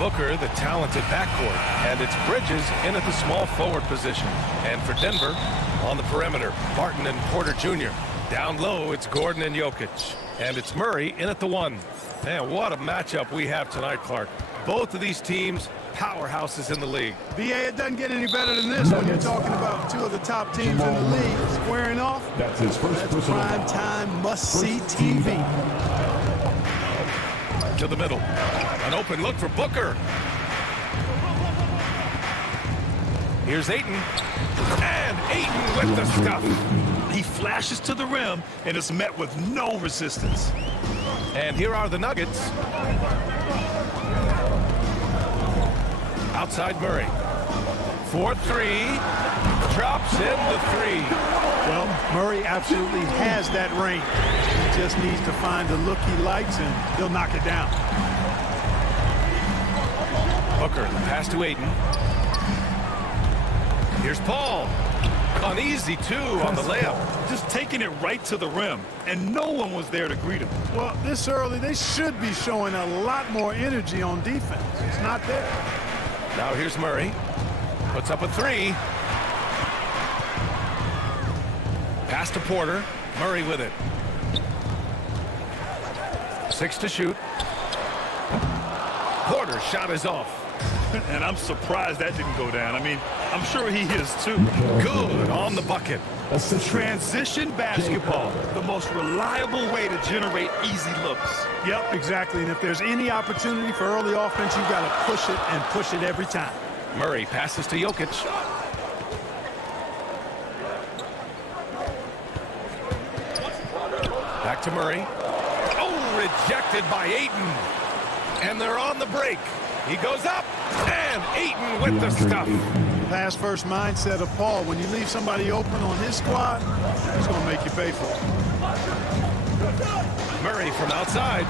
Booker, the talented backcourt. And it's Bridges in at the small forward position. And for Denver, on the perimeter, Barton and Porter Jr. Down low, it's Gordon and Jokic. And it's Murray in at the 1. Man, what a matchup we have tonight, Clark. Both of these teams, powerhouses in the league. BA, it doesn't get any better than this when you're talking about two of the top teams in the league squaring off. That's his first prime time must-see TV. To the middle. An open look for Booker. Here's Ayton. And Ayton with the stuff. He flashes to the rim and is met with no resistance. And here are the Nuggets. Outside Murray. 4-3. Drops in the 3. Well, Murray absolutely has that range. He just needs to find the look he likes, and he'll knock it down. Booker, the pass to Ayton. Here's Paul. An easy 2 on the layup. Just taking it right to the rim, and no one was there to greet him. Well, this early, they should be showing a lot more energy on defense. It's not there. Now here's Murray. Puts up a 3. Pass to Porter. Murray with it. 6 to shoot. Porter's shot is off. And I'm surprised that didn't go down. I mean, I'm sure he is too. Good on the bucket. Transition basketball, the most reliable way to generate easy looks. Yep, exactly. And if there's any opportunity for early offense, you've got to push it and push it every time. Murray passes to Jokic. Back to Murray. Oh, rejected by Ayton. And they're on the break. He goes up, and Ayton with the stuff. Pass first mindset of Paul. When you leave somebody open on his squad, he's going to make you pay for it. Murray from outside.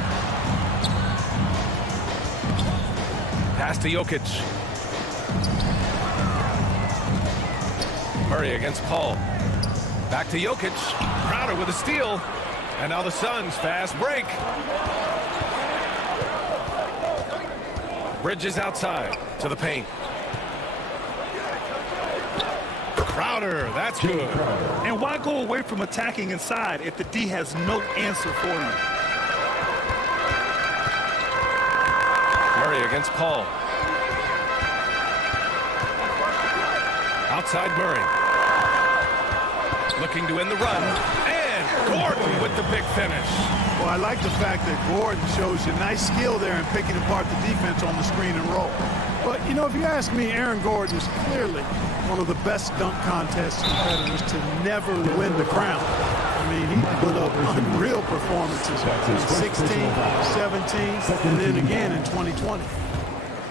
Pass to Jokic. Murray against Paul. Back to Jokic. Crowder with a steal. And now the Suns fast break. Bridges outside to the paint. Crowder, that's good. And why go away from attacking inside if the D has no answer for you? Murray against Paul. Outside Murray. Looking to end the run. And Gordon with the big finish. Well, I like the fact that Gordon shows you nice skill there in picking apart the defense on the screen and roll. But, you know, if you ask me, Aaron Gordon is clearly one of the best dunk contest competitors to never win the crown. I mean, he put up unreal performances in 16, 17, and then again in 2020.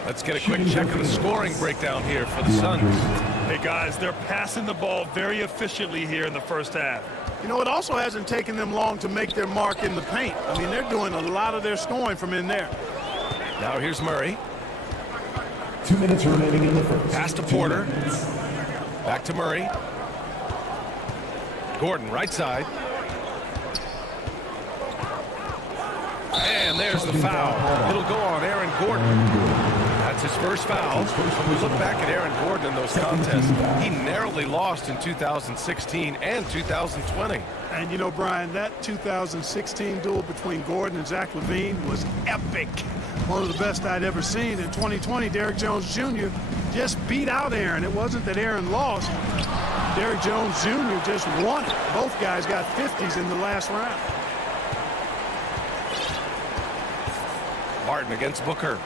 Let's get a quick check of the scoring breakdown here for the Suns. Hey, guys, they're passing the ball very efficiently here in the first half. You know, it also hasn't taken them long to make their mark in the paint. I mean, they're doing a lot of their scoring from in there. Now here's Murray. 2 minutes remaining in the first. Pass to Porter. Back to Murray. Gordon, right side. And there's the foul. It'll go on Aaron Gordon. That's his first foul. When we look back at Aaron Gordon in those contests, he narrowly lost in 2016 and 2020. And, you know, Brian, that 2016 duel between Gordon and Zach LaVine was epic. One of the best I'd ever seen. In 2020, Derrick Jones Jr. just beat out Aaron. It wasn't that Aaron lost. Derrick Jones Jr. just won it. Both guys got 50s in the last round. Barton against Booker.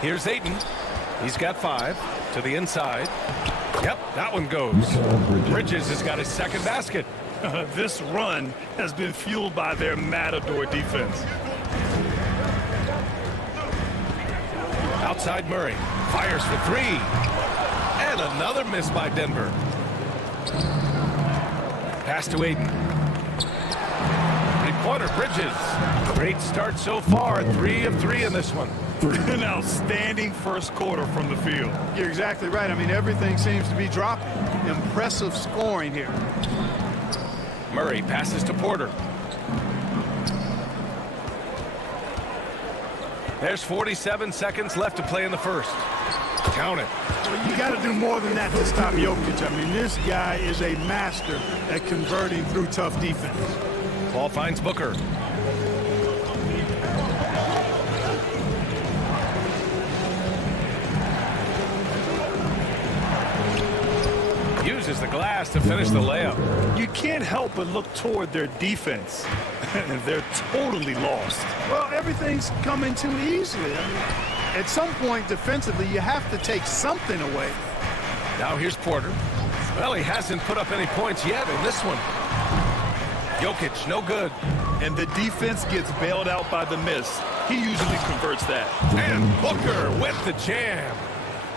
Here's Ayton. He's got 5 to the inside. Yep, that one goes. Bridges has got his second basket. This run has been fueled by their Matador defense. Outside Murray. Fires for 3. And another miss by Denver. Pass to Ayton. Three-pointer, Bridges. Great start so far. 3 of 3 in this one. An outstanding first quarter from the field. You're exactly right. I mean, everything seems to be dropping. Impressive scoring here. Murray passes to Porter. There's 47 seconds left to play in the first. Count it. Well, you got to do more than that to stop Jokic. I mean, this guy is a master at converting through tough defense. Paul finds Booker. Uses the glass to finish the layup. You can't help but look toward their defense. They're totally lost. Well, everything's coming too easily. I mean, at some point defensively, you have to take something away. Now here's Porter. Well, he hasn't put up any points yet in this one. Jokic, no good. And the defense gets bailed out by the miss. He usually converts that. And Booker with the jam.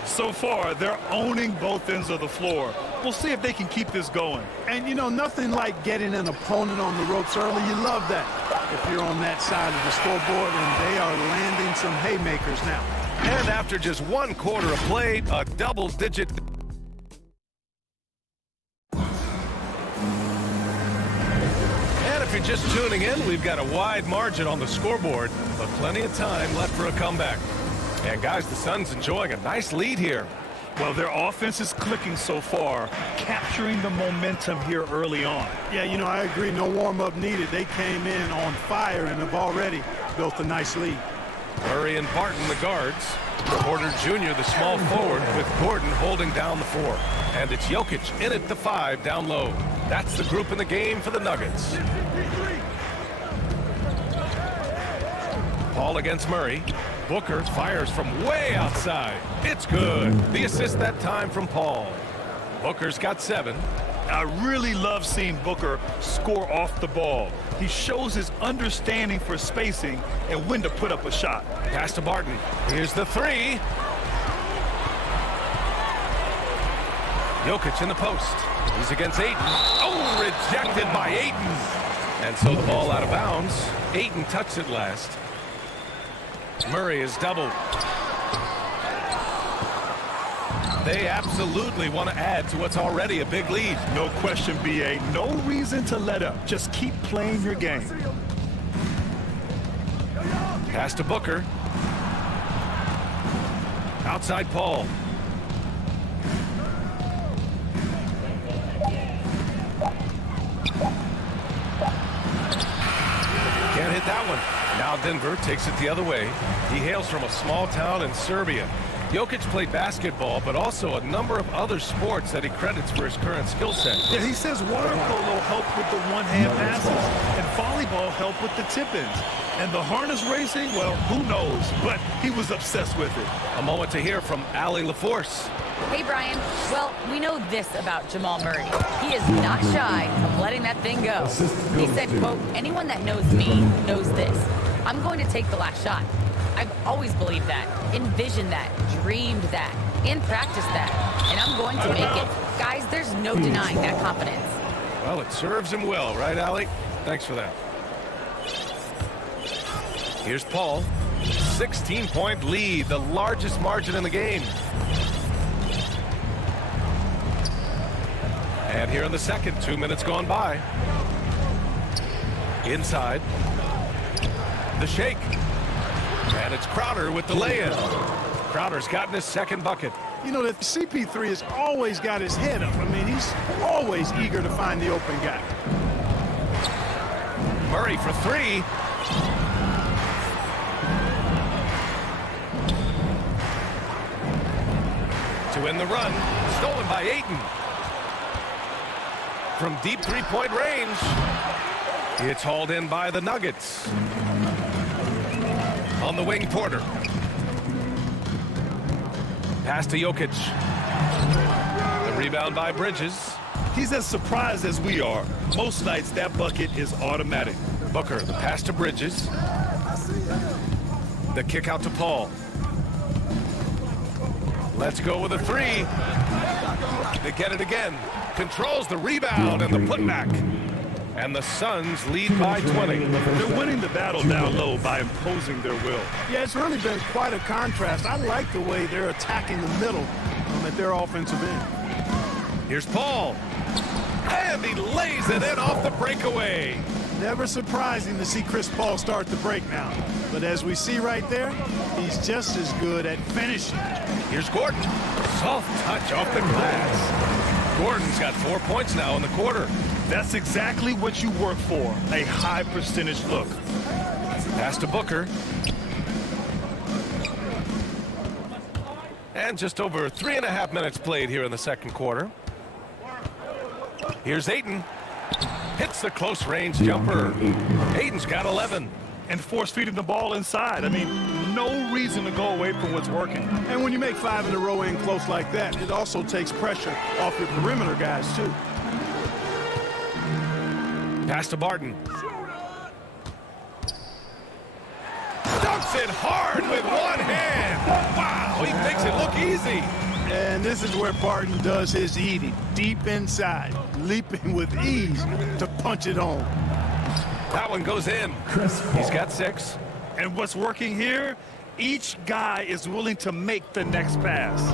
So far, they're owning both ends of the floor. We'll see if they can keep this going. And, you know, nothing like getting an opponent on the ropes early. You love that if you're on that side of the scoreboard, and they are landing some haymakers now. And after just 1 quarter of play, a double-digit... And if you're just tuning in, we've got a wide margin on the scoreboard, but plenty of time left for a comeback. And guys, the Suns enjoying a nice lead here. Well, their offense is clicking so far, capturing the momentum here early on. Yeah, you know, I agree. No warm-up needed. They came in on fire and have already built a nice lead. Murray and Barton, the guards. Porter Jr., the small forward, with Gordon holding down the 4. And it's Jokic in at the 5 down low. That's the group in the game for the Nuggets. Paul against Murray. Booker fires from way outside. It's good. The assist that time from Paul. Booker's got 7. I really love seeing Booker score off the ball. He shows his understanding for spacing and when to put up a shot. Pass to Barton. Here's the 3. Jokic in the post. He's against Ayton. Oh, rejected by Ayton. And so the ball out of bounds. Ayton touched it last. Murray is doubled. They absolutely want to add to what's already a big lead. No question, B.A. No reason to let up. Just keep playing your game. Pass to Booker. Outside Paul. Can't hit that one. Now Denver takes it the other way. He hails from a small town in Serbia. Jokic played basketball, but also a number of other sports that he credits for his current skill set. Yeah, he says water polo helped with the one-hand passes, and volleyball helped with the tip-ins. And the harness racing, well, who knows? But he was obsessed with it. A moment to hear from Allie LaForce. Hey, Brian. Well, we know this about Jamal Murray. He is not shy of letting that thing go. He said, quote, anyone that knows me knows this. I'm going to take the last shot. I've always believed that, envisioned that, dreamed that, and practiced that. And I'm going to make it. Guys, there's no denying that confidence. Well, it serves him well, right, Allie? Thanks for that. Here's Paul. 16-point lead, the largest margin in the game. And here in the second, 2 minutes gone by. Inside. The shake. And it's Crowder with the lay-in. Crowder's gotten his second bucket. You know, that CP3 has always got his head up. I mean, he's always eager to find the open guy. Murray for 3. To win the run. Stolen by Ayton. From deep three-point range. It's hauled in by the Nuggets. On the wing, Porter. Pass to Jokic. The rebound by Bridges. He's as surprised as we are. Most nights, that bucket is automatic. Booker, the pass to Bridges. The kick out to Paul. Let's go with a 3. They get it again. Controls the rebound and the putback. And the Suns lead by 20. They're winning the battle down low by imposing their will. Yeah, it's really been quite a contrast. I like the way they're attacking the middle at their offensive end. Here's Paul. And he lays it in off the breakaway. Never surprising to see Chris Paul start the break now. But as we see right there, he's just as good at finishing. Here's Gordon. Soft touch off the glass. Gordon's got 4 points now in the quarter. That's exactly what you work for, a high percentage look. Pass to Booker. And just over 3.5 minutes played here in the second quarter. Here's Ayton. Hits the close range jumper. Ayton's got 11. And force-feeding the ball inside. I mean, no reason to go away from what's working. And when you make 5 in a row in close like that, it also takes pressure off your perimeter guys, too. Pass to Barton. Dunks it hard with one hand. Wow, he makes it look easy. And this is where Barton does his eating. Deep inside, leaping with ease to punch it home. That one goes in. He's got 6. And what's working here, each guy is willing to make the next pass.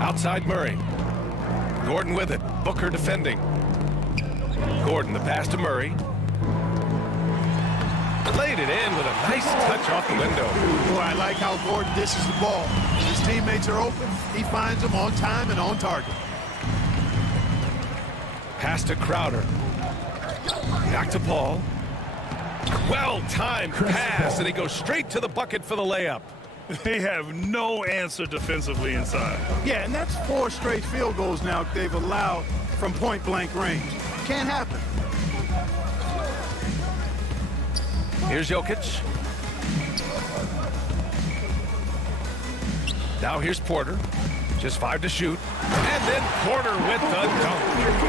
Outside Murray. Gordon with it. Booker defending. Gordon, the pass to Murray. Laid it in with a nice touch off the window. Boy, I like how Gordon dishes the ball. When his teammates are open, he finds them on time and on target. Pass to Crowder. Back to Paul. Well-timed pass, and he goes straight to the bucket for the layup. They have no answer defensively inside. Yeah, and that's 4 straight field goals now they've allowed from point-blank range. Can't happen. Here's Jokic. Now here's Porter. Just 5 to shoot. And then Porter with the dunk.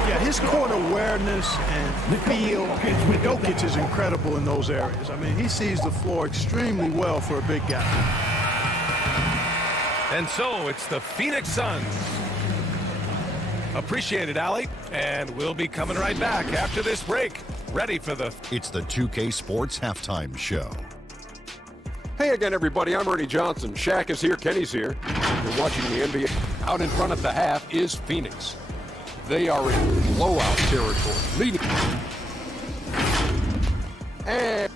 Yeah, his court awareness and feel with Jokic is incredible in those areas. I mean, he sees the floor extremely well for a big guy. And so it's the Phoenix Suns. Appreciate it, Allie. And we'll be coming right back after this break. Ready for the... It's the 2K Sports Halftime Show. Hey again, everybody. I'm Ernie Johnson. Shaq is here. Kenny's here. You're watching the NBA. Out in front at the half is Phoenix. They are in blowout territory. Leading. And...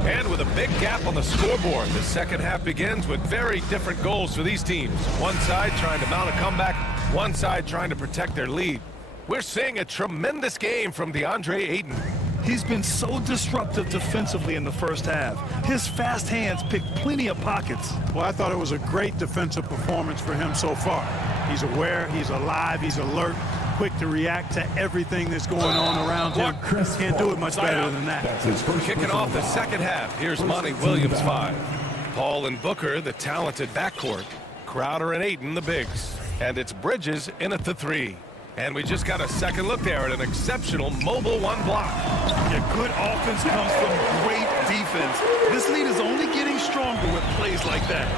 And with a big gap on the scoreboard, the second half begins with very different goals for these teams. One side trying to mount a comeback, one side trying to protect their lead. We're seeing a tremendous game from DeAndre Ayton. He's been so disruptive defensively in the first half. His fast hands pick plenty of pockets. Well, I thought it was a great defensive performance for him so far. He's aware, he's alive, he's alert, quick to react to everything that's going on around him. Can't do it much better than that. Kicking off the second half, here's Monty Williams 5. Paul and Booker, the talented backcourt. Crowder and Ayton, the bigs. And it's Bridges in at the 3. And we just got a second look there at an exceptional mobile 1 block. Yeah, good offense comes from great defense. This lead is only getting stronger with plays like that.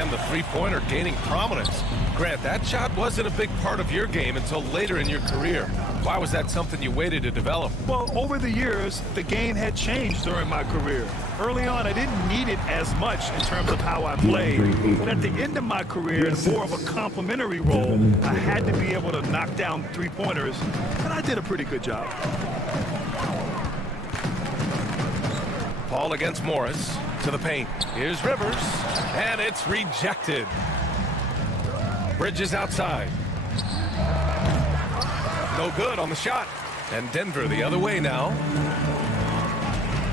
And the three-pointer gaining prominence. Grant, that shot wasn't a big part of your game until later in your career. Why was that something you waited to develop? Well, over the years, the game had changed during my career. Early on, I didn't need it as much in terms of how I played. But at the end of my career, in more of a complimentary role, I had to be able to knock down three-pointers, and I did a pretty good job. Paul against Morris to the paint. Here's Rivers, and it's rejected. Bridges outside. No good on the shot. And Denver the other way now.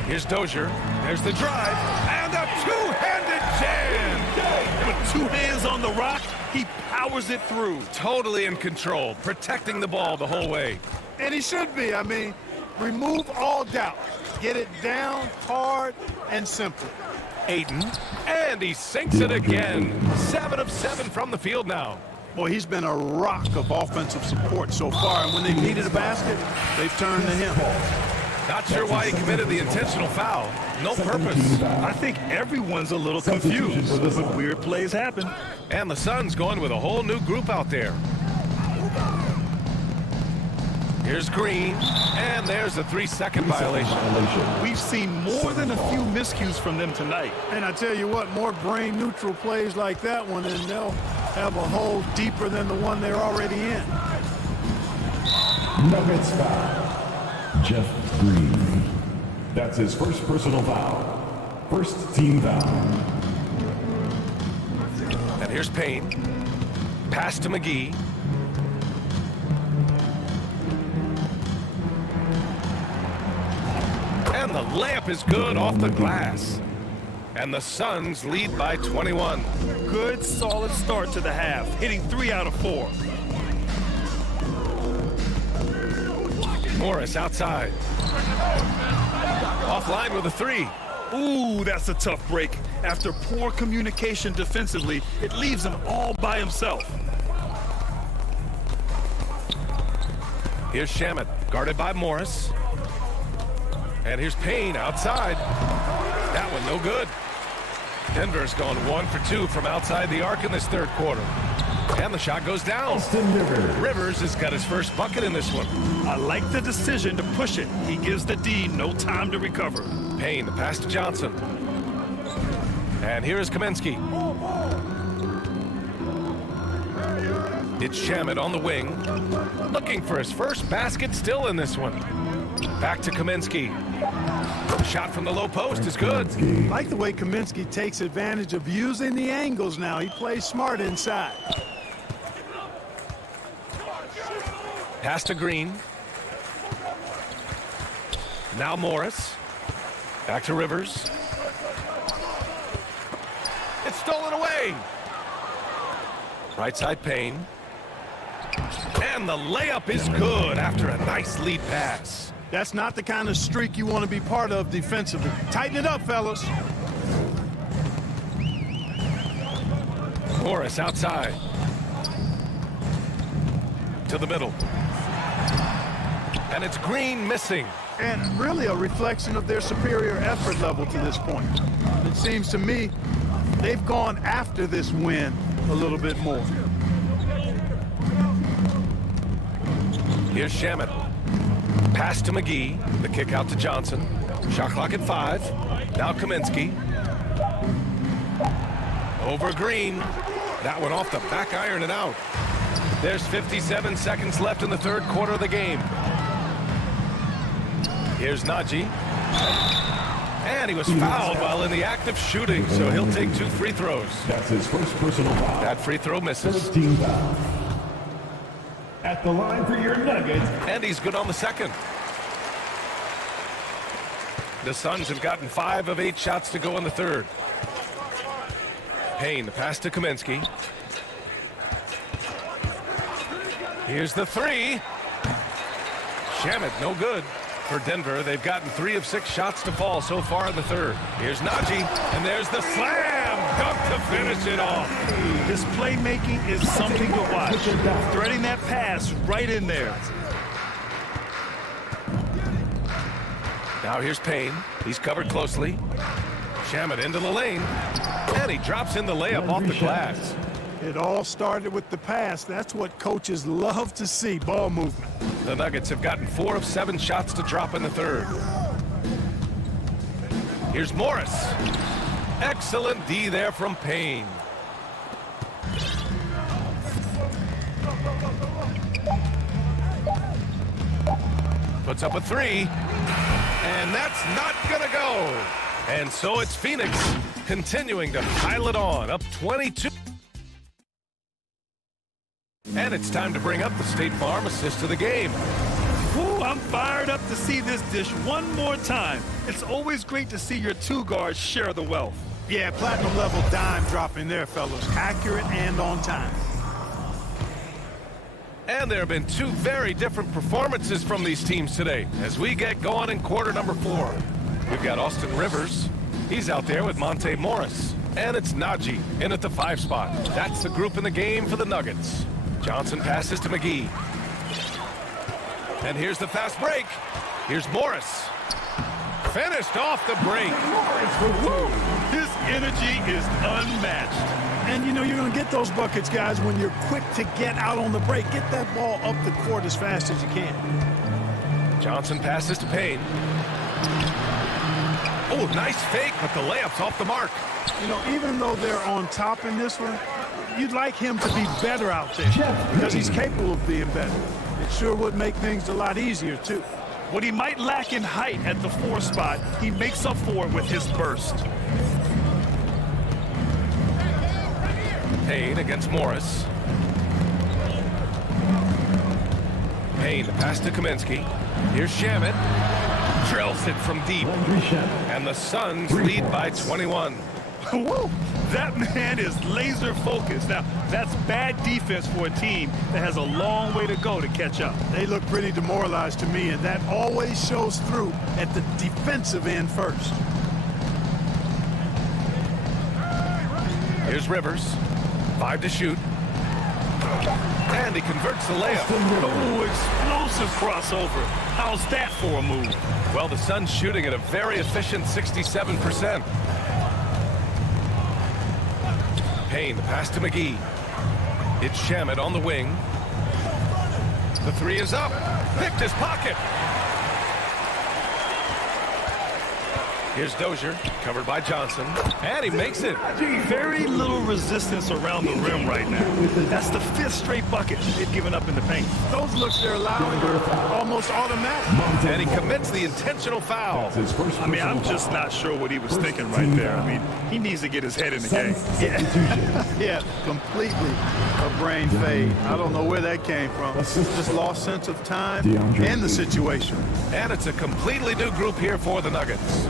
Here's Dozier. There's the drive. And a two-handed jam. With 2 hands on the rock, he powers it through. Totally in control, protecting the ball the whole way. And he should be. I mean, remove all doubt. Get it down, hard, and simple. Ayton, and he sinks it again. 7 of 7 from the field now. Boy, he's been a rock of offensive support so far, and when they needed a basket, they've turned to him. Not sure why he committed the intentional foul. No purpose. I think everyone's a little confused, but weird plays happen. And the Suns going with a whole new group out there. Here's Green, and there's a 3-second violation. We've seen more than a few miscues from them tonight. And I tell you what, more brain-neutral plays like that one, and they'll have a hole deeper than the one they're already in. Nuggets foul. Jeff Green. That's his first personal foul. First team foul. And here's Payne. Pass to McGee. And the layup is good off the glass. And the Suns lead by 21. Good, solid start to the half, hitting 3 out of 4. Morris outside. Offline with a 3. Ooh, that's a tough break. After poor communication defensively, it leaves him all by himself. Here's Shamet, guarded by Morris. And here's Payne outside. That one no good. Denver's gone 1 for 2 from outside the arc in this third quarter. And the shot goes down. Rivers has got his first bucket in this one. I like the decision to push it. He gives the D no time to recover. Payne, the pass to Johnson. And here is Kaminsky. It's Shamet on the wing. Looking for his first basket still in this one. Back to Kaminsky. Shot from the low post is good. I like the way Kaminsky takes advantage of using the angles now. He plays smart inside. Pass to Green. Now Morris. Back to Rivers. It's stolen away. Right side Payne. And the layup is good after a nice lead pass. That's not the kind of streak you want to be part of defensively. Tighten it up, fellas. Morris outside. To the middle. And it's Green missing. And really a reflection of their superior effort level to this point. It seems to me they've gone after this win a little bit more. Here's Shamet. Pass to McGee. The kick out to Johnson. Shot clock at 5. Now Kaminsky. Over Green. That one off the back iron and out. There's 57 seconds left in the third quarter of the game. Here's Najee. And he was fouled while in the act of shooting, so he'll take 2 free throws. That's his first personal foul. That free throw misses. First team foul. At the line for your Nuggets. And he's good on the second. The Suns have gotten 5 of 8 shots to go in the third. Payne, the pass to Kaminsky. Here's the 3. Shamet, no good. For Denver, they've gotten 3 of 6 shots to fall so far in the third. Here's Najee, and there's the slam dunk to finish it off. His playmaking is something to watch. Threading that pass right in there. Now here's Payne. He's covered closely. Shamet into the lane, and he drops in the layup off the glass. It all started with the pass. That's what coaches love to see, ball movement. The Nuggets have gotten 4 of 7 shots to drop in the third. Here's Morris. Excellent D there from Payne. Puts up a 3. And that's not gonna go. And so it's Phoenix continuing to pile it on, up 22. And it's time to bring up the State Farm assist of the game. Ooh, I'm fired up to see this dish one more time. It's always great to see your 2 guards share the wealth. Yeah, platinum level dime dropping there, fellas. Accurate and on time. And there have been 2 very different performances from these teams today as we get going in quarter number 4. We've got Austin Rivers. He's out there with Monte Morris. And it's Najee in at the 5 spot. That's the group in the game for the Nuggets. Johnson passes to McGee. And here's the fast break. Here's Morris. Finished off the break. Woo! His energy is unmatched. And you know you're going to get those buckets, guys, when you're quick to get out on the break. Get that ball up the court as fast as you can. Johnson passes to Payne. Oh, nice fake, but the layup's off the mark. You know, even though they're on top in this one, you'd like him to be better out there because he's capable of being better. It sure would make things a lot easier, too. What he might lack in height at the 4 spot, he makes up for it with his burst. Payne against Morris. Payne, pass to Kaminsky. Here's Shamet. Drills it from deep. And the Suns lead by 21. Whoa, that man is laser focused. Now, that's bad defense for a team that has a long way to go to catch up. They look pretty demoralized to me, and that always shows through at the defensive end first. Here's Rivers. 5 to shoot. And he converts the layup. Oh, explosive crossover. How's that for a move? Well, the Suns shooting at a very efficient 67%. Payne, the pass to McGee. It's Shamet on the wing. The 3 is up. Picked his pocket. Here's Dozier, covered by Johnson, and he makes it. Very little resistance around the rim right now. That's the 5th straight bucket they've given up in the paint. Those looks they're allowing are almost automatic. And he commits the intentional foul. I mean, I'm just not sure what he was thinking right there. I mean, he needs to get his head in the game. Yeah, completely a brain fade. I don't know where that came from. Just lost sense of time and the situation. And it's a completely new group here for the Nuggets.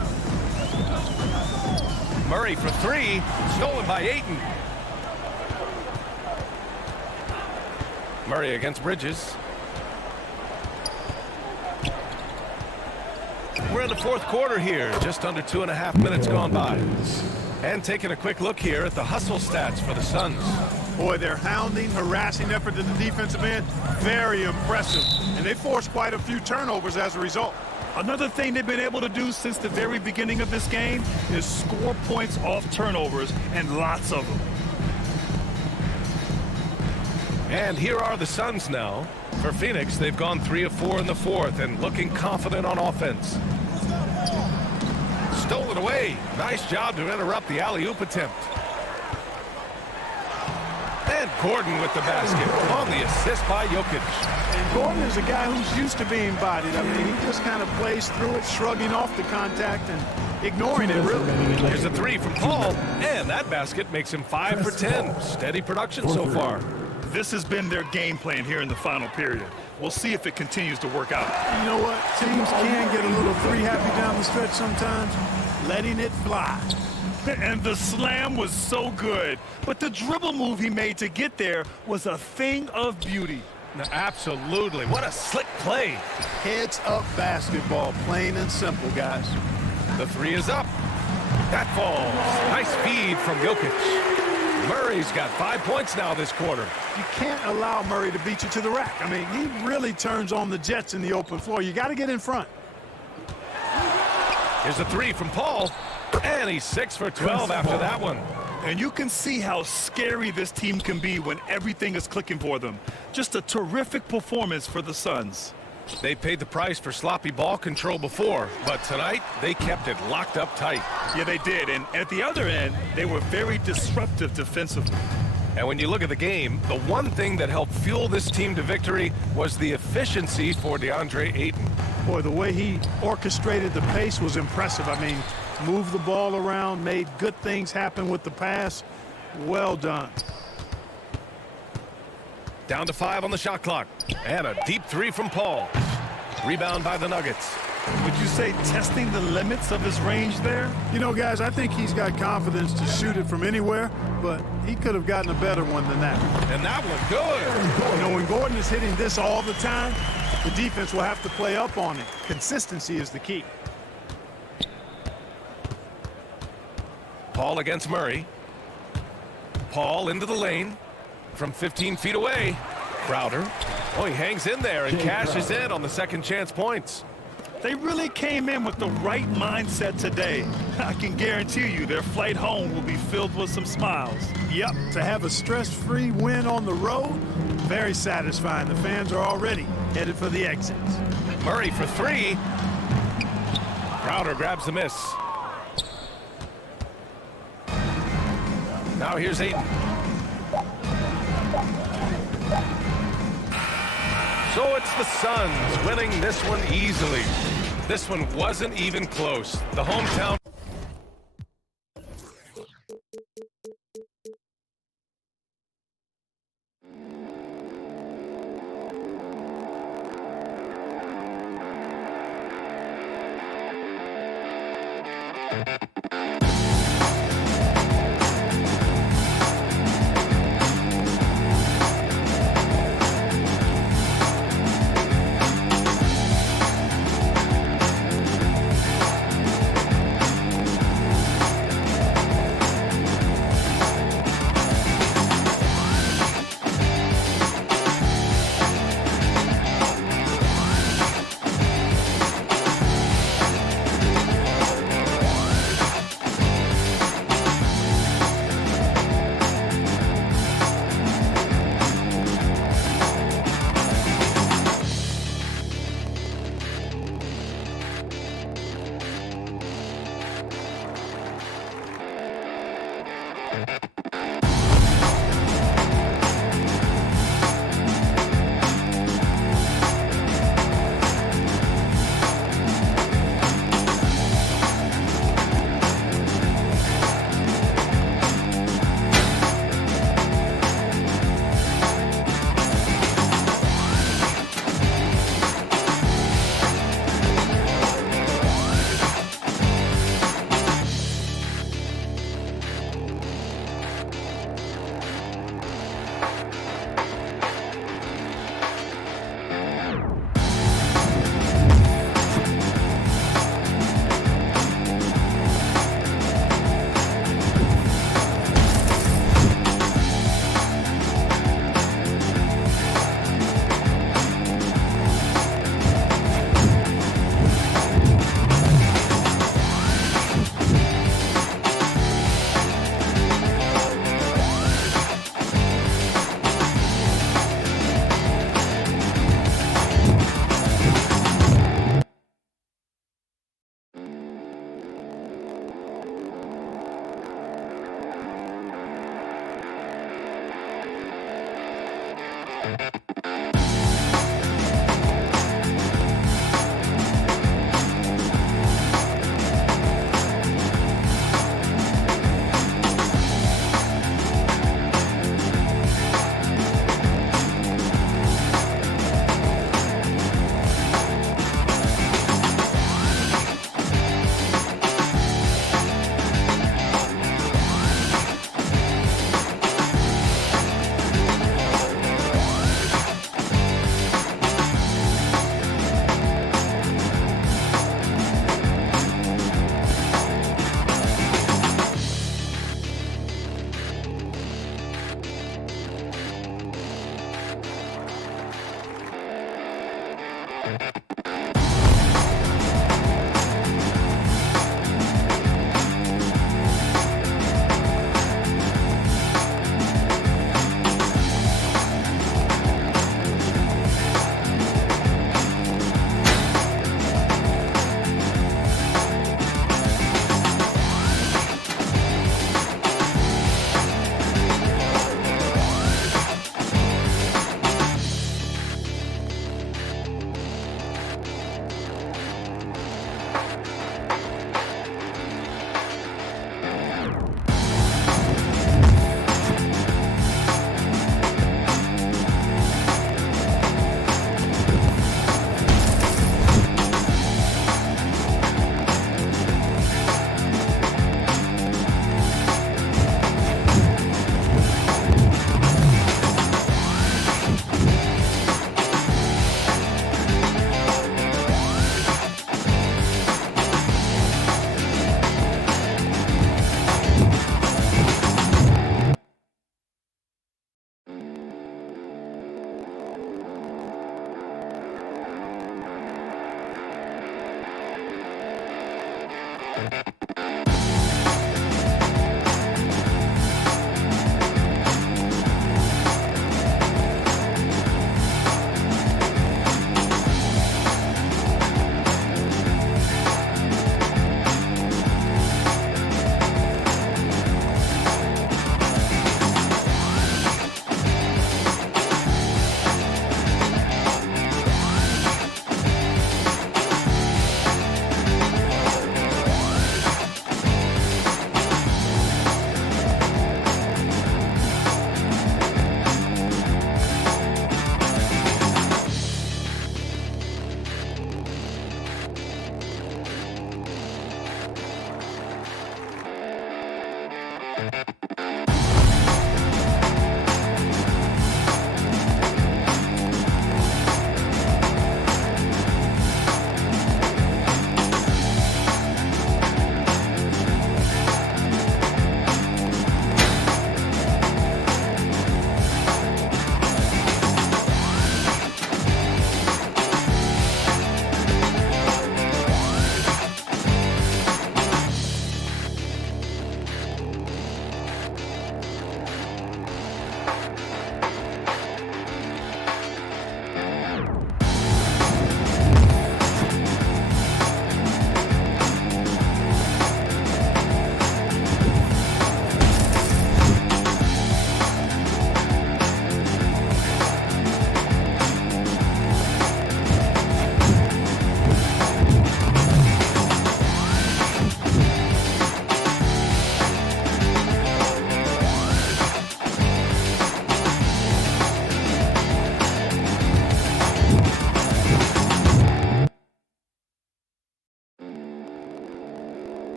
Murray for 3, stolen by Ayton. Murray against Bridges. We're in the 4th quarter here, just under 2.5 minutes gone by. And taking a quick look here at the hustle stats for the Suns. Boy, their hounding, harassing effort at the defensive end, very impressive. And they forced quite a few turnovers as a result. Another thing they've been able to do since the very beginning of this game is score points off turnovers, and lots of them. And here are the Suns now. For Phoenix, they've gone 3 of 4 in the 4th and looking confident on offense. Stolen away. Nice job to interrupt the alley-oop attempt. And Gordon with the basket on the assist by Jokic. And Gordon is a guy who's used to being bodied. I mean, he just kind of plays through it, shrugging off the contact and ignoring it, really. Here's a 3 from Paul, and that basket makes him 5 for 10. Steady production so far. This has been their game plan here in the final period. We'll see if it continues to work out. You know what? Teams can get a little 3-happy down the stretch sometimes, letting it fly. And the slam was so good, but the dribble move he made to get there was a thing of beauty. No, absolutely. What a slick play. Heads up basketball, plain and simple, guys. The 3 is up. That falls. Nice feed from Jokic. Murray's got 5 points now this quarter. You can't allow Murray to beat you to the rack. I mean, he really turns on the Jets in the open floor. You got to get in front. Here's a 3 from Paul. And he's 6 for 12 after that one. And you can see how scary this team can be when everything is clicking for them. Just a terrific performance for the Suns. They paid the price for sloppy ball control before, but tonight they kept it locked up tight. Yeah, they did. And at the other end, they were very disruptive defensively. And when you look at the game, the one thing that helped fuel this team to victory was the efficiency for DeAndre Ayton. Boy, the way he orchestrated the pace was impressive. I mean, moved the ball around, made good things happen with the pass. Well done. Down to 5 on the shot clock. And a deep 3 from Paul. Rebound by the Nuggets. Would you say testing the limits of his range there? You know, guys, I think he's got confidence to shoot it from anywhere, but he could have gotten a better one than that. And that one good. You know, when Gordon is hitting this all the time, the defense will have to play up on it. Consistency is the key. Paul against Murray. Paul into the lane from 15 feet away. Crowder. Oh, he hangs in there and cashes in on the second chance points. They really came in with the right mindset today. I can guarantee you their flight home will be filled with some smiles. Yep, to have a stress-free win on the road, very satisfying. The fans are already headed for the exits. Murray for three. Crowder grabs the miss. Now here's Ayton. So it's the Suns winning this one easily. This one wasn't even close. The hometown.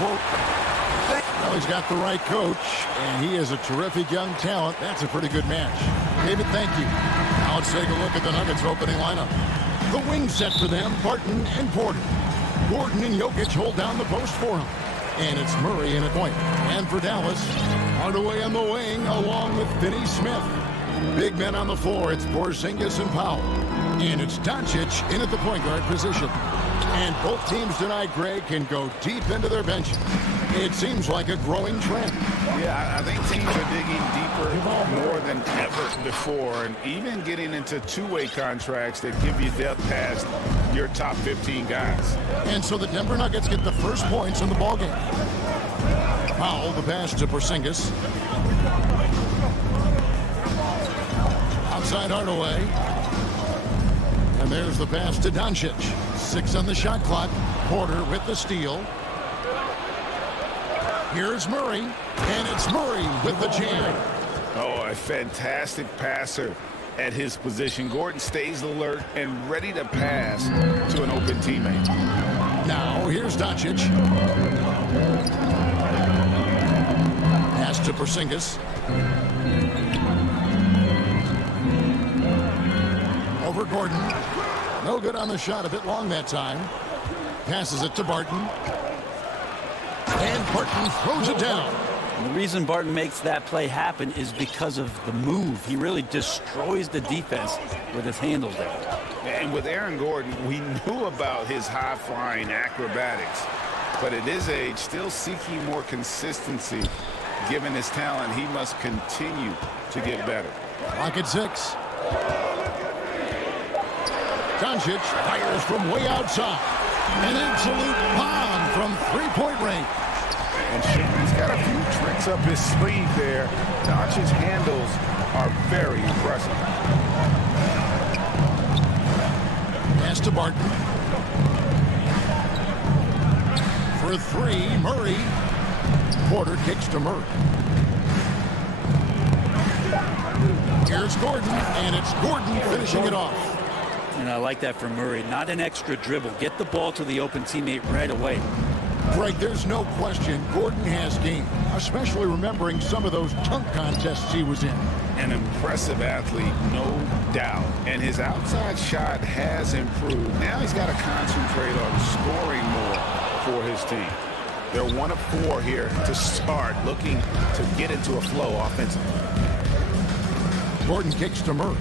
quote. Well, he's got the right coach, and he is a terrific young talent. That's a pretty good match. David, thank you. Now let's take a look at the Nuggets opening lineup. The wing set for them, Barton and Porter. Gordon and Jokic hold down the post for him. And it's Murray in at point. And for Dallas, Hardaway on the wing along with Finney Smith. Big men on the floor, it's Porzingis and Powell. And it's Doncic in at the point guard position. And both teams tonight, Greg, can go deep into their benches. It seems like a growing trend. Yeah, I think teams are digging deeper more than ever before, and even getting into two-way contracts that give you depth past your top 15 guys. And so the Denver Nuggets get the first points in the ballgame. Powell, the pass to Porzingis. Outside Hardaway. And there's the pass to Doncic. 6 on the shot clock. Porter with the steal. Here's Murray, and it's Murray with the jam. Oh, a fantastic passer at his position. Gordon stays alert and ready to pass to an open teammate. Now, here's Doncic. Pass to Porzingis. Over Gordon. No good on the shot, a bit long that time. Passes it to Barton. And Barton throws it down. And the reason Barton makes that play happen is because of the move. He really destroys the defense with his handles there. And with Aaron Gordon, we knew about his high-flying acrobatics. But at his age, still seeking more consistency. Given his talent, he must continue to get better. Clock at 6. Doncic fires from way outside. An absolute bomb from three-point range. And he's got a few tricks up his sleeve there. Doncic's handles are very impressive. Pass to Barton. For 3, Murray. Porter kicks to Murray. Here's Gordon, and it's Gordon finishing it off. And I like that from Murray. Not an extra dribble. Get the ball to the open teammate right away. Greg, there's no question Gordon has game, especially remembering some of those dunk contests he was in. An impressive athlete, no doubt. And his outside shot has improved. Now he's got to concentrate on scoring more for his team. They're 1 of 4 here to start, looking to get into a flow offensively. Gordon kicks to Murray.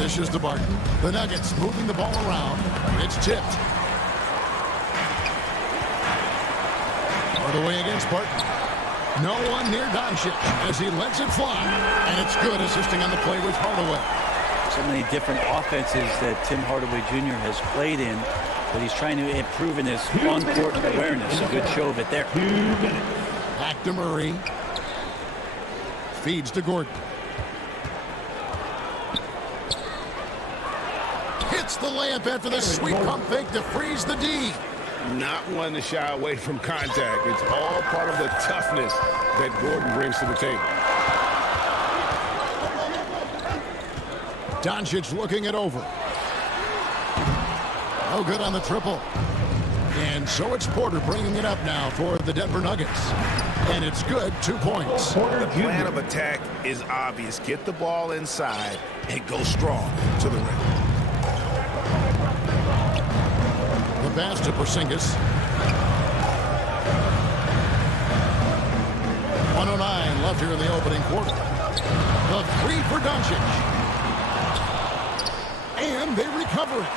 Dishes to Barton. The Nuggets moving the ball around. It's tipped. Hardaway against Barton. No one near Doncic as he lets it fly. And it's good, assisting on the play with Hardaway. So many different offenses that Tim Hardaway Jr. has played in, but he's trying to improve in his on-court awareness. A good show of it there. Back to Murray. Feeds to Gordon. Hits the layup after the sweet pump fake to freeze the D. Not one to shy away from contact. It's all part of the toughness that Gordon brings to the table. Doncic looking it over. No good on the triple. And so it's Porter bringing it up now for the Denver Nuggets. And it's good, 2 points. The plan of attack is obvious. Get the ball inside and go strong to the rim. The pass to Porzingis. 1:09 left here in the opening quarter. The 3 for Doncic. And they recover it.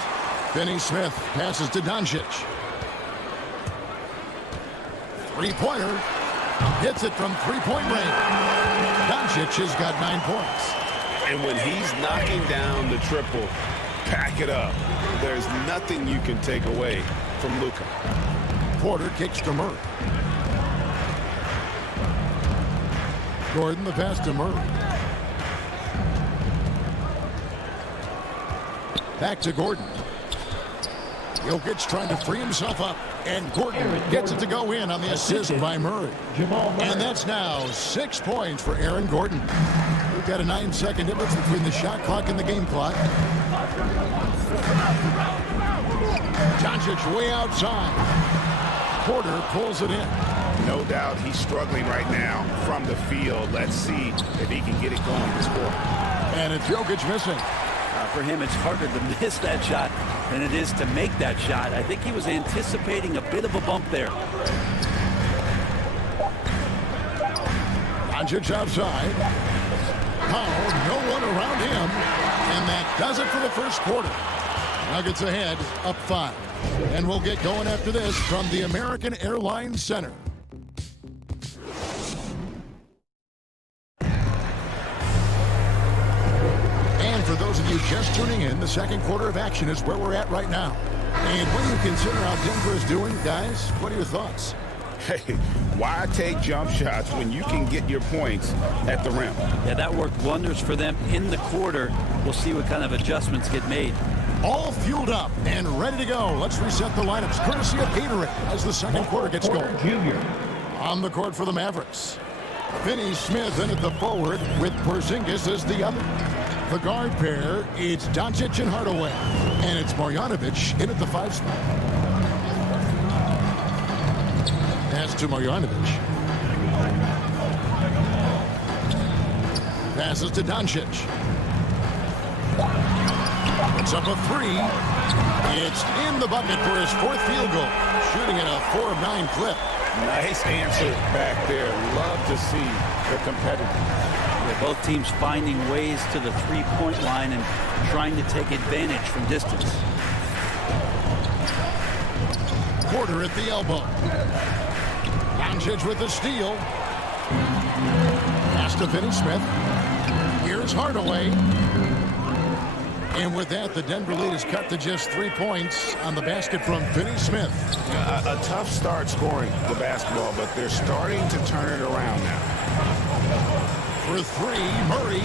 Finney Smith passes to Doncic. Three-pointer. Hits it from three-point range. Doncic has got 9 points. And when he's knocking down the triple, pack it up. There's nothing you can take away from Luka. Porter kicks to Murray. Gordon the pass to Murray. Back to Gordon. Jokic trying to free himself up. And Gordon gets it to go in on the assist by Murray. And that's now 6 points for Aaron Gordon. We've got a 9-second difference between the shot clock and the game clock. Doncic way outside. Porter pulls it in. No doubt he's struggling right now from the field. Let's see if he can get it going this quarter. And it's Jokic missing. For him, it's harder to miss that shot than it is to make that shot. I think he was anticipating a bit of a bump there. Doncic outside. Powell, no one around him. And that does it for the first quarter. Nuggets ahead, up 5. And we'll get going after this from the American Airlines Center. And for those of you just tuning in, the second quarter of action is where we're at right now. And when you consider how Denver is doing, guys, what are your thoughts? Hey, why take jump shots when you can get your points at the rim? Yeah, that worked wonders for them in the quarter. We'll see what kind of adjustments get made. All fueled up and ready to go. Let's reset the lineups courtesy of Gatorade as the second quarter gets going. On the court for the Mavericks. Finney Smith in at the forward with Porzingis as the other. The guard pair, it's Doncic and Hardaway. And it's Marjanovic in at the 5 spot. Pass to Marjanovic. Passes to Doncic. It's up a 3. It's in the bucket for his 4th field goal. Shooting at a 4 of 9 clip. Nice answer back there. Love to see the competitors. Yeah, both teams finding ways to the three-point line and trying to take advantage from distance. Porter at the elbow. Doncic with the steal. Pass to Finney Smith. Here's Hardaway. And with that, the Denver lead is cut to just 3 points on the basket from Finney Smith. A tough start scoring the basketball, but they're starting to turn it around now. For 3, Murray.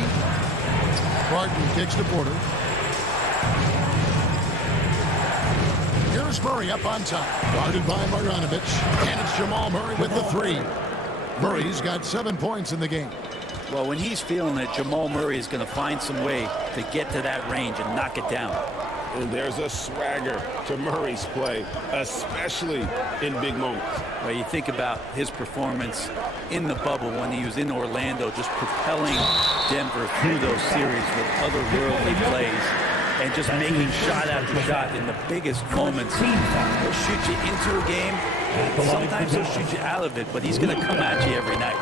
Barton kicks to Porter. Here's Murray up on top. Guarded by Marjanovic. And it's Jamal Murray with the 3. Murray's got 7 points in the game. Well, when he's feeling it, Jamal Murray is going to find some way to get to that range and knock it down. And there's a swagger to Murray's play, especially in big moments. Well, you think about his performance in the bubble when he was in Orlando, just propelling Denver through those series with otherworldly plays and just making shot after shot in the biggest moments. He'll shoot you into a game, sometimes he'll shoot you out of it, but he's going to come at you every night.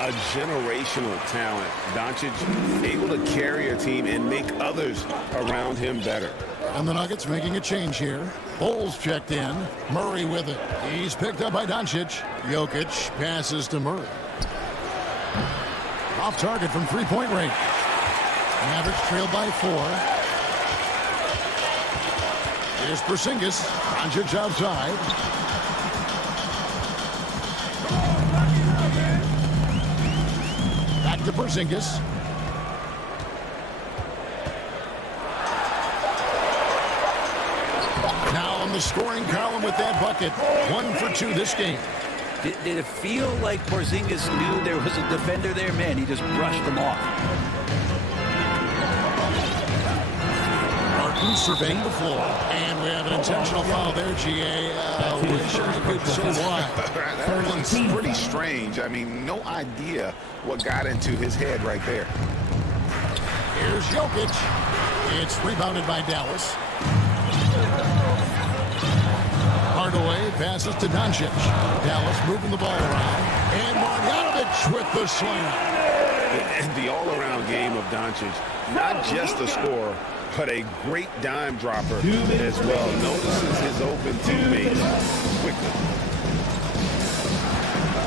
A generational talent. Doncic able to carry a team and make others around him better. And the Nuggets making a change here. Bowles checked in. Murray with it. He's picked up by Doncic. Jokic passes to Murray. Off target from three-point range. Mavericks trailed by 4. Here's Porzingis. Doncic outside. Back to Porzingis. Now on the scoring column with that bucket. 1 for 2 this game. Did it feel like Porzingis knew there was a defender there? Man, he just brushed him off. Martin surveying the floor. And we have an intentional foul there, GA. Wish I could say why. That one's pretty strange. I mean, no idea what got into his head right there. Here's Jokic. It's rebounded by Dallas. Hardaway passes to Doncic. Dallas moving the ball around. And Marjanovic with the slam. And the all-around game of Doncic, not just a scorer, but a great dime dropper as well. Notices his open teammates quickly.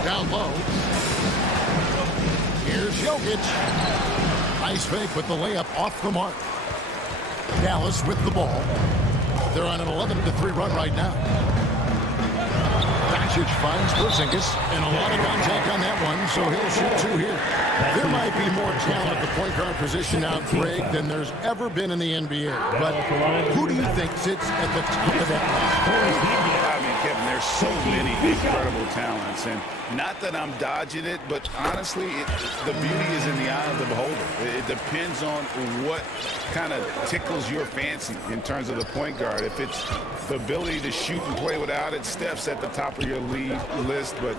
Down low. Here's Jokic. Nice fake with the layup off the mark. Dallas with the ball. They're on an 11-3 run right now. Doncic finds Porzingis, and a lot of contact on that one, so he'll shoot 2 here. There might be more talent at the point guard position now, Greg, than there's ever been in the NBA. But who do you think sits at the top of that list? I mean, Kevin, there's so many incredible talents, and not that I'm dodging it, but honestly, the beauty is in the eye of the beholder. It depends on what kind of tickles your fancy in terms of the point guard. If it's the ability to shoot and play without it, Steph's at the top of your league list, but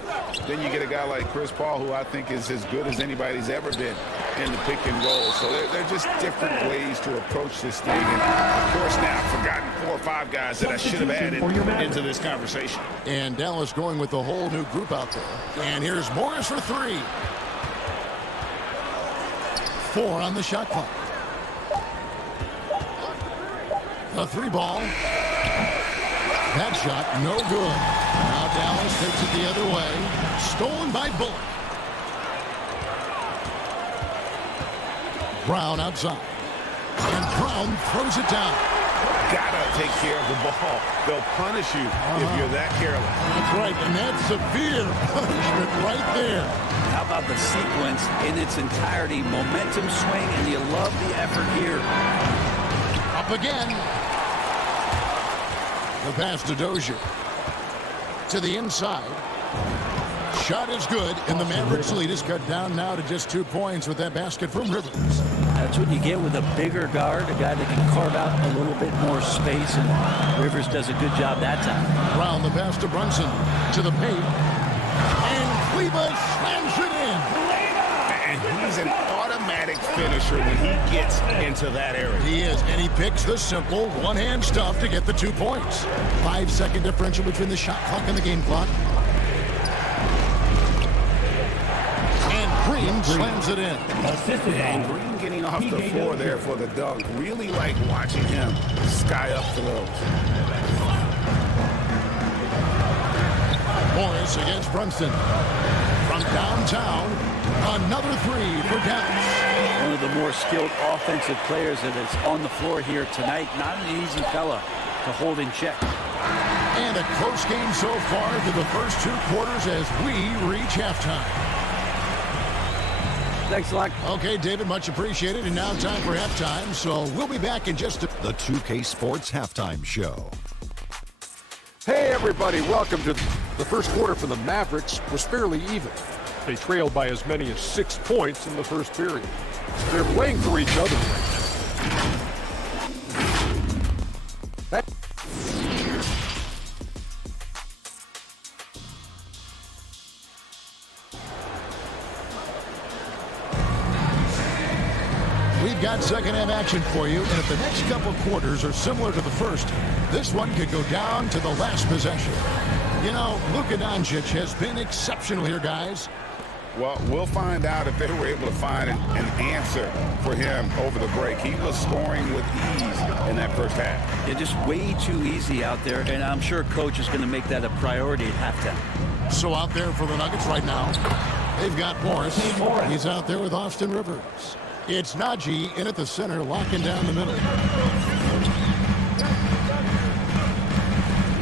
then you get a guy like Chris Paul, who I think is as good as anybody's ever been in the pick and roll. So they're just different ways to approach this thing. And of course, now I've forgotten 4 or 5 guys that I should have added into this conversation. And Dallas going with a whole new group out there. And here's Morris for 3. 4 on the shot clock. The 3 ball. That shot, no good. Now Dallas takes it the other way. Stolen by Bullock. Brown outside. And Brown throws it down. Gotta take care of the ball. They'll punish you if you're that careless. That's right, and that's severe punishment right there. How about the sequence in its entirety? Momentum swing, and you love the effort here. Up again. The pass to Dozier. To the inside. Shot is good, and the Mavericks lead is cut down now to just 2 points with that basket from Rivers. That's what you get with a bigger guard, a guy that can carve out a little bit more space, and Rivers does a good job that time. Brown, the pass to Brunson, to the paint, and Kleba slams it in. And he's an automatic finisher when he gets into that area. He is, and he picks the simple one-hand stuff to get the 2 points. 5-second differential between the shot clock and the game clock. Green slams it in. And Green getting off the floor there for the dunk. Really like watching him sky up throws. Morris against Brunson. From downtown, another 3 for Dallas. One of the more skilled offensive players that is on the floor here tonight. Not an easy fella to hold in check. And a close game so far through the first 2 quarters as we reach halftime. Thanks a lot. Okay, David, much appreciated. And now time for halftime, so we'll be back in just a... The 2K Sports Halftime Show. Hey, everybody, welcome to the first quarter for the Mavericks was fairly even. They trailed by as many as 6 points in the first period. They're playing for each other right now. We've got second half action for you, and if the next couple quarters are similar to the first, this one could go down to the last possession. You know, Luka Doncic has been exceptional here, guys. Well, we'll find out if they were able to find an answer for him over the break. He was scoring with ease in that first half. Yeah, just way too easy out there, and I'm sure Coach is going to make that a priority at halftime. So out there for the Nuggets right now, they've got Morris. He's out there with Austin Rivers. It's Najee in at the center, locking down the middle.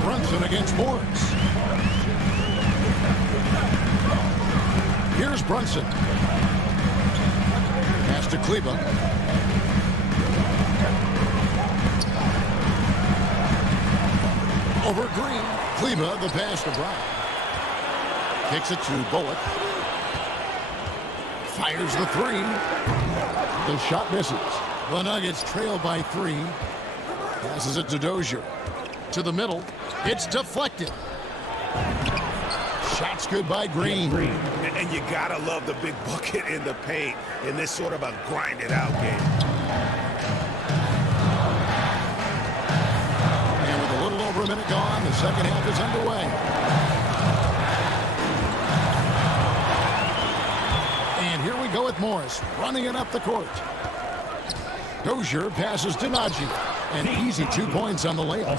Brunson against Morris. Here's Brunson. Pass to Kleba. Over Green. Kleba, the pass to Brown. Kicks it to Bullock. Fires the 3. The shot misses. The Nuggets trail by 3. Passes it to Dozier. To the middle. It's deflected. Shots good by Green. And you gotta love the big bucket in the paint in this sort of a grinded-out game. And with a little over a minute gone, the second half is underway. And here we go with Morris, running it up the court. Dozier passes to Najee. An easy 2 points on the layup.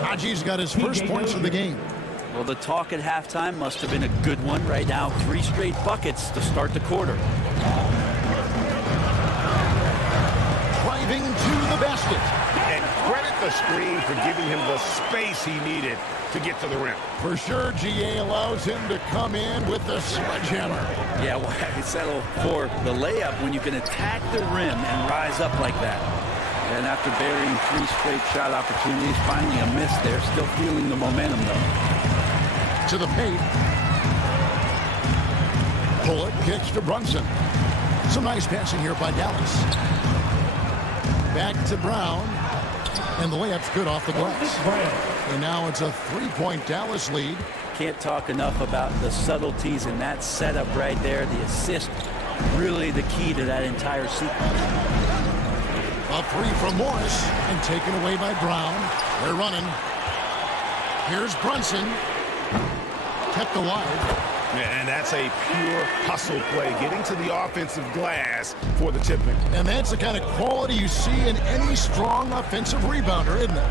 Najee's got his first points of the game. Well, the talk at halftime must have been a good one. Right now, 3 straight buckets to start the quarter. Driving to the basket. And credit the screen for giving him the space he needed to get to the rim. For sure, GA allows him to come in with the sledgehammer. Yeah, well, I settle for the layup when you can attack the rim and rise up like that. And after burying 3 straight shot opportunities, finally a miss there. Still feeling the momentum, though. to the paint. Bullock kicks to Brunson. Some nice passing here by Dallas. Back to Brown. And the layup's good off the glass. And now it's a 3-point Dallas lead. Can't talk enough about the subtleties in that setup right there. The assist, really the key to that entire sequence. A three from Morris and taken away by Brown. They're running. Here's Brunson. Kept alive. And that's a pure hustle play, getting to the offensive glass for the tipping. And that's the kind of quality you see in any strong offensive rebounder, isn't it?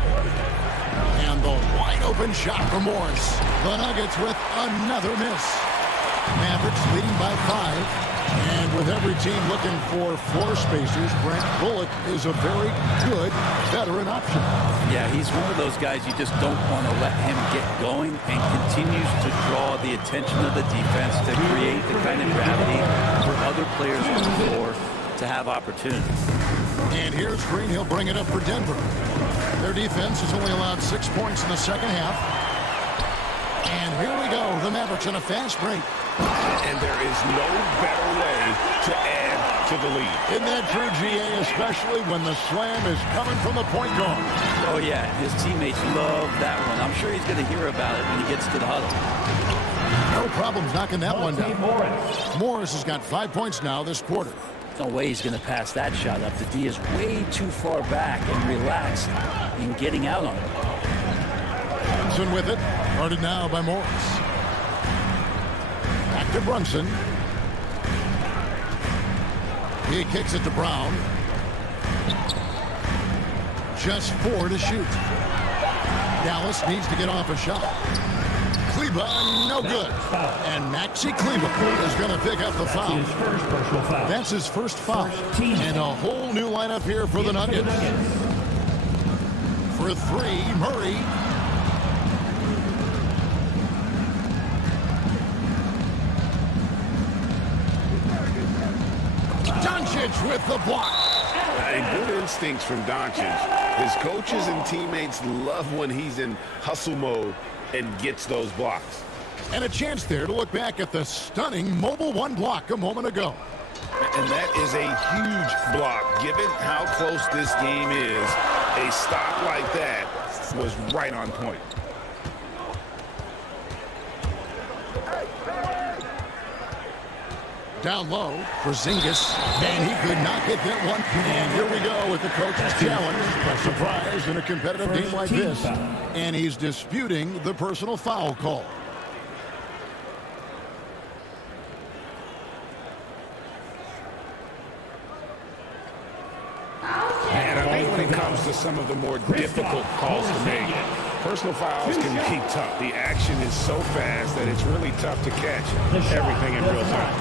And the wide open shot for Morris. The Nuggets with another miss. Mavericks leading by 5. And with every team looking for floor spacers, Brent Bullock is a very good veteran option. Yeah, he's one of those guys you just don't want to let him get going, and continues to draw the attention of the defense to create the kind of gravity for other players on the floor to have opportunity. And here's Green. He'll bring it up for Denver. Their defense has only allowed 6 points in the second half. And here we go. The Mavericks on a fast break. And there is no better way to add to the lead. Isn't that true, GA, especially when the slam is coming from the point guard? Oh, yeah. His teammates love that one. I'm sure he's going to hear about it when he gets to the huddle. No problems knocking that one down. Morris has got 5 points now this quarter. No way he's going to pass that shot up. The D is way too far back and relaxed in getting out on it. Brunson with it. Guarded now by Morris. Back to Brunson. He kicks it to Brown. Just 4 to shoot. Dallas needs to get off a shot. Kleba, no good. And Maxi Kleba is going to pick up the foul. That's his first foul. And a whole new lineup here for the Nuggets. For 3, Murray. Doncic with the block. And good instincts from Doncic. His coaches and teammates love when he's in hustle mode and gets those blocks. And a chance there to look back at the stunning Mobile 1 block a moment ago. And that is a huge block. Given how close this game is, a stop like that was right on point. Down low for Zingas, and he could not get that one. And here we go with the coach's challenge. A surprise in a competitive game like this. And he's disputing the personal foul call. And I think when it comes to some of the more difficult calls to make, personal fouls can be tough. The action is so fast that it's really tough to catch everything in real time.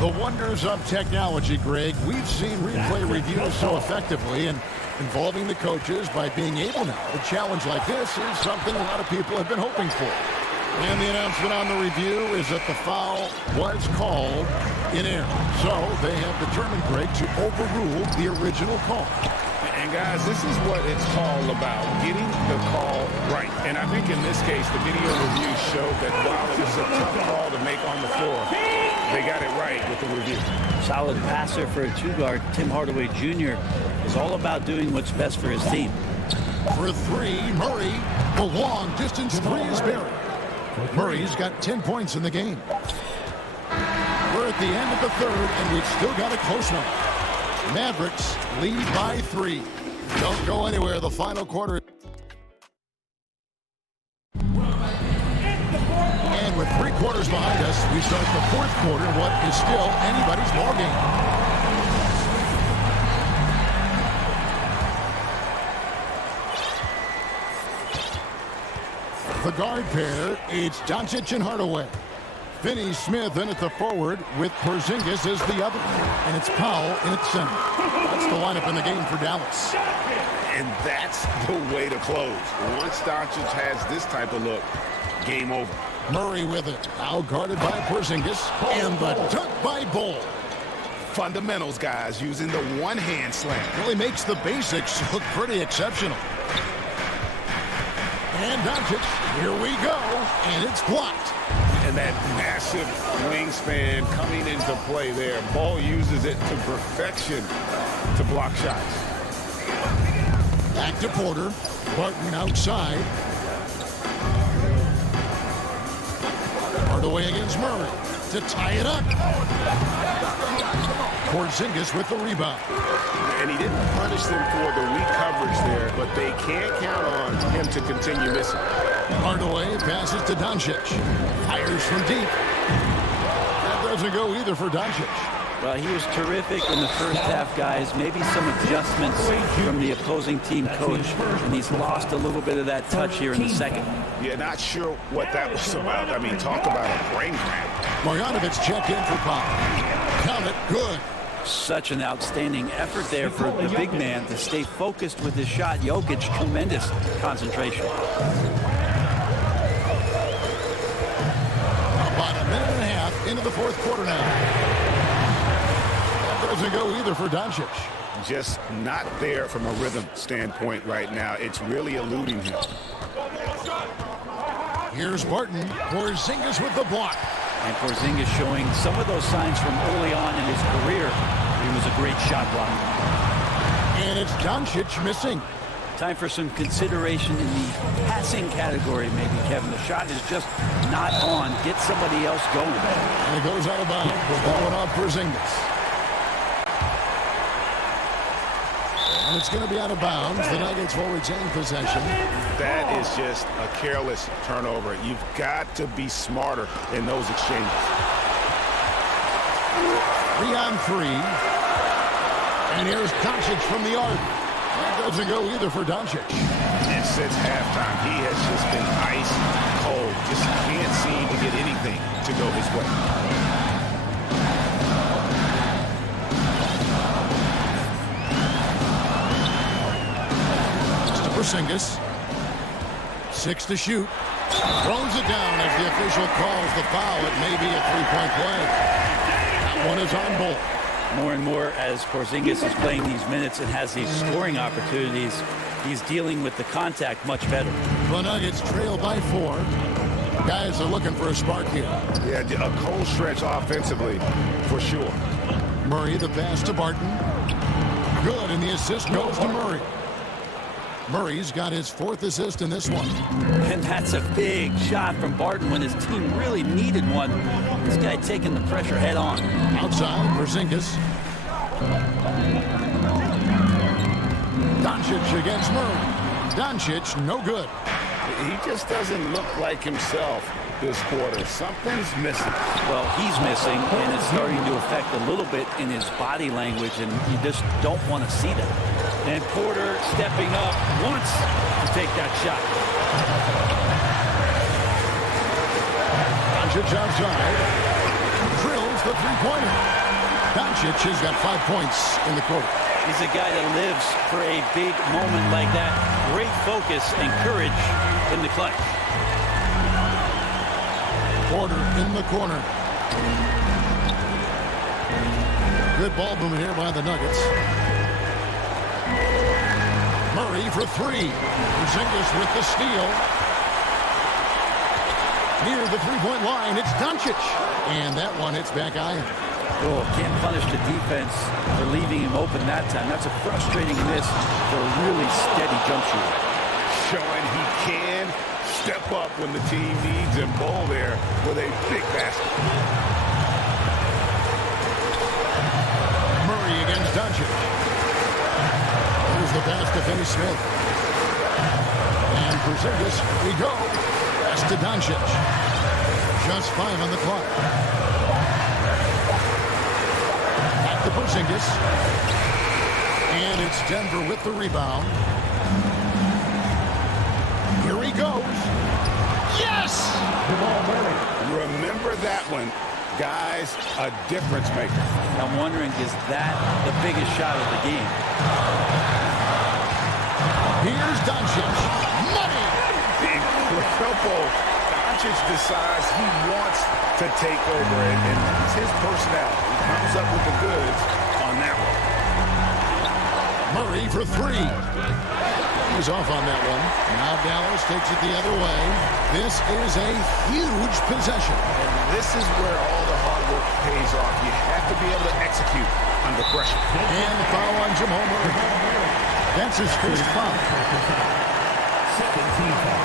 The wonders of technology, Greg. We've seen replay reviews so effectively and involving the coaches by being able now. A challenge like this is something a lot of people have been hoping for. And the announcement on the review is that the foul was called in error. So they have determined, Greg, to overrule the original call. And guys, this is what it's all about, getting the call right. And I think in this case, the video review showed that while it was a tough call to make on the floor, they got it right with the review. Solid passer for a 2-guard. Tim Hardaway Jr. is all about doing what's best for his team. For 3, Murray. The long distance 3 is buried. Murray's got 10 points in the game. We're at the end of the third, and we've still got a close number. Mavericks lead by 3. Don't go anywhere. The final quarter. And with 3 quarters behind us, we start the fourth quarter, what is still anybody's ball game. The guard pair, it's Doncic and Hardaway. Finney Smith in at the forward with Porzingis as the other. And it's Powell in at center. That's the lineup in the game for Dallas. And that's the way to close. Once Doncic has this type of look, game over. Murray with it. Now guarded by Porzingis. And the dunk by Bull. Fundamentals, guys, using the one-hand slam. Really makes the basics look pretty exceptional. And Doncic, here we go, and it's blocked. And that massive wingspan coming into play there. Ball uses it to perfection to block shots. Back to Porter. Barton outside. Hardaway against Murray to tie it up. Porzingis with the rebound. And he didn't punish them for the weak coverage there, but they can't count on him to continue missing. Hardaway passes to Doncic. Fires from deep. That doesn't go either for Doncic. Well, he was terrific in the first half, guys. Maybe some adjustments from the opposing team coach, and he's lost a little bit of that touch here in the second. Yeah, not sure what that was about. I mean, talk about a brain cramp. Marjanovic checked in for foul. Count it, good. Such an outstanding effort there for the big man to stay focused with his shot. Jokic, tremendous concentration. About a minute and a half into the fourth quarter now. Doesn't go either for Doncic. Just not there from a rhythm standpoint right now. It's really eluding him. Here's Barton. Porzingis with the block. And Porzingis showing some of those signs from early on in his career. He was a great shot blocker. And it's Doncic missing. Time for some consideration in the passing category, maybe, Kevin. The shot is just not on. Get somebody else going. And it goes out of bounds. We're going off Porzingis. And it's going to be out of bounds. The Nuggets will retain possession. That is just a careless turnover. You've got to be smarter in those exchanges. 3-on-3. And here's Doncic from the arc. That doesn't go either for Doncic. And since halftime, he has just been ice cold. Just can't seem to get anything to go his way. Porzingis. 6 to shoot. Throws it down as the official calls the foul. It may be a three-point play. That one is on Bull. More and more as Porzingis is playing these minutes and has these scoring opportunities, he's dealing with the contact much better. The Nuggets trail by 4. Guys are looking for a spark here. Yeah, a cold stretch offensively for sure. Murray, the pass to Barton. Good, and the assist goes to Murray. Murray's got his 4th assist in this one. And that's a big shot from Barton when his team really needed one. This guy taking the pressure head on. Outside, Porzingis. Doncic against Murray. Doncic, no good. He just doesn't look like himself this quarter. Something's missing. Well, he's missing, and it's starting to affect a little bit in his body language, and you just don't want to see that. And Porter stepping up once to take that shot. Doncic outside. Drills the three-pointer. Doncic has got 5 points in the quarter. He's a guy that lives for a big moment like that. Great focus and courage in the clutch. Porter in the corner. Good ball movement here by the Nuggets. Murray for 3. Porzingis with the steal. Near the three-point line, it's Doncic. And that one hits back iron. Oh, can't punish the defense for leaving him open that time. That's a frustrating miss for a really steady jump shooter. Showing he can step up when the team needs him. Ball there with a big basket. Murray against Doncic. Here's the pass to Finney Smith. And Porzingis, we go. Pass to Doncic. Just 5 on the clock. Back to Porzingis. And it's Denver with the rebound. Here he goes. Yes! Remember that one. Guys, a difference maker. I'm wondering, is that the biggest shot of the game? Here's Doncic. Money! Incredible. Doncic decides he wants to take over, and it's his personality. He comes up with the goods on that one. Murray for 3. He was off on that one. Now Dallas takes it the other way. This is a huge possession. And this is where all the hard work pays off. You have to be able to execute under pressure. And the foul on Jamal Murray. That's his first foul. 17 foul.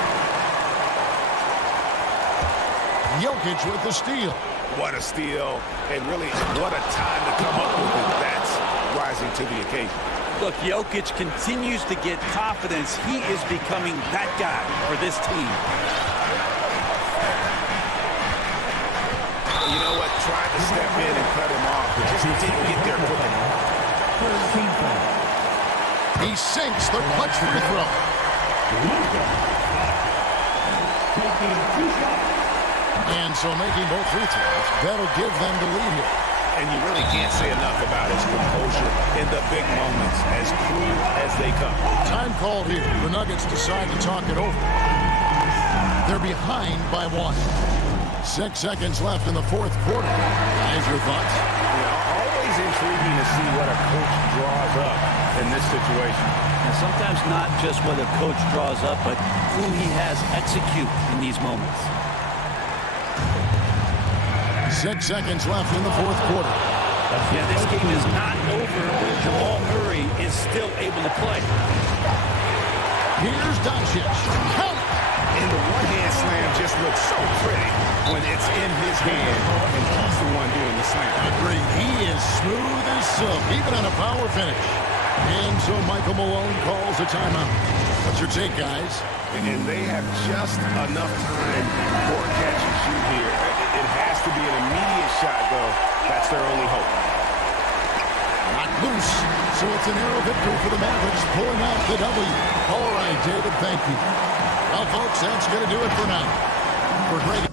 Jokic with the steal. What a steal, and really what a time to come up with it. That's rising to the occasion. Look, Jokic continues to get confidence. He is becoming that guy for this team. You know what? Tried to step in and cut him off, but just didn't get there quick enough. He sinks the clutch free throw. And so making both free throws, that'll give them the lead here. And you really can't say enough about his composure in the big moments, as cool as they come. Time called here. The Nuggets decide to talk it over. They're behind by 1. 6 seconds left in the fourth quarter. Guys, your thoughts? Always intriguing to see what a coach draws up in this situation. And sometimes not just what a coach draws up, but who he has execute in these moments. 6 seconds left in the fourth quarter. Yeah, this game is not over. Jamal Murray is still able to play. Here's Doncic. Count! And the one-hand slam just looks so pretty when it's in his hand, and he's the one doing the slam. Agree. He is smooth as silk, even on a power finish. And so Michael Malone calls a timeout. What's your take, guys? And they have just enough time for a catch and shoot here. It has to be an immediate shot, though. That's their only hope. Not loose. So it's an arrow victory for the Mavericks, pulling out the W. All right, David, thank you. Well, folks, that's going to do it for now. For Greg.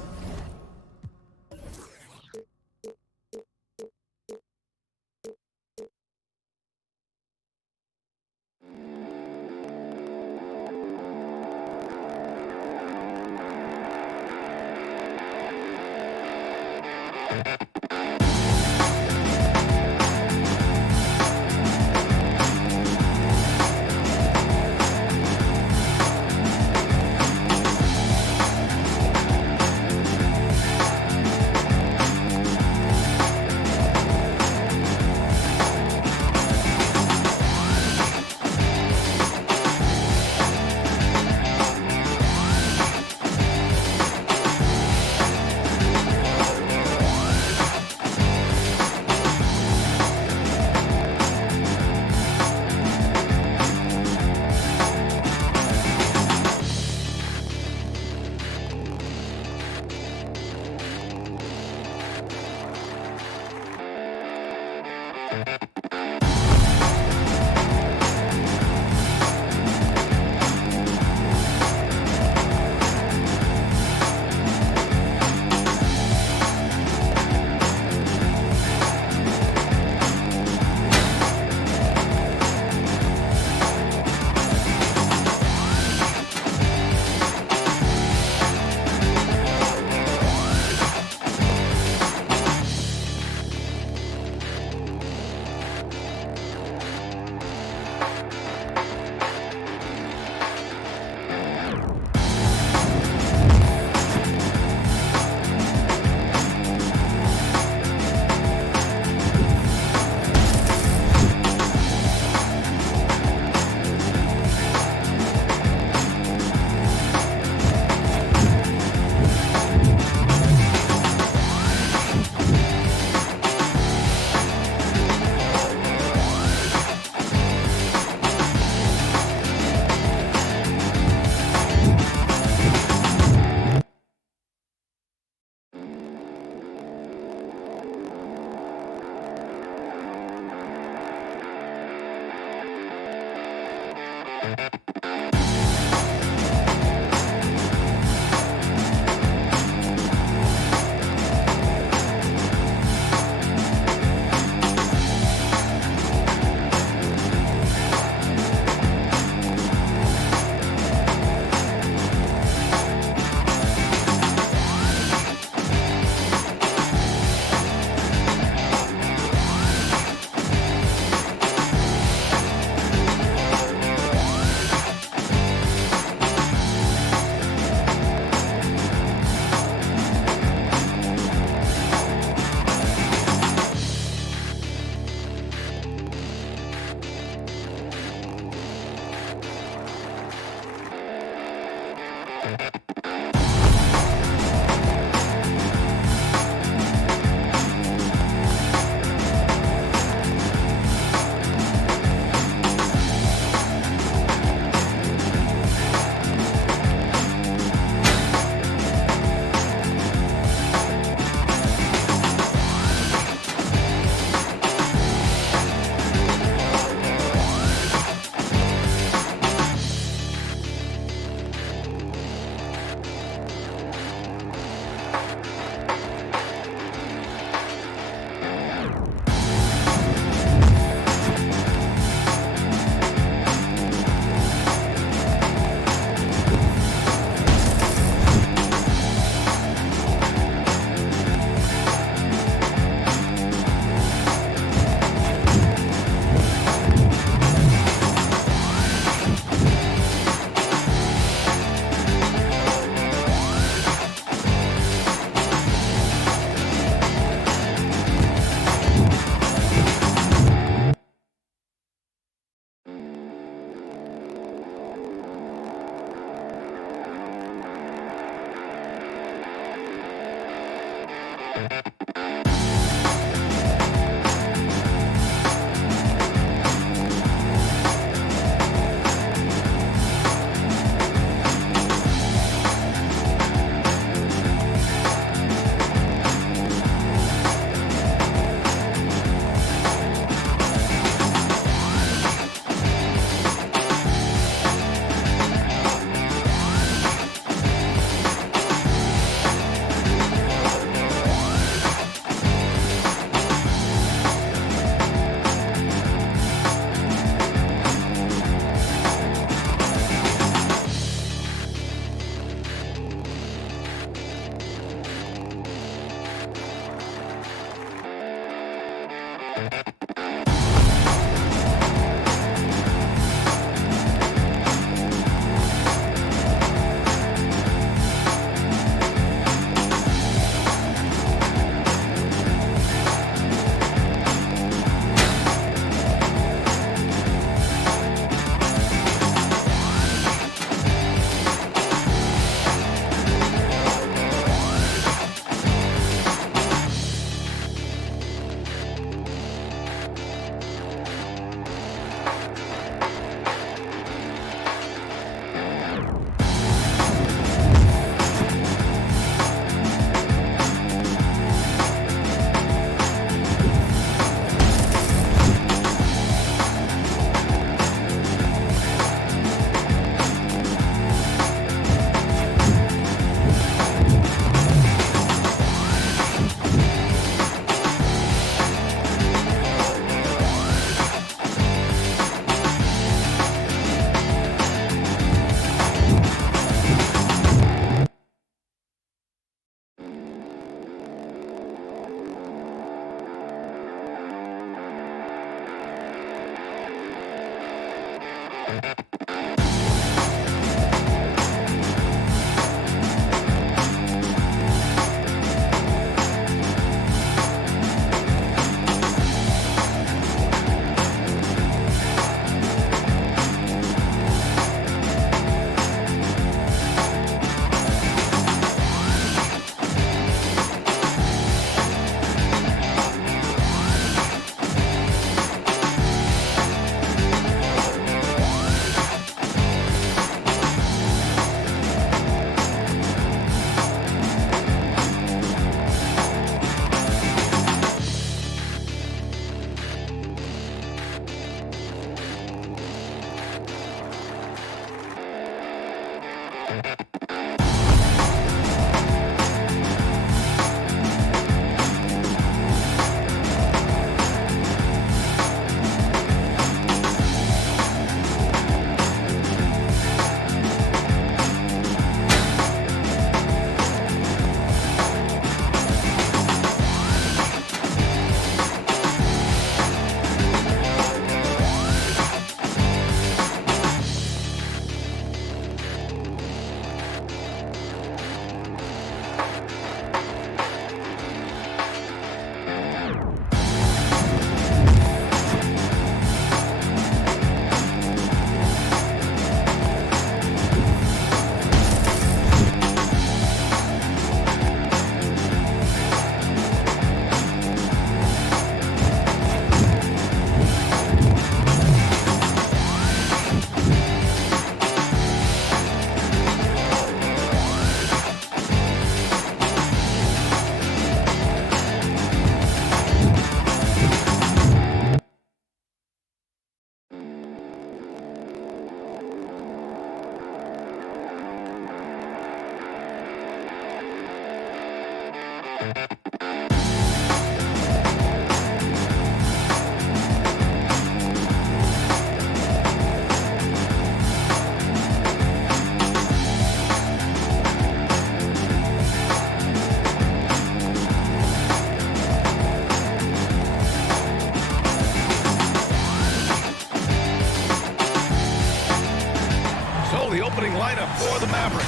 For the Mavericks,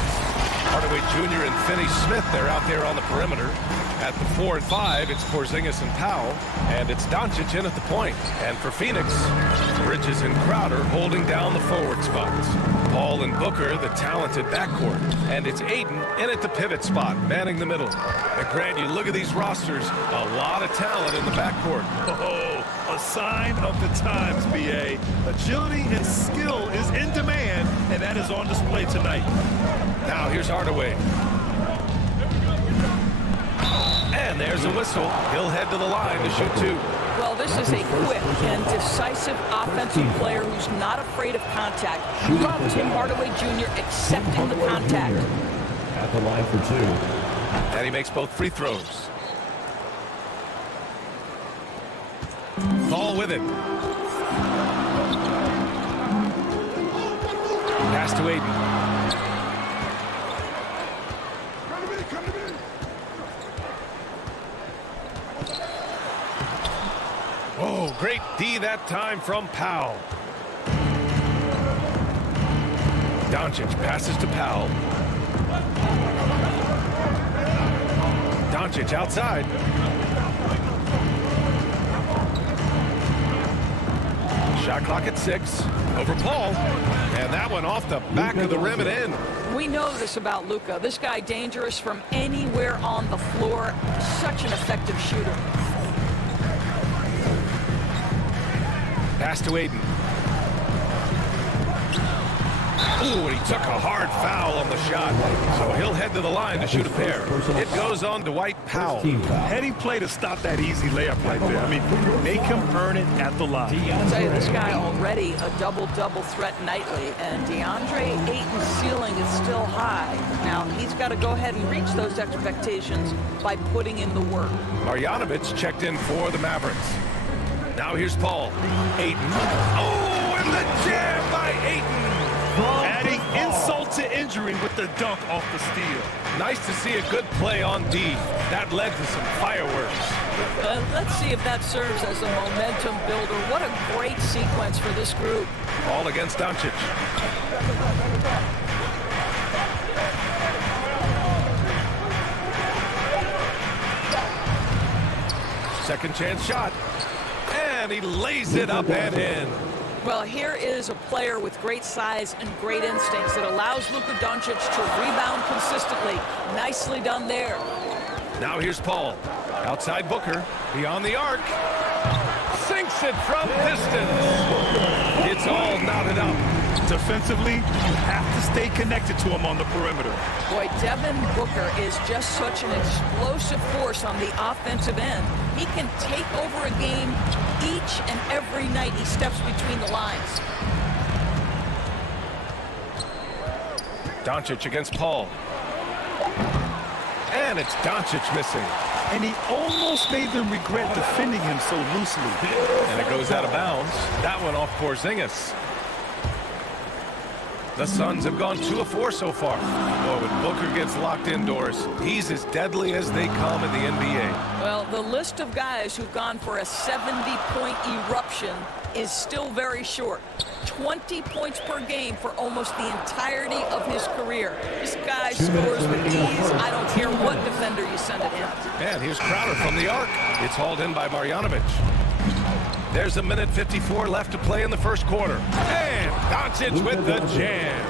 Hardaway Jr. and Finney Smith, they're out there on the perimeter. At the 4 and 5, it's Porzingis and Powell, and it's Doncic in at the point. And for Phoenix, Bridges and Crowder holding down the forward spots. Paul and Booker, the talented backcourt. And it's Aiden in at the pivot spot, manning the middle. And Grant, you look at these rosters, a lot of talent in the backcourt. Oh, a sign of the times, B.A. Agility and skill is in demand, and that is on display tonight. Now here's Hardaway. And there's a whistle. He'll head to the line to shoot two. Well, this is a quick and decisive offensive player who's not afraid of contact. You love Tim Hardaway Jr. accepting the contact. At the line for two. And he makes both free throws. Paul with it. Pass to Aiden. Oh, great D that time from Powell. Doncic passes to Powell. Doncic outside. Shot clock at 6. Over Paul. And that one off the back of the rim and in. We know this about Luka. This guy dangerous from anywhere on the floor. Such an effective shooter. Pass to Aiden. Ooh, and he took a hard foul on the shot. So he'll head to the line to shoot a pair. It goes on Dwight Powell. Heady play to stop that easy layup right there. I mean, make him earn it at the line. I'll tell you, this guy already a double-double threat nightly, and DeAndre Ayton's ceiling is still high. Now, he's got to go ahead and reach those expectations by putting in the work. Marjanovic checked in for the Mavericks. Now here's Paul. Ayton. Oh, and the jam by Ayton. Adding insult to injury with the dunk off the steal. Nice to see a good play on D. That led to some fireworks. Let's see if that serves as a momentum builder. What a great sequence for this group. All against Doncic. Second chance shot. And he lays it up and in. Well, here is a player with great size and great instincts that allows Luka Doncic to rebound consistently. Nicely done there. Now here's Paul. Outside Booker. Beyond the arc. Sinks it from distance. It's all knotted up. Defensively, you have to stay connected to him on the perimeter. Boy, Devin Booker is just such an explosive force on the offensive end. He can take over a game each and every night he steps between the lines. Doncic against Paul. And it's Doncic missing. And he almost made them regret defending him so loosely. And it goes out of bounds. That one off Porzingis. The Suns have gone 2 of 4 so far. Boy, when Booker gets locked indoors, he's as deadly as they come in the NBA. Well, the list of guys who've gone for a 70-point eruption is still very short. 20 points per game for almost the entirety of his career. This guy scores with ease. I don't care what defender you send at him. And here's Crowder from the arc. It's hauled in by Marjanovic. There's 1:54 left to play in the first quarter. And Doncic with the jam.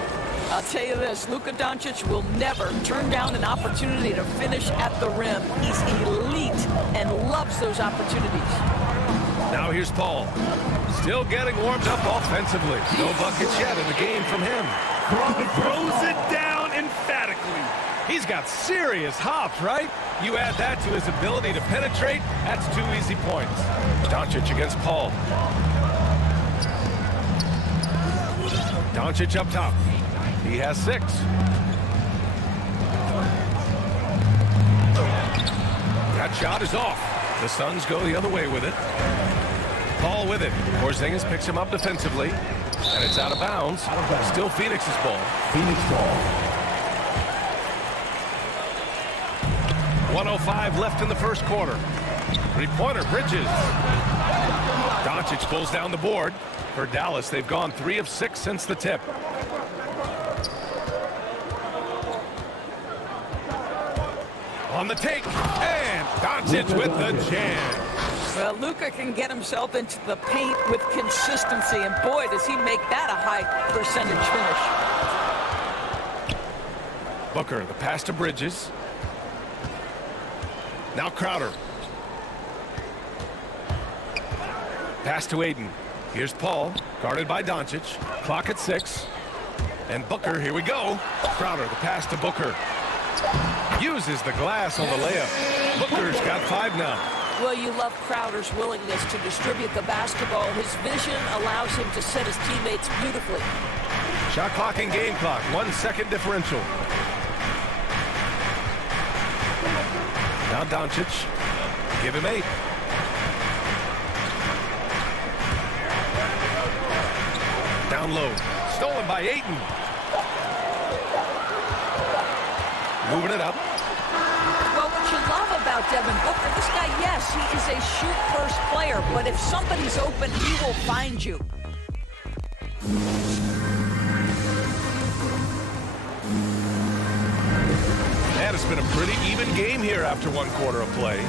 I'll tell you this, Luka Doncic will never turn down an opportunity to finish at the rim. He's elite and loves those opportunities. Now here's Paul. Still getting warmed up offensively. No buckets yet in the game from him. Throws it down emphatically. He's got serious hops, right? You add that to his ability to penetrate, that's 2 easy points. Doncic against Paul. Doncic up top. He has 6. That shot is off. The Suns go the other way with it. Paul with it. Porzingis picks him up defensively. And it's out of bounds. Still Phoenix's ball. Phoenix ball. 1:05 left in the first quarter. Three-pointer, Bridges. Doncic pulls down the board. For Dallas, they've gone 3 of 6 since the tip. On the take, and Doncic with the jam. Well, Luka can get himself into the paint with consistency, and boy, does he make that a high percentage finish. Booker, the pass to Bridges. Now Crowder. Pass to Aiden. Here's Paul, guarded by Doncic. Clock at 6. And Booker, here we go. Crowder, the pass to Booker. Uses the glass on the layup. Booker's got 5 now. Well, you love Crowder's willingness to distribute the basketball. His vision allows him to set his teammates beautifully. Shot clock and game clock, 1 second differential. Now Doncic, give him 8. Down low, stolen by Ayton. Moving it up. Well, what you love about Devin Booker, this guy, yes, he is a shoot-first player, but if somebody's open, he will find you. And it's been a pretty even game here after one quarter of play.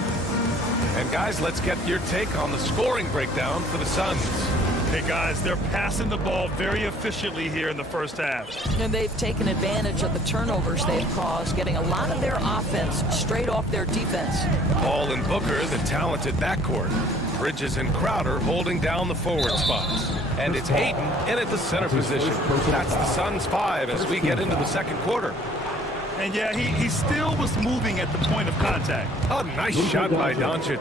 And guys, let's get your take on the scoring breakdown for the Suns. Hey guys, they're passing the ball very efficiently here in the first half. And they've taken advantage of the turnovers they've caused, getting a lot of their offense straight off their defense. Paul and Booker, the talented backcourt. Bridges and Crowder holding down the forward spots. And it's Ayton in at the center position. That's the Suns 5 as we get into the second quarter. And yeah, he still was moving at the point of contact. A nice shot by Doncic.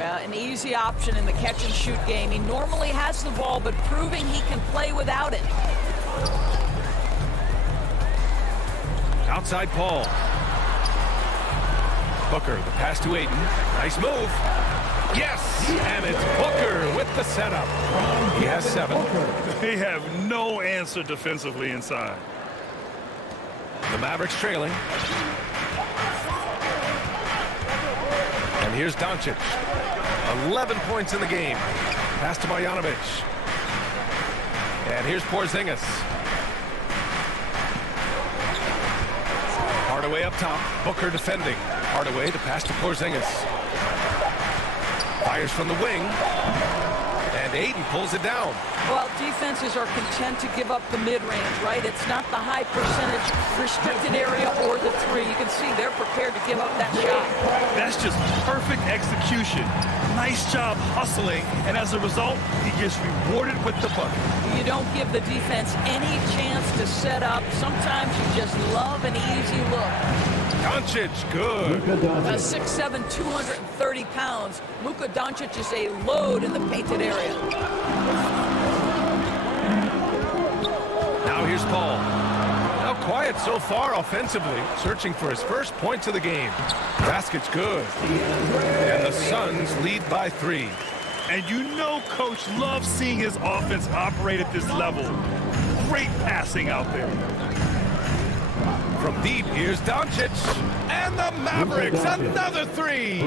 An easy option in the catch-and-shoot game. He normally has the ball, but proving he can play without it. Outside Paul. Booker, the pass to Ayton. Nice move. Yes, and it's Booker with the setup. He has 7. They have no answer defensively inside. The Mavericks trailing. And here's Doncic. 11 points in the game. Pass to Marjanovic. And here's Porzingis. Hardaway up top. Booker defending. Hardaway, the pass to Porzingis. Fires from the wing. And Ayton pulls it down. Well, defenses are content to give up the mid-range, right? It's not the high percentage restricted area or the 3. You can see they're prepared to give up that shot. That's just perfect execution. Nice job hustling, and as a result, he gets rewarded with the bucket. You don't give the defense any chance to set up. Sometimes you just love an easy look. Doncic, good. 6'7", 230 pounds. Luka Doncic is a load in the painted area. Now here's Paul. Now quiet so far offensively, searching for his first points of the game. Basket's good. And the Suns lead by 3. And you know Coach loves seeing his offense operate at this level. Great passing out there. From deep, here's Doncic. And the Mavericks, another 3.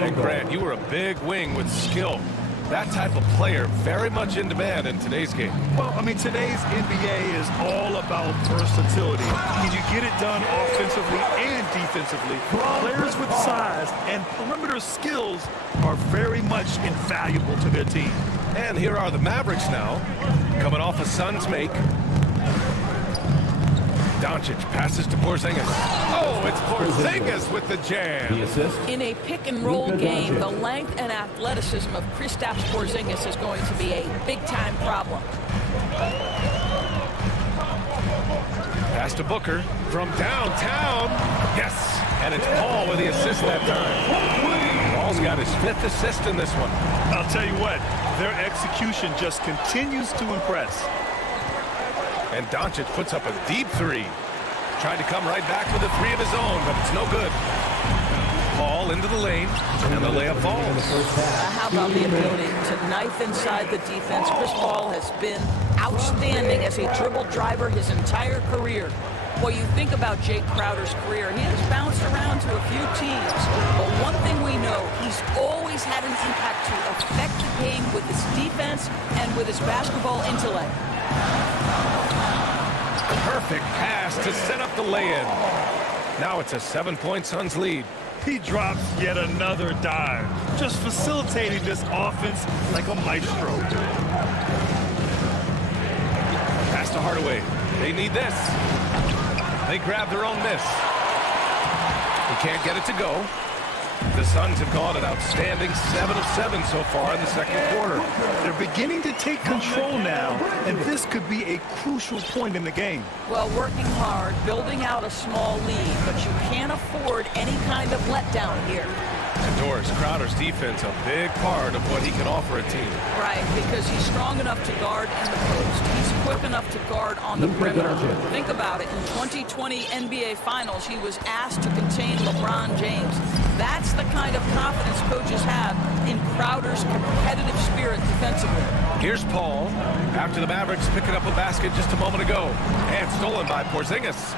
And Grant, you were a big wing with skill. That type of player very much in demand in today's game. Well, I mean, today's NBA is all about versatility. Can you get it done offensively and defensively? Players with size and perimeter skills are very much invaluable to their team. And here are the Mavericks now, coming off a Suns make. Doncic passes to Porzingis. Oh, it's Porzingis with the jam. In a pick-and-roll game, the length and athleticism of Kristaps Porzingis is going to be a big-time problem. Pass to Booker from downtown. Yes, and it's Paul with the assist that time. Paul's got his 5th assist in this one. I'll tell you what, their execution just continues to impress. And Doncic puts up a deep 3. Tried to come right back with a 3 of his own, but it's no good. Paul into the lane, and the layup falls. How about the ability to knife inside the defense? Chris Paul has been outstanding as a dribble driver his entire career. Well, you think about Jake Crowder's career, he has bounced around to a few teams. But one thing we know, he's always had an impact to affect the game with his defense and with his basketball intellect. Perfect pass to set up the lay-in. Now it's a 7-point Suns lead. He drops yet another dive, just facilitating this offense like a maestro. Pass to Hardaway. They need this. They grab their own miss. He can't get it to go. The Suns have gone an outstanding 7 of 7 so far in the second quarter. They're beginning to take control now, and this could be a crucial point in the game. Well, working hard, building out a small lead, but you can't afford any kind of letdown here. And Doris, Crowder's defense a big part of what he can offer a team. Right, because he's strong enough to guard in the post. He's quick enough to guard on the perimeter. Think about it. In 2020 NBA Finals, he was asked to contain LeBron James. That's the kind of confidence coaches have in Crowder's competitive spirit defensively. Here's Paul after the Mavericks picking up a basket just a moment ago. And stolen by Porzingis.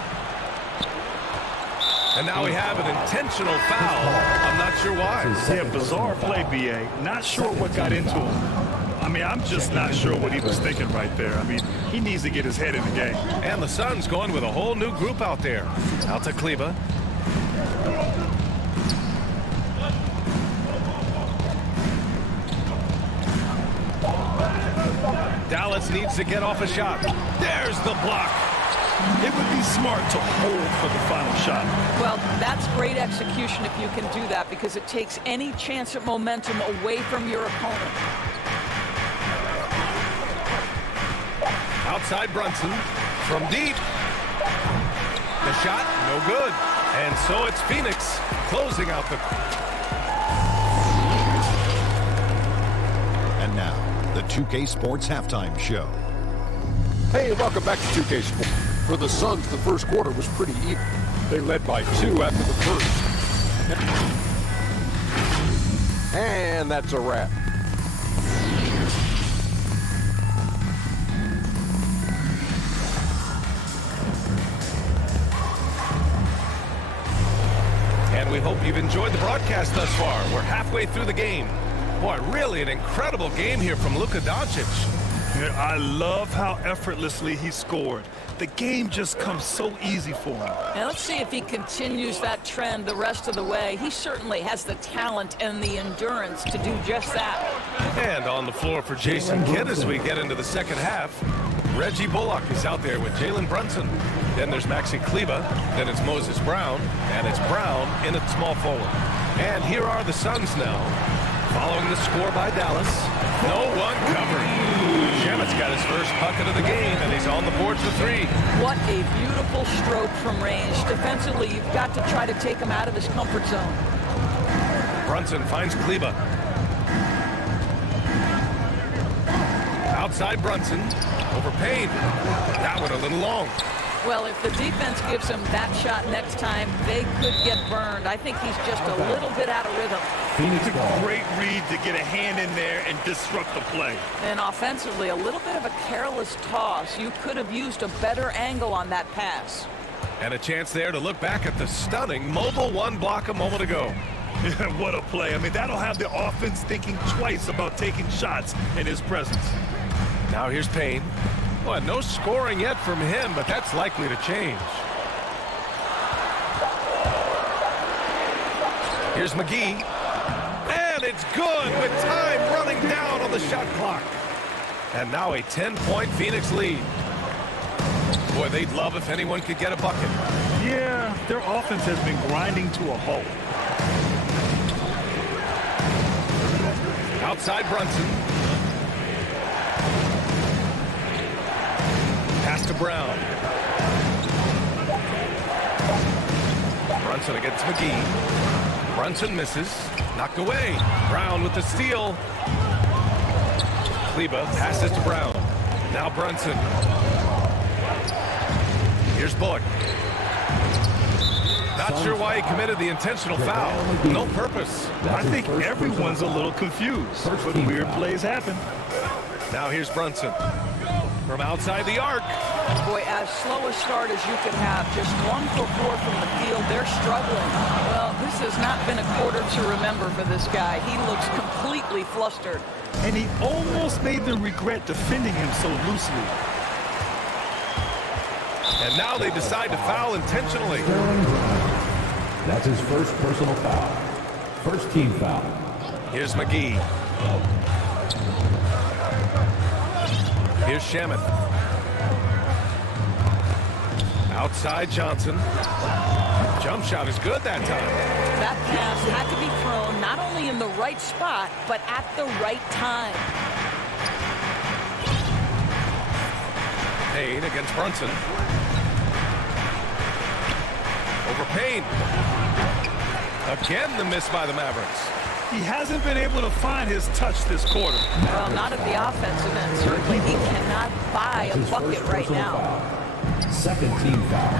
And now we have an intentional foul. I'm not sure why. Yeah, bizarre play, B.A. Not sure what got into him. I mean, I'm just not sure what he was thinking right there. I mean, he needs to get his head in the game. And the Suns going with a whole new group out there. Out to Kleba. Dallas needs to get off a shot. There's the block. It would be smart to hold for the final shot. Well, that's great execution if you can do that, because it takes any chance at momentum away from your opponent. Outside Brunson from deep. The shot, no good. And so it's Phoenix closing out the... And now, the 2K Sports Halftime Show. Hey, welcome back to 2K Sports. For the Suns, the first quarter was pretty even. They led by 2 after the first. And that's a wrap. And we hope you've enjoyed the broadcast thus far. We're halfway through the game. Boy, really an incredible game here from Luka Doncic. Yeah, I love how effortlessly he scored. The game just comes so easy for him. Now let's see if he continues that trend the rest of the way. He certainly has the talent and the endurance to do just that. And on the floor for Jason Kidd as we get into the second half. Reggie Bullock is out there with Jalen Brunson. Then there's Maxi Kleba. Then it's Moses Brown. And it's Brown in at small forward. And here are the Suns now. Following the score by Dallas. No one covered. Shamet's got his first bucket of the game, and he's on the board for 3. What a beautiful stroke from range. Defensively, you've got to try to take him out of his comfort zone. Brunson finds Kleba. Outside Brunson. Over Payne. That one a little long. Well, if the defense gives him that shot next time, they could get burned. I think he's just a little bit out of rhythm. It's a great read to get a hand in there and disrupt the play. And offensively, a little bit of a careless toss. You could have used a better angle on that pass. And a chance there to look back at the stunning mobile 1 block a moment ago. What a play. I mean, that'll have the offense thinking twice about taking shots in his presence. Now here's Payne. Well, no scoring yet from him, but that's likely to change. Here's McGee. And it's good with time running down on the shot clock. And now a 10-point Phoenix lead. Boy, they'd love if anyone could get a bucket. Yeah, their offense has been grinding to a halt. Outside Brunson. Pass to Brown. Brunson against McGee. Brunson misses. Knocked away. Brown with the steal. Kleba passes to Brown. Now Brunson. Here's Bullock. Not sure why he committed the intentional foul. No purpose. I think everyone's a little confused, but weird plays happen. Now here's Brunson. From outside the arc. Boy, as slow a start as you could have, just 1 for 4 from the field. They're struggling. Well, this has not been a quarter to remember for this guy. He looks completely flustered. And he almost made them regret defending him so loosely. And now they decide to foul intentionally. That's his first personal foul. First team foul. Here's McGee. Here's Shamet. Outside Johnson. Jump shot is good that time. That pass had to be thrown not only in the right spot, but at the right time. Payne against Brunson. Over Payne. Again, the miss by the Mavericks. He hasn't been able to find his touch this quarter. Well, not at the offensive end. Certainly, he cannot buy a bucket right now. Foul. Second team foul.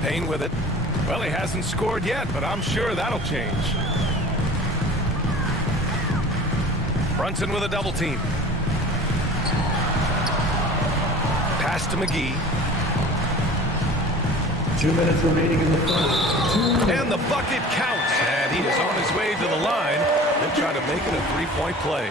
Payne with it. Well, he hasn't scored yet, but I'm sure that'll change. Brunson with a double team. Pass to McGee. 2 minutes remaining in the first. And the bucket counts. And he is on his way to the line. They'll try to make it a three-point play.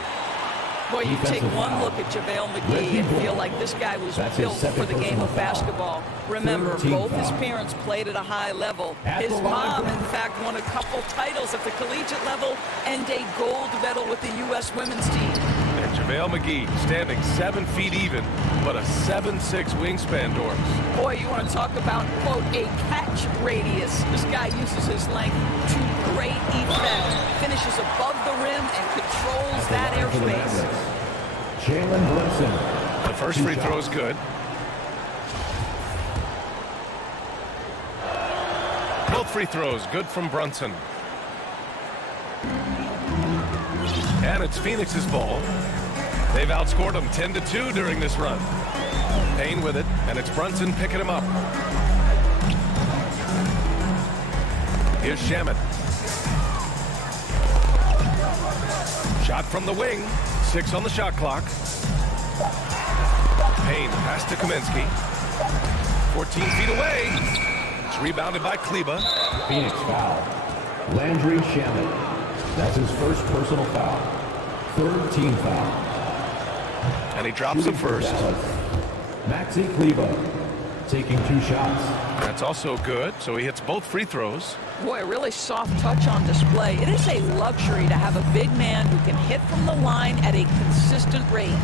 Boy, you take one look at JaVale McGee and feel like this guy was built for the game of basketball. Remember, both his parents played at a high level. His mom, in fact, won a couple titles at the collegiate level and a gold medal with the U.S. women's team. And JaVale McGee standing 7 feet even, but a 7'6" wingspan, Doris. Boy, you want to talk about, quote, a catch radius. This guy uses his length to great effect. Finishes above the rim and controls that airspace. Jalen Brunson. The first free throw is good. Both free throws good from Brunson. And it's Phoenix's ball. They've outscored them 10-2 during this run. Payne with it, and it's Brunson picking him up. Here's Shamet. Shot from the wing. 6 on the shot clock. Payne pass to Kaminsky. 14 feet away. It's rebounded by Kleba. Phoenix foul. Landry Shamet. That's his first personal foul. Third team foul. And he drops it first. Maxi Kleba taking 2 shots. That's also good, so he hits both free throws. Boy, a really soft touch on display. It is a luxury to have a big man who can hit from the line at a consistent rate.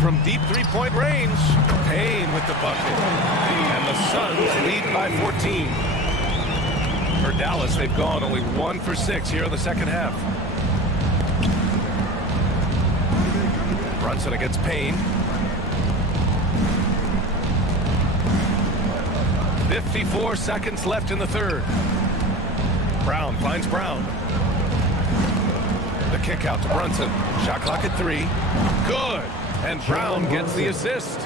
From deep three-point range, Payne with the bucket. And the Suns lead by 14. For Dallas, they've gone only 1 for 6 here in the second half. Brunson against Payne. 54 seconds left in the third. Brown finds Brown. The kick out to Brunson. Shot clock at 3. Good. And Brown gets the assist.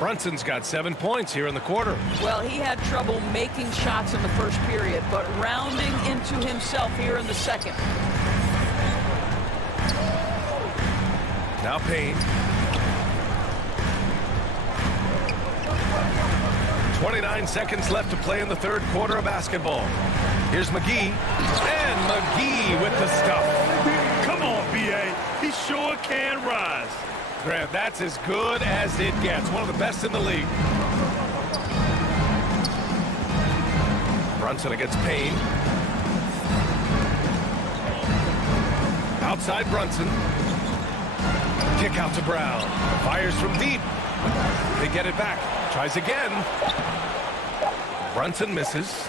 Brunson's got 7 points here in the quarter. Well, he had trouble making shots in the first period, but rounding into himself here in the second. Now Payne. 29 seconds left to play in the third quarter of basketball. Here's McGee. And McGee with the stuff. Come on, B.A. He sure can rise. Grant, that's as good as it gets. One of the best in the league. Brunson against Payne. Outside Brunson. Kick out to Brown. Fires from deep. They get it back. Tries again. Brunson misses.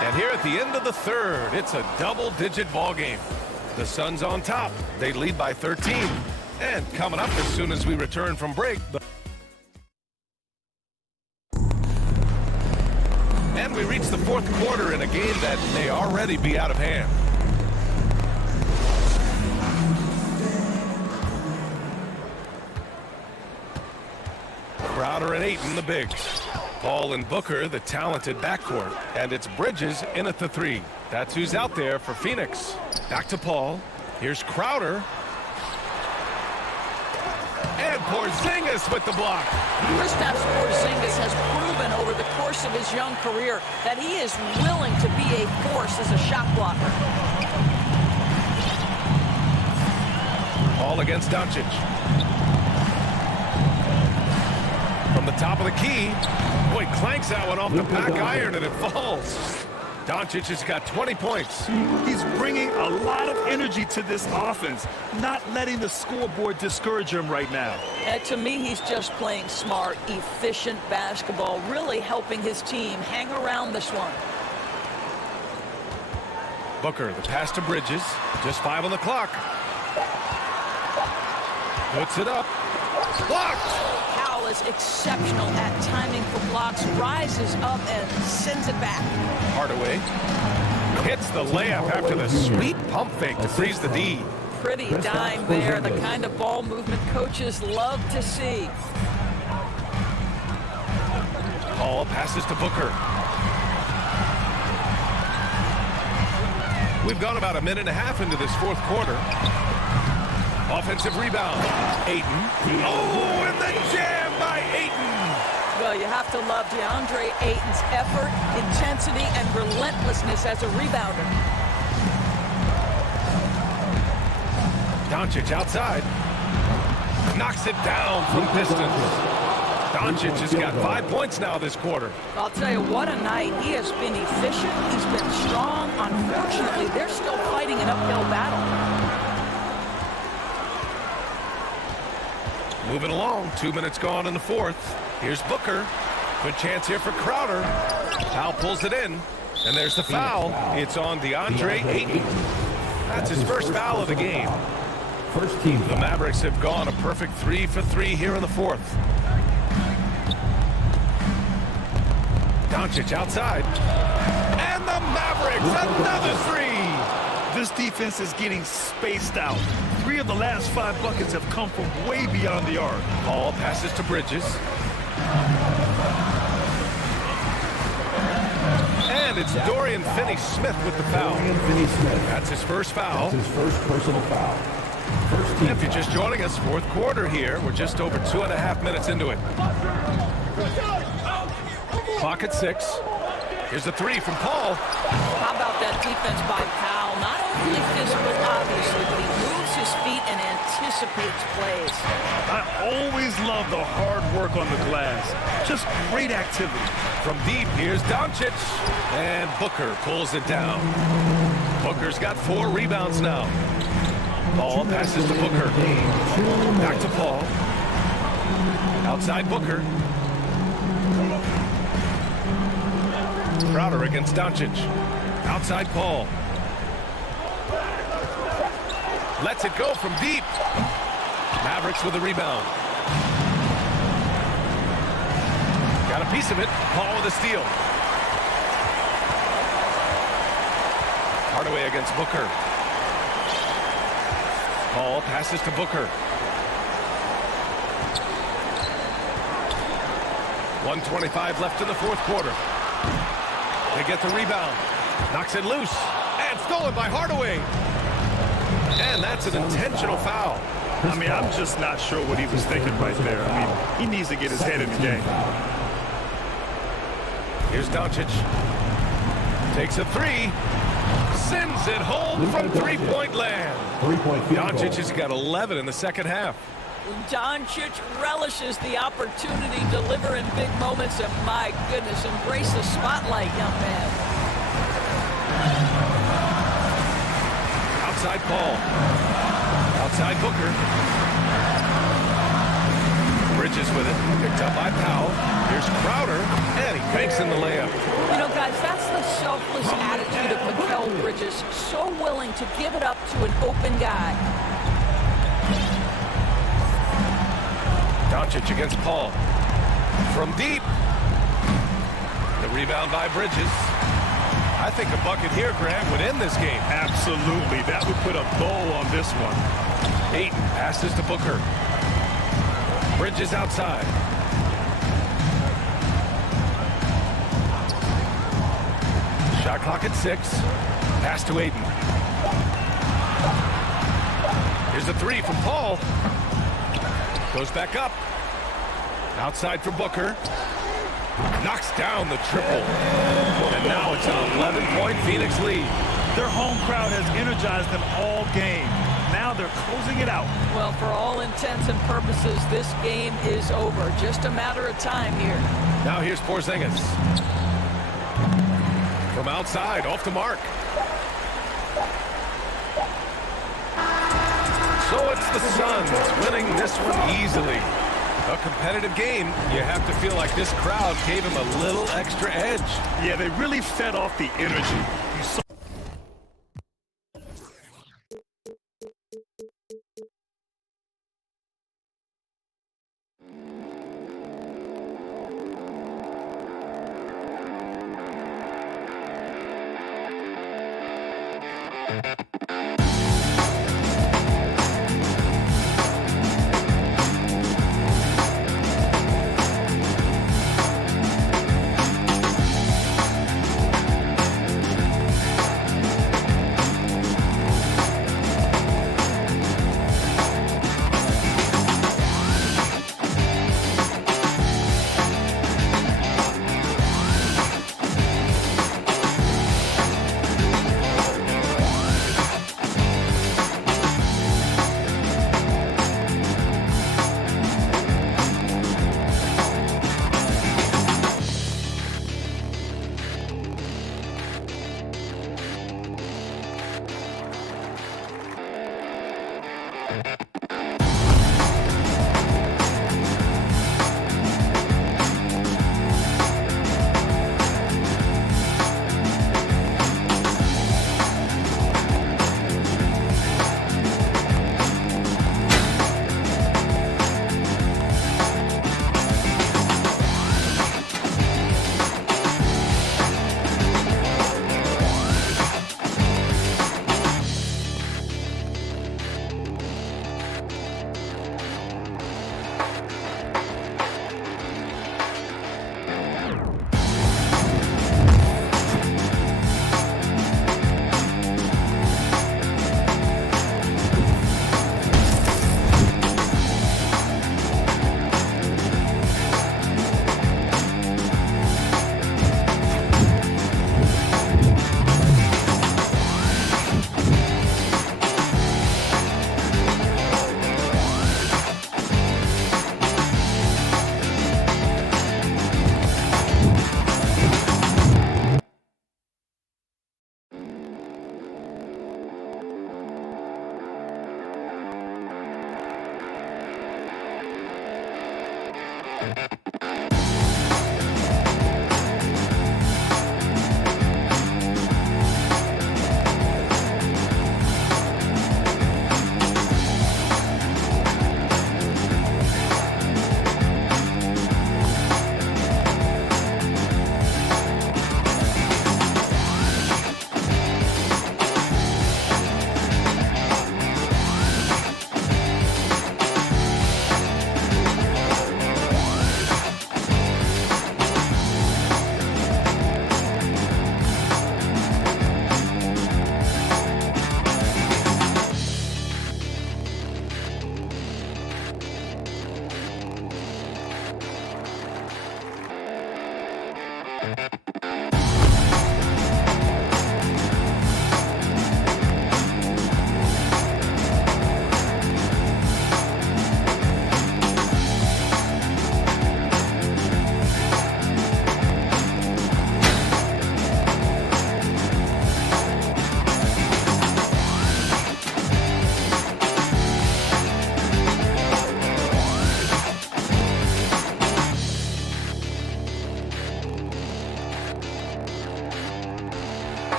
And here at the end of the third, it's a double-digit ball game. The Suns on top. They lead by 13. And coming up as soon as we return from break. And we reach the fourth quarter in a game that may already be out of hand. Crowder and Ayton, the bigs. Paul and Booker, the talented backcourt. And it's Bridges in at the 3. That's who's out there for Phoenix. Back to Paul. Here's Crowder. And Porzingis with the block. Kristaps Porzingis has proven over the course of his young career that he is willing to be a force as a shot blocker. Paul against Doncic. From the top of the key. Boy, clanks that one off the back iron and it falls. Doncic has got 20 points. He's bringing a lot of energy to this offense, not letting the scoreboard discourage him right now. And to me, he's just playing smart, efficient basketball, really helping his team hang around this one. Booker, the pass to Bridges. Just 5 on the clock. Puts it up. Blocked. Powell is exceptional at timing for blocks, rises up and sends it back. Hardaway hits the layup after the sweet pump fake to freeze the D. Pretty dime there, the kind of ball movement coaches love to see. Paul passes to Booker. We've gone about a minute and a half into this fourth quarter. Offensive rebound. Ayton. Oh, and the jam by Ayton. Well, to love DeAndre Ayton's effort, intensity, and relentlessness as a rebounder. Doncic outside. Knocks it down from distance. Doncic has got 5 points now this quarter. I'll tell you, what a night. He has been efficient. He's been strong. Unfortunately, they're still fighting an uphill battle. Moving along, 2 minutes gone in the fourth. Here's Booker. Good chance here for Crowder. Powell pulls it in, and there's the foul. It's on DeAndre Ayton. That's his first foul of the game. First team. The Mavericks have gone a perfect 3 for 3 here in the fourth. Doncic outside. And the Mavericks, another three. This defense is getting spaced out. 3 of the last 5 buckets have come from way beyond the arc. Paul passes to Bridges. And it's Dorian Finney-Smith with the foul. That's his first foul. That's his first personal foul. First team. If you're just joining us, fourth quarter here. We're just over 2.5 minutes into it. Clock at 6. Here's the three from Paul. How about that defense by Powell? Not only physical, obviously, but he moves his feet and anticipates plays. I always love the hard work on the glass. Just great activity. From deep, here's Doncic. And Booker pulls it down. Booker's got 4 rebounds now. Paul passes to Booker. Back to Paul. Outside Booker. Crowder against Doncic. Outside Paul. Lets it go from deep. Mavericks with a rebound. Got a piece of it. Paul with a steal. Hardaway against Booker. Paul passes to Booker. 1:25 left in the fourth quarter. They get the rebound. Knocks it loose. And stolen by Hardaway. And that's an intentional foul. I mean, I'm just not sure what he was thinking right there. I mean, he needs to get his head in the game. Here's Doncic. Takes a three. Sends it home from three-point land. Doncic has got 11 in the second half. Doncic relishes the opportunity to deliver in big moments, and my goodness, embrace the spotlight, young man. Outside Paul. Outside Booker. Bridges with it. Picked up by Powell. Here's Crowder, and he banks in the layup. You know, guys, that's the selfless attitude of Mikal Bridges. So willing to give it up to an open guy. Doncic against Paul. From deep. The rebound by Bridges. I think a bucket here, Grant, would end this game. Absolutely. That would put a bow on this one. Ayton passes to Booker. Bridges outside. Shot clock at 6. Pass to Ayton. Here's the three from Paul. Goes back up. Outside for Booker. Knocks down the triple. And now it's an 11-point Phoenix lead. Their home crowd has energized them all game. Now they're closing it out. Well, for all intents and purposes, this game is over. Just a matter of time here. Now here's Porzingis. From outside, off the mark. So it's the Suns winning this one easily. A competitive game. You have to feel like this crowd gave him a little extra edge. Yeah, they really fed off the energy. You saw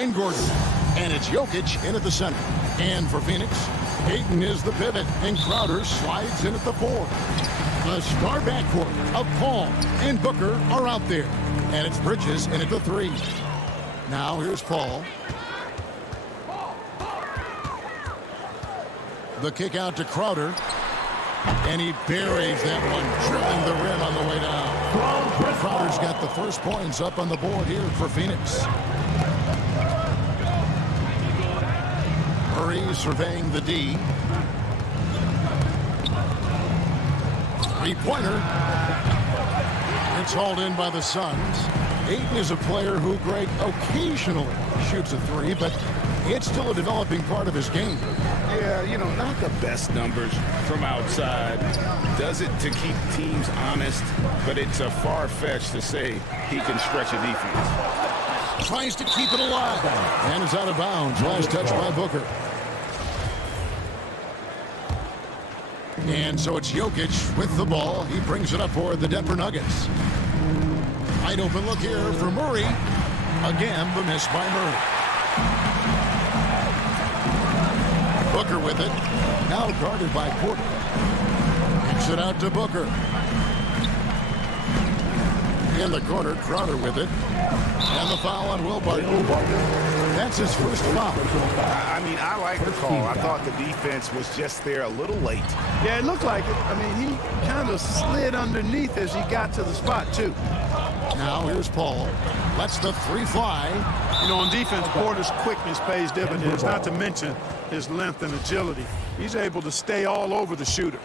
And Gordon. And it's Jokic in at the center. And for Phoenix, Ayton is the pivot, and Crowder slides in at the 4. The star backcourt of Paul and Booker are out there. And it's Bridges in at the 3. Now here's Paul. The kick out to Crowder. And he buries that one, drilling the rim on the way down. Crowder's got the first points up on the board here for Phoenix. Murray surveying the D. Three-pointer. It's hauled in by the Suns. Ayton is a player who, Greg, occasionally shoots a 3, but It's still a developing part of his game. Yeah, you know, not the best numbers from outside. Does it to keep teams honest, but it's a far-fetched to say he can stretch a defense. Tries to keep it alive. And it's out of bounds. Last touch by Booker. And so it's Jokic with the ball. He brings it up for the Denver Nuggets. Wide open look here for Murray. Again, the miss by Murray. Booker with it. Now guarded by Porter. Kicks it out to Booker. In the corner, Crowder with it. And the foul on Will Barton. That's his first foul. I mean, I like the call. I thought the defense was just there a little late. Yeah, it looked like it. I mean, he kind of slid underneath as he got to the spot, too. Now here's Paul. Lets the three fly. You know, on defense, Porter's quickness pays dividends, not to mention his length and agility. He's able to stay all over the shooter.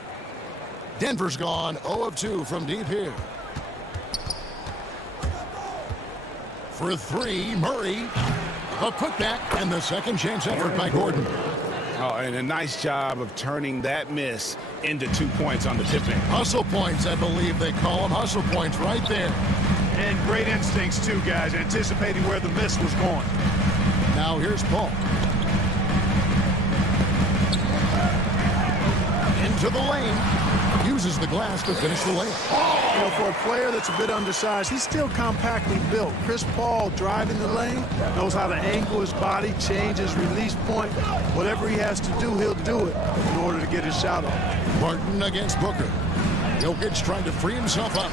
Denver's gone 0 of 2 from deep here. For three, Murray. A putback and the second chance effort by Gordon. Oh, and a nice job of turning that miss into 2 points on the tip in. Hustle points, I believe they call them. Hustle points right there. And great instincts, too, guys, anticipating where the miss was going. Now here's Paul. Into the lane. Uses the glass to finish the layup. You know, for a player that's a bit undersized, he's still compactly built. Chris Paul driving the lane, knows how to angle his body, change his release point. Whatever he has to do, he'll do it in order to get his shot off. Barton against Booker. Jokic trying to free himself up.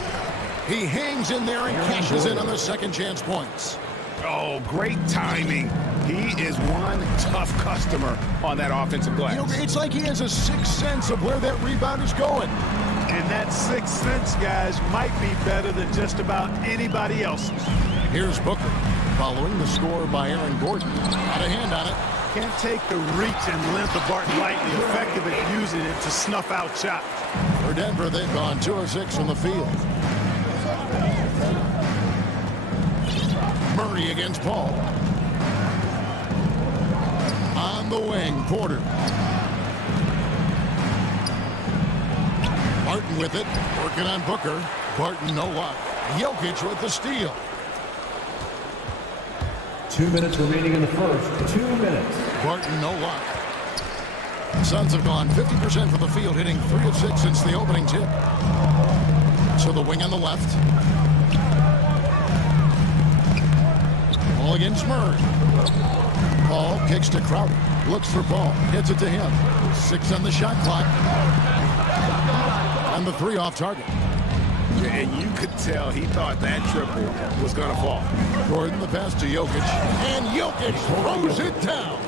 He hangs in there and cashes in on the second chance points. Oh, great timing. He is one tough customer on that offensive glass. You know, it's like he has a sixth sense of where that rebound is going. And that sixth sense, guys, might be better than just about anybody else's. Here's Booker, following the score by Aaron Gordon. Got a hand on it. Can't take the reach and length of Barton lightly. Effective at using it to snuff out shots. For Denver, they've gone 2 of 6 from the field. Murray against Paul. On the wing, Porter. Barton with it, working on Booker. Barton, no luck. Jokic with the steal. 2 minutes remaining in the first. 2 minutes. Barton, no luck. Suns have gone 50% from the field, hitting 3 of 6 since the opening tip. So the wing on the left. Ball against Murray. Paul kicks to Crowder. Looks for Paul. Hits it to him. 6 on the shot clock. And the 3 off target. And you could tell he thought that triple was going to fall. Gordon the pass to Jokic. And Jokic throws it down.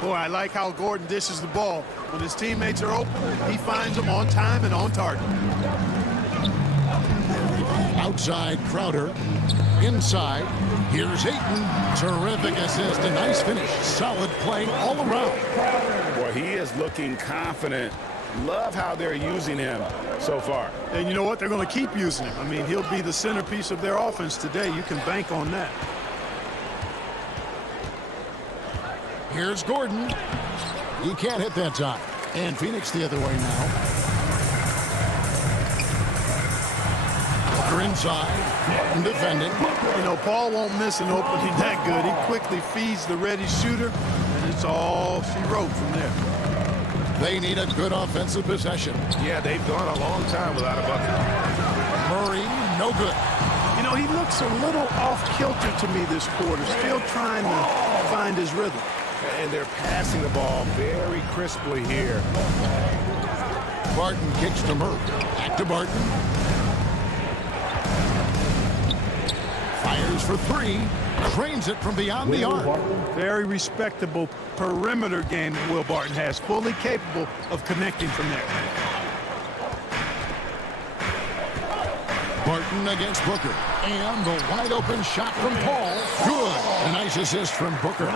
Boy, I like how Gordon dishes the ball. When his teammates are open, he finds them on time and on target. Outside, Crowder. Inside, here's Ayton. Terrific assist, a nice finish. Solid play all around. Boy, he is looking confident. Love how they're using him so far. And you know what? They're going to keep using him. I mean, he'll be the centerpiece of their offense today. You can bank on that. Here's Gordon. He can't hit that time. And Phoenix the other way now. Booker inside. Barton defending. You know, Paul won't miss an opening that good. He quickly feeds the ready shooter, and it's all she wrote from there. They need a good offensive possession. Yeah, they've gone a long time without a bucket. Murray, no good. You know, he looks a little off-kilter to me this quarter, still trying to find his rhythm. And they're passing the ball very crisply here. Barton kicks to Murray. Back to Barton. Fires for 3. Drains it from beyond the arc. Very respectable perimeter game that Will Barton has. Fully capable of connecting from there. Barton against Booker. And the wide open shot from Paul. Good. A nice assist from Booker.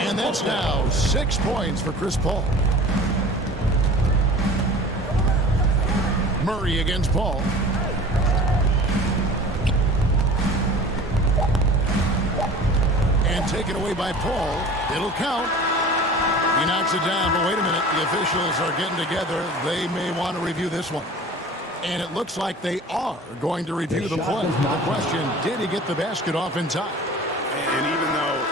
And that's now 6 points for Chris Paul. Murray against Paul. And taken away by Paul. It'll count. He knocks it down, but wait a minute. The officials are getting together. They may want to review this one. And it looks like they are going to review the play. The question, did he get the basket off in time? And even though,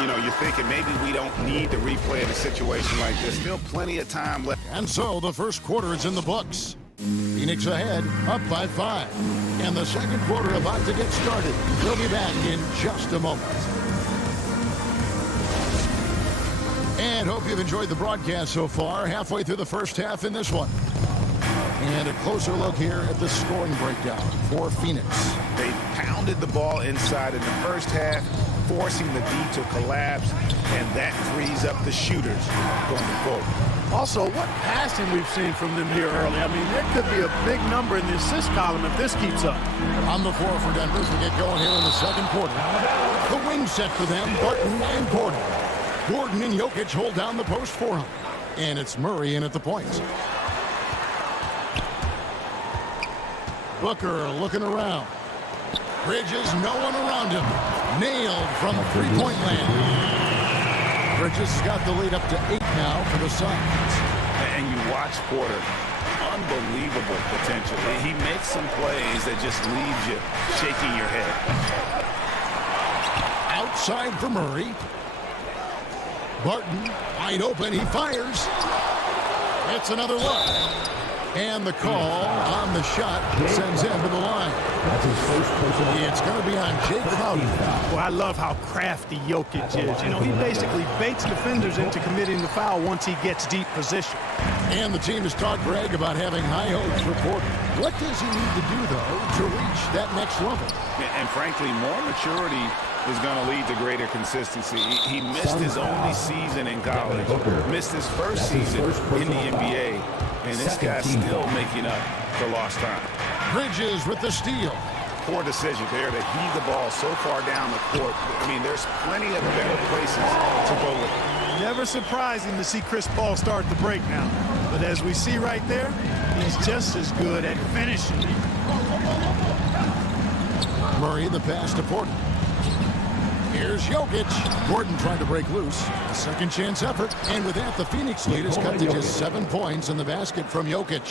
you know, you're thinking maybe we don't need to replay a situation like this, still plenty of time left. And so the first quarter is in the books. Phoenix ahead, up by 5. And the second quarter about to get started. We'll be back in just a moment. And hope you've enjoyed the broadcast so far. Halfway through the first half in this one. And a closer look here at the scoring breakdown for Phoenix. They pounded the ball inside in the first half, forcing the D to collapse, and that frees up the shooters going forward. Also, what passing we've seen from them here early. I mean, there could be a big number in the assist column if this keeps up. On the floor for Denver as we get going here in the second quarter. The wing set for them, Barton and Gordon. Gordon and Jokic hold down the post for him. And it's Murray in at the point. Booker looking around. Bridges, no one around him. Nailed from three-point land. Bridges has got the lead up to 8 now for the Suns. And you watch Porter. Unbelievable potential. He makes some plays that just leaves you shaking your head. Outside for Murray. Barton, wide open, he fires. It's another look. And the call on the shot sends him to the line. It's going to be on Jay Crowder. Well, I love how crafty Jokic is. You know, he basically baits defenders into committing the foul once he gets deep position. And the team has talked Greg about having high hopes for Porter. What does he need to do, though, to reach that next level? And frankly, more maturity is going to lead to greater consistency. He missed his only season in college, missed his first season in the NBA, and this guy's still making up for lost time. Bridges with the steal. Poor decision there to heave the ball so far down the court. I mean, there's plenty of better places to go with it. Never surprising to see Chris Paul start the break now. But as we see right there, he's just as good at finishing. Murray the pass to Porter. Here's Jokic. Gordon trying to break loose. A second chance effort. And with that, the Phoenix lead is cut to just 7 points in the basket from Jokic.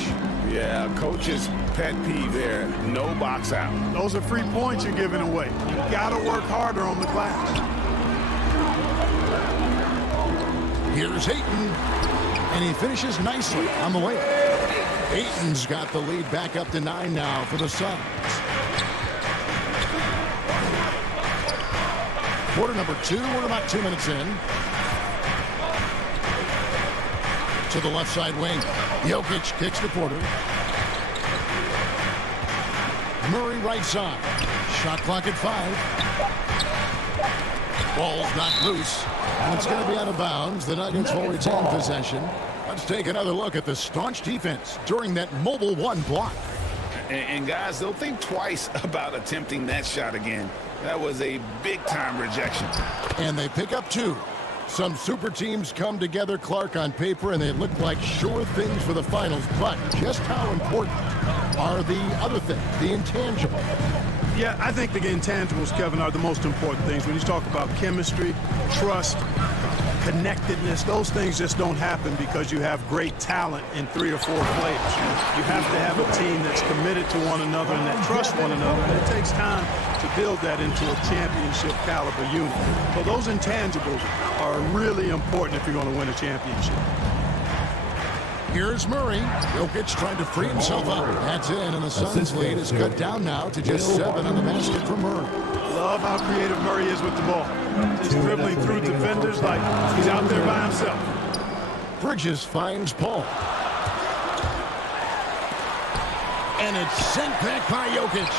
Yeah, coach's pet peeve there. No box out. Those are free points you're giving away. You got to work harder on the glass. Here's Ayton. And he finishes nicely on the way. Ayton's got the lead back up to 9 now for the Suns. Quarter number 2, we're about 2 minutes in. To the left side wing. Jokic kicks to Porter. Murray right side. Shot clock at 5. Ball's knocked loose. And it's going to be out of bounds. The Nuggets will retain possession. Let's take another look at the staunch defense during that mobile 1 block. And guys, they'll think twice about attempting that shot again. That was a big-time rejection. And they pick up 2. Some super teams come together, Clark, on paper, and they look like sure things for the finals. But just how important are the other things, the intangible? Yeah, I think the intangibles, Kevin, are the most important things. When you talk about chemistry, trust, connectedness, those things just don't happen because you have great talent in 3 or 4 players. You have to have a team that's committed to one another and that trusts one another, and it takes time to build that into a championship caliber unit. So those intangibles are really important if you're going to win a championship. Here's Murray. Jokic trying to free himself up. That's in, and the Suns' lead is cut down now to just 7 on the basket for Murray. Love how creative Murray is with the ball. Just dribbling through defenders like he's out there by himself. Bridges finds Paul. And it's sent back by Jokic.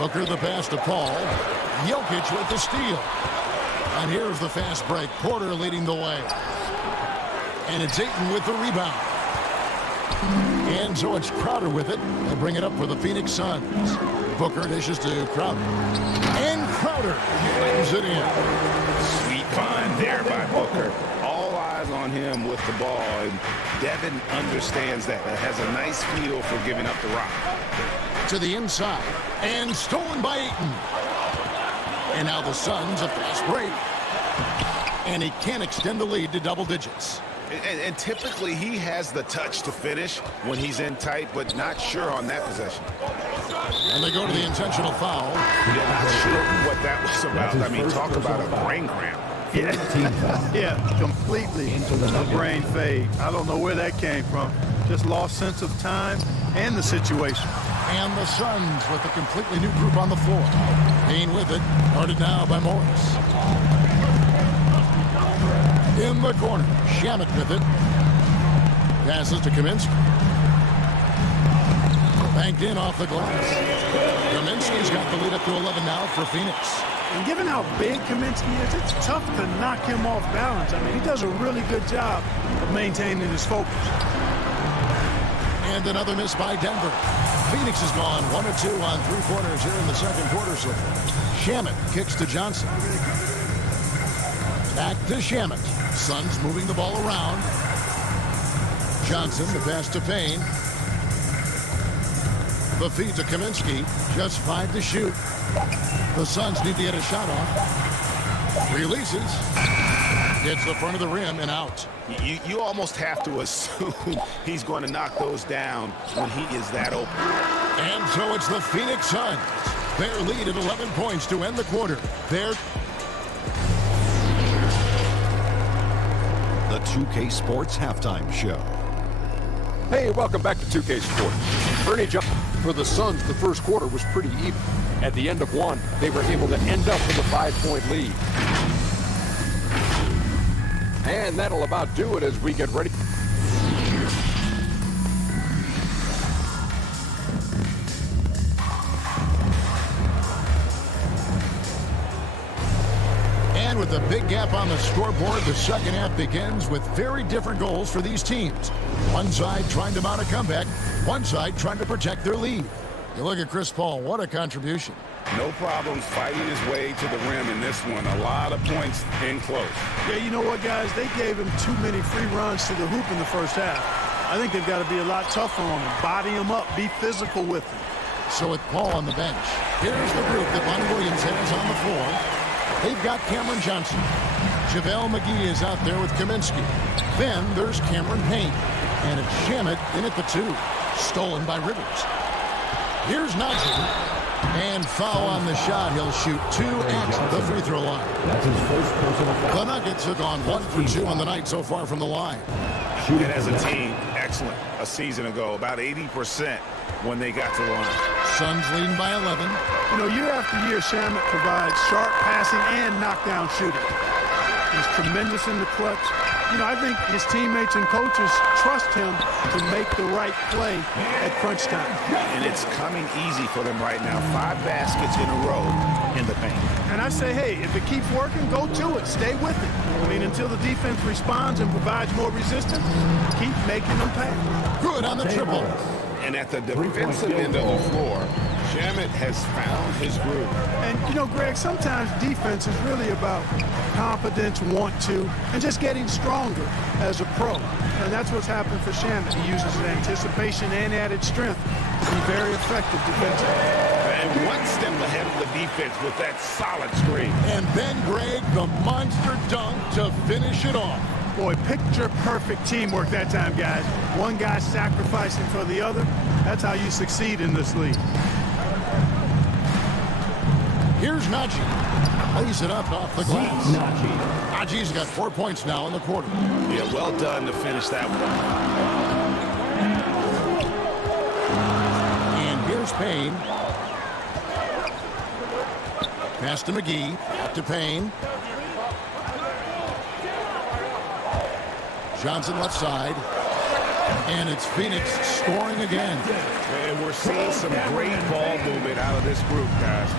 Booker the pass to Paul. Jokic with the steal. And here's the fast break. Porter leading the way. And it's Ayton with the rebound. And so it's Crowder with it. They'll bring it up for the Phoenix Suns. Booker dishes to Crowder. And Crowder brings it in. Sweet find there by Booker. All eyes on on him with the ball, and Devin understands that. Has a nice feel for giving up the rock. To the inside, and stolen by Ayton. And now the Suns a fast break. And he can't extend the lead to double digits. And typically he has the touch to finish when he's in tight, but not sure on that possession. And they go to the intentional foul. Yeah, not sure what that was about. I mean, talk about a brain cramp. Yeah, completely a brain fade. I don't know where that came from. Just lost sense of time and the situation. And the Suns with a completely new group on the floor. Payne with it, guarded now by Morris. In the corner, Shamet with it. Passes to Kaminsky. Banked in off the glass. Kaminsky's got the lead up to 11 now for Phoenix. And given how big Kaminsky is, it's tough to knock him off balance. I mean, he does a really good job of maintaining his focus. And another miss by Denver. Phoenix is gone 1 of 2 on three-pointers here in the second quarter so far. Shamet kicks to Johnson. Back to Shamet. Suns moving the ball around. Johnson, the pass to Payne. The feed to Kaminsky. Just 5 to shoot. The Suns need to get a shot off. Releases. Hits the front of the rim and out. You almost have to assume he's going to knock those down when he is that open. And so it's the Phoenix Suns. Their lead at 11 points to end the quarter. The 2K Sports Halftime Show. Hey, welcome back to 2K Sports. Ernie Johnson. For the Suns, the first quarter was pretty even. At the end of one, they were able to end up with a 5-point lead. And that'll about do it as we get ready. And with a big gap on the scoreboard, the second half begins with very different goals for these teams. One side trying to mount a comeback, one side trying to protect their lead. You look at Chris Paul, what a contribution. No problems fighting his way to the rim in this one. A lot of points in close. Yeah, you know what, guys? They gave him too many free runs to the hoop in the first half. I think they've got to be a lot tougher on him. Body him up. Be physical with him. So with Paul on the bench, here's the group that Lonnie Williams has on the floor. They've got Cameron Johnson. JaVale McGee is out there with Kaminsky. Then there's Cameron Payne. And it's Shamet in at the 2. Stolen by Rivers. Here's Najee. And foul on the shot. He'll shoot 2 at the free throw line. That's his first personal foul. The Nuggets have gone 1 for 2 on the night so far from the line. And as a team, excellent. A season ago, about 80% when they got to the line. Suns leading by 11. You know, year after year, Shamet provides sharp passing and knockdown shooting. He's tremendous in the clutch. You know, I think his teammates and coaches trust him to make the right play at crunch time. And it's coming easy for them right now. 5 baskets in a row in the paint. And I say, hey, if it keeps working, go to it. Stay with it. I mean, until the defense responds and provides more resistance, keep making them pay. Good on the triple. And at the defensive end of the floor, Shamet has found his groove. And, you know, Greg, sometimes defense is really about confidence, want to, and just getting stronger as a pro. And that's what's happened for Shamet. He uses his anticipation and added strength to be very effective defensively. And one step ahead of the defense with that solid screen. And then, Greg, the monster dunk to finish it off. Boy, picture-perfect teamwork that time, guys. One guy sacrificing for the other. That's how you succeed in this league. Here's Najee. Lays it up off the glass. Najee's got 4 points now in the quarter. Yeah, well done to finish that one. And here's Payne. Pass to McGee. Out to Payne. Johnson left side. And it's Phoenix scoring again. And we're seeing some great ball movement out of this group, guys.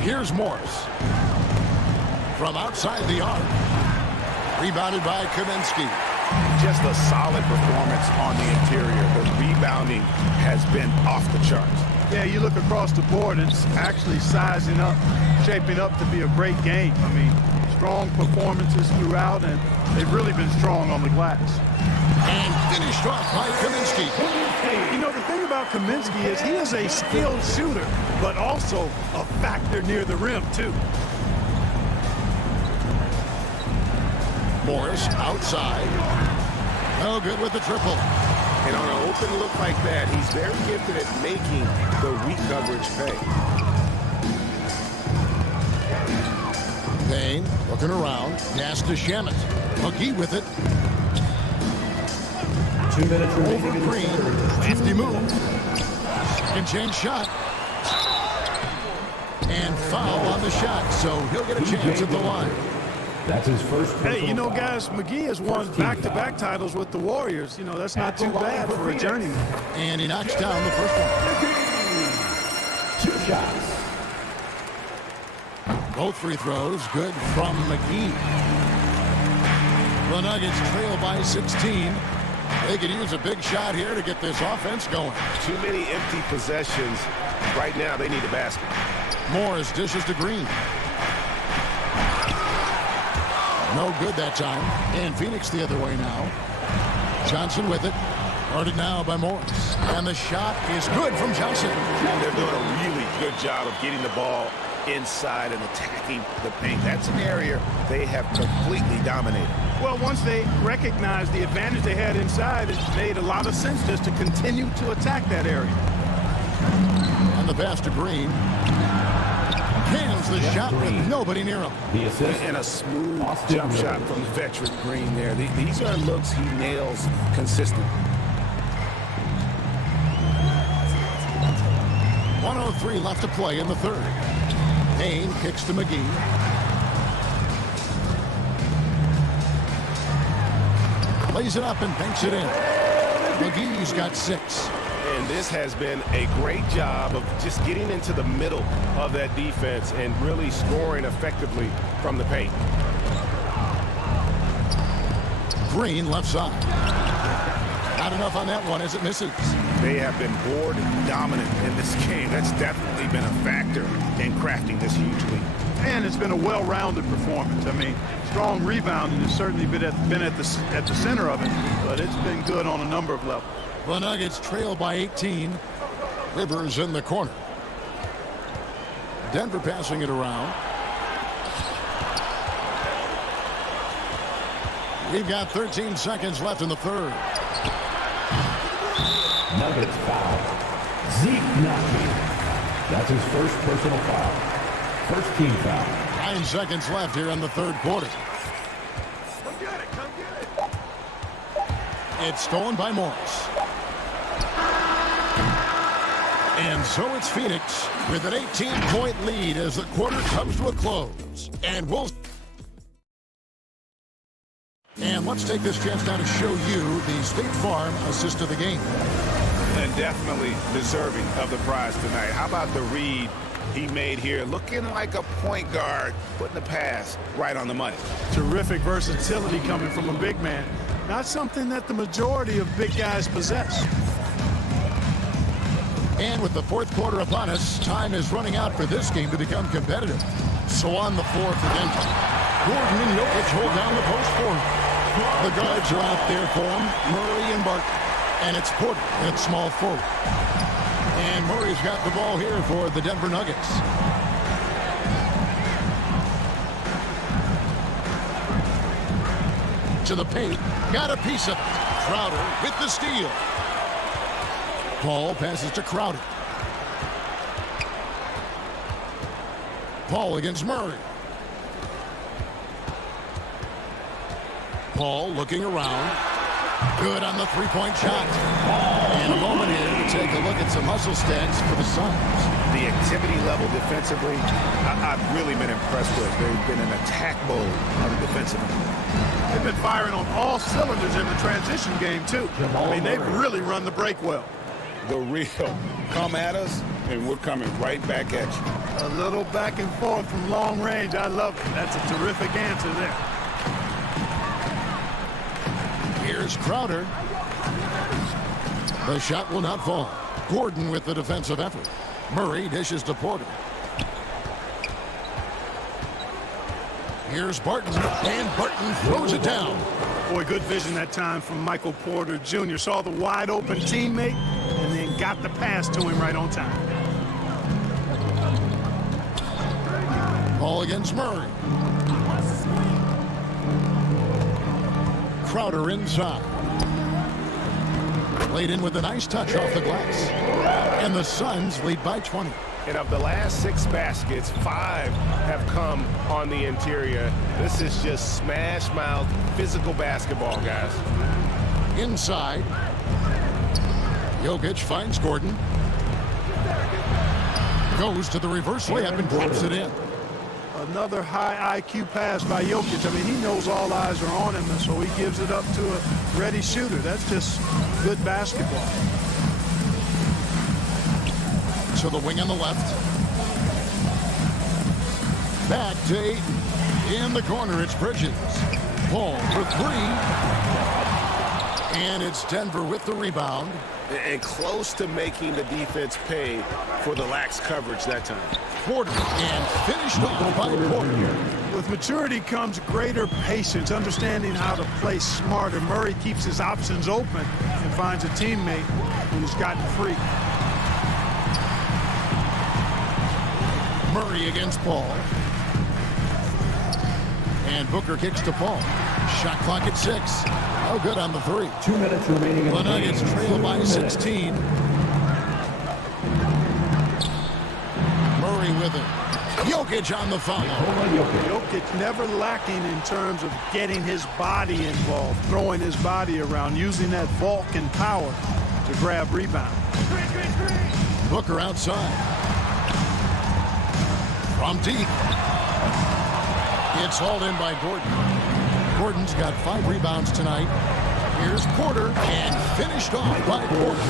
Here's Morris. From outside the arc. Rebounded by Kaminsky. Just a solid performance on the interior. The rebounding has been off the charts. Yeah, you look across the board, it's actually sizing up, shaping up to be a great game. I mean, strong performances throughout, and they've really been strong on the glass. And finished off by Kaminsky. You know, the thing about Kaminsky is he is a skilled shooter, but also a factor near the rim, too. Morris outside. No good with the triple. And on an open look like that, he's very gifted at making the weak coverage pay. Payne looking around. Pass to Shamet. McGee with it. 2 minutes remaining Over in the Green. third. Lefty move. Second chance shot. And foul on the shot, so he'll get a chance at the line. That's his first. Hey, you know, guys, McGee has won back-to-back titles with the Warriors. You know, that's not too bad for a journeyman. And he knocks down the first one. 2 shots. Both free throws good from McGee. The Nuggets trail by 16. They could use a big shot here to get this offense going. Too many empty possessions. Right now, they need a basket. Morris dishes to Green. No good that time. And Phoenix the other way now. Johnson with it. Guarded now by Morris. And the shot is good from Johnson. They're doing a really good job of getting the ball inside and attacking the paint. That's an area they have completely dominated. Well, once they recognized the advantage they had inside, it made a lot of sense just to continue to attack that area. And the pass to Green. Cans the shot with nobody near him. The assist. And a smooth jump shot from veteran Green there. These are looks he nails consistently. 1:03 left to play in the third. Payne kicks to McGee. Lays it up and banks it in. McGee's got 6. And this has been a great job of just getting into the middle of that defense and really scoring effectively from the paint. Green left side. Not enough on that one as it misses. They have been board dominant in this game. That's definitely been a factor in crafting this huge lead. And it's been a well-rounded performance. I mean, strong rebounding has certainly been at the center of it, but it's been good on a number of levels. The Nuggets trail by 18. Rivers in the corner. Denver passing it around. We've got 13 seconds left in the third. Nuggets foul. Zeke Naji. That's his first personal foul. First team foul. 9 seconds left here in the third quarter. Come get it, come get it. It's stolen by Morris. And so it's Phoenix with an 18-point lead as the quarter comes to a close. And let's take this chance now to show you the State Farm assist of the game. And definitely deserving of the prize tonight. How about the read he made here? Looking like a point guard, putting the pass right on the money. Terrific versatility coming from a big man. Not something that the majority of big guys possess. And with the fourth quarter upon us, time is running out for this game to become competitive. So on the floor for Denver. Gordon and Jokic hold down the post for him. The guards are out there for him, Murray and Barton. And it's Porter at small forward. And Murray's got the ball here for the Denver Nuggets. To the paint, got a piece of it. Crowder with the steal. Paul passes to Crowder. Paul against Murray. Paul looking around. Good on the three-point shot. And a moment here to take a look at some hustle stats for the Suns. The activity level defensively, I've really been impressed with. They've been in attack mode defensively. They've been firing on all cylinders in the transition game, too. I mean, they've really run the break well. The real come at us, and we're coming right back at you. A little back and forth from long range. I love it. That's a terrific answer there. Here's Crowder. The shot will not fall. Gordon with the defensive effort. Murray dishes to Porter. Here's Barton, and Barton throws it down. Boy, good vision that time from Michael Porter Jr. Saw the wide open teammate and then got the pass to him right on time. Ball against Murray. Crowder inside. Played in with a nice touch off the glass. And the Suns lead by 20. And of the last 6 baskets, 5 have come on the interior. This is just smash mouth physical basketball, guys. Inside. Jokic finds Gordon. Goes to the reverse layup and drops it in. Another high IQ pass by Jokic. I mean, he knows all eyes are on him, and so he gives it up to a ready shooter. That's just good basketball. To the wing on the left. Back to Ayton. In the corner, it's Bridges. Paul for 3. And it's Denver with the rebound. And close to making the defense pay for the lax coverage that time. Porter, and finished off by Porter. With maturity comes greater patience, understanding how to play smarter. Murray keeps his options open and finds a teammate who's gotten free. Murray against Paul. And Booker kicks to Paul. Shot clock at 6. Oh, good on the 3. 2 minutes remaining. The Nuggets trail by 16. Murray with it. Jokic on the follow. Jokic never lacking in terms of getting his body involved, throwing his body around, using that Vulcan power to grab rebound. Booker outside. From deep. It's hauled in by Gordon. Gordon's got 5 rebounds tonight. Here's Porter, and finished off by Porter.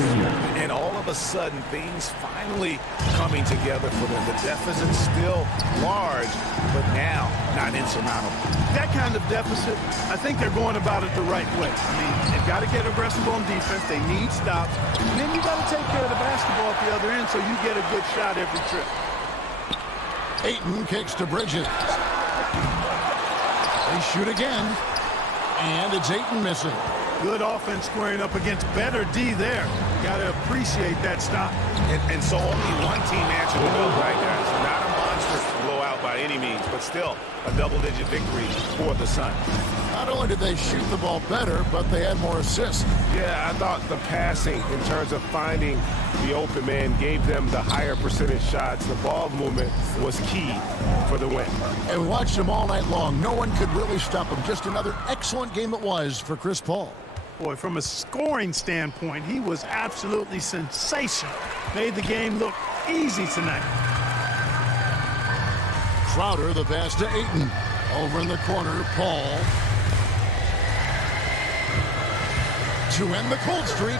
And all of a sudden, things finally coming together for them. The deficit's still large, but now not insurmountable. That kind of deficit, I think they're going about it the right way. I mean, they've got to get aggressive on defense. They need stops. And then you got to take care of the basketball at the other end so you get a good shot every trip. Ayton kicks to Bridges. They shoot again. And it's Ayton missing. Good offense squaring up against better D there. Got to appreciate that stop. And so only one team answered the bell, right, guys? Not a monstrous blowout by any means, but still a double-digit victory for the Suns. Not only did they shoot the ball better, but they had more assists. Yeah, I thought the passing in terms of finding the open man gave them the higher percentage shots. The ball movement was key for the win. And watched them all night long. No one could really stop them. Just another excellent game it was for Chris Paul. Boy, from a scoring standpoint, he was absolutely sensational. Made the game look easy tonight. Crowder, the pass to Ayton. Over in the corner, Paul. To end the cold streak.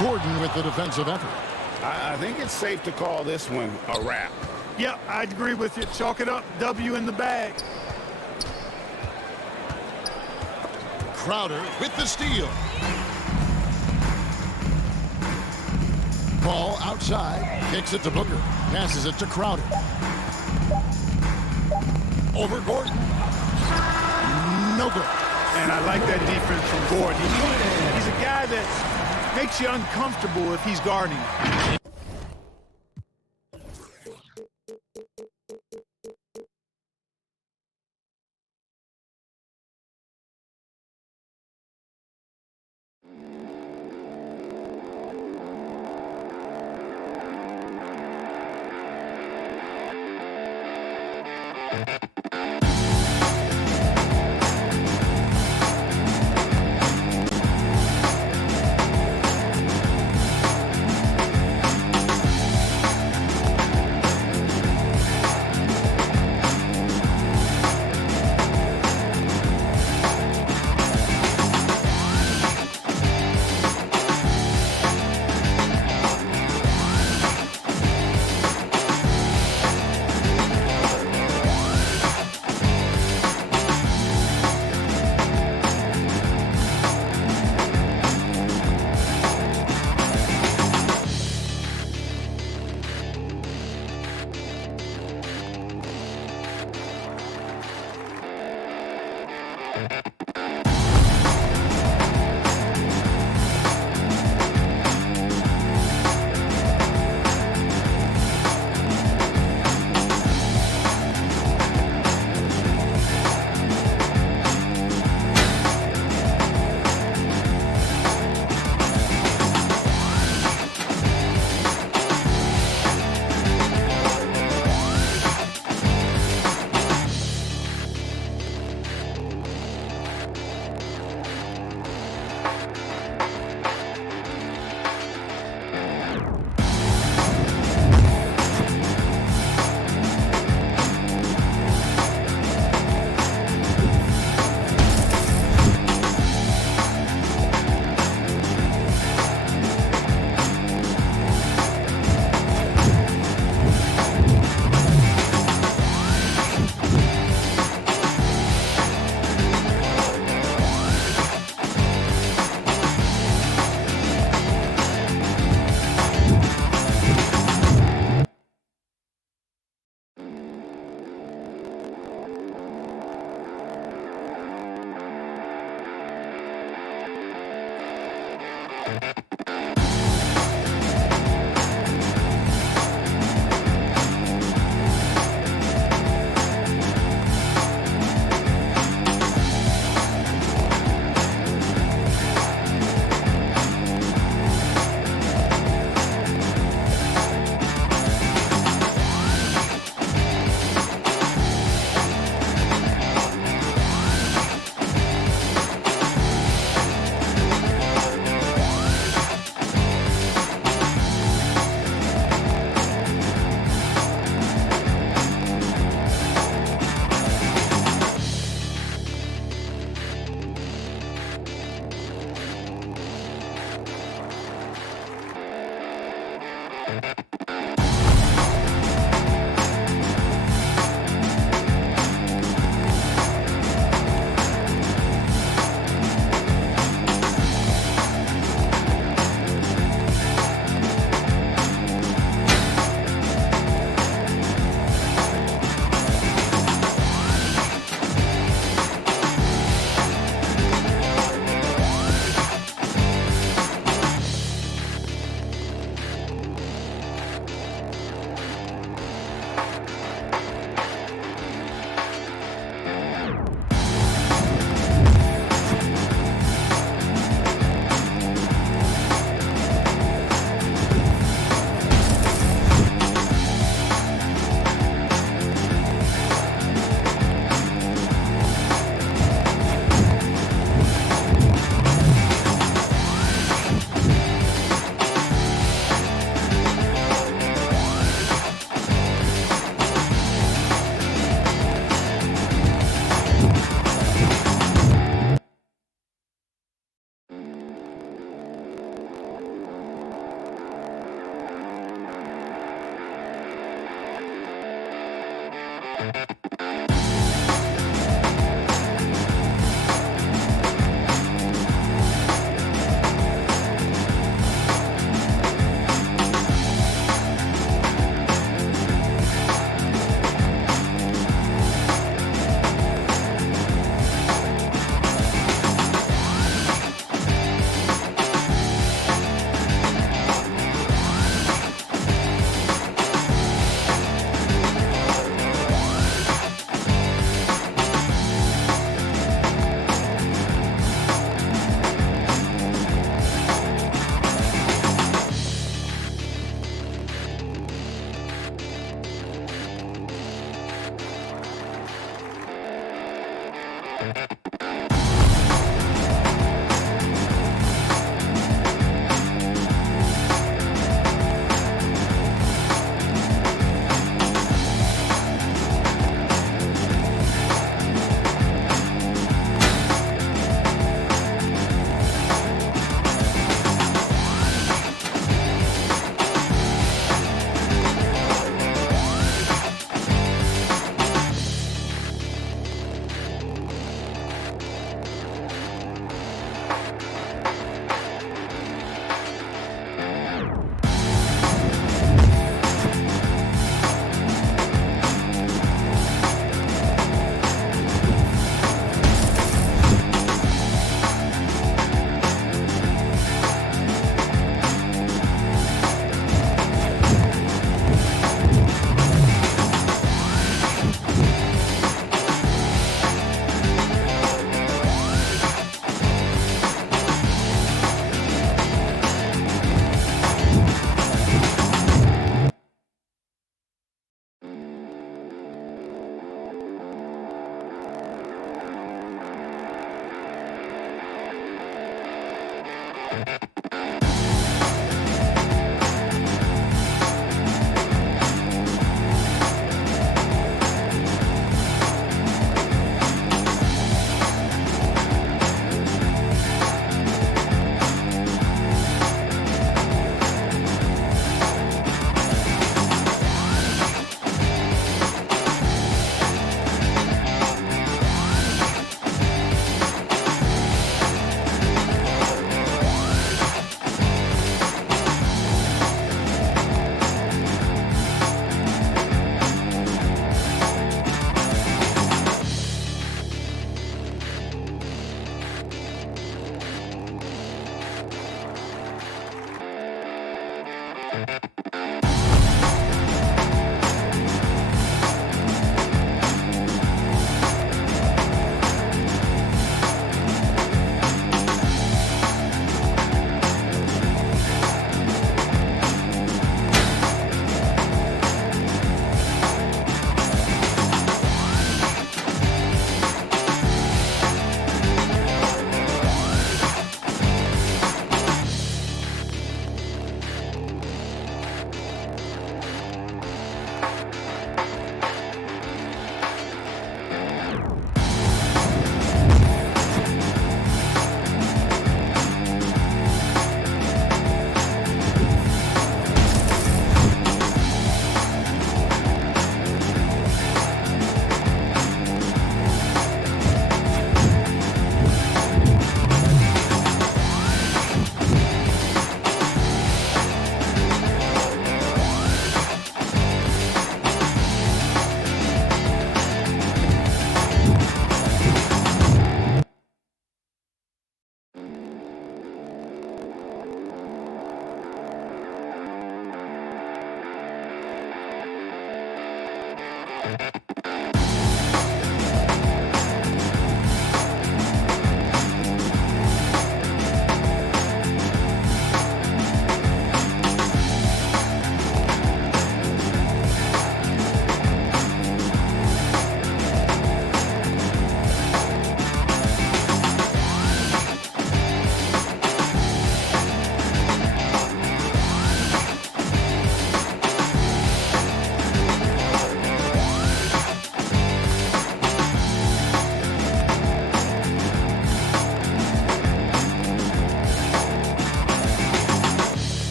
Gordon with the defensive effort. I think it's safe to call this one a wrap. Yeah, I'd agree with you. Chalk it up. W in the bag. Crowder with the steal. Ball outside. Kicks it to Booker. Passes it to Crowder. Over Gordon. No good. And I like that defense from Gordon. He's a guy that makes you uncomfortable if he's guarding.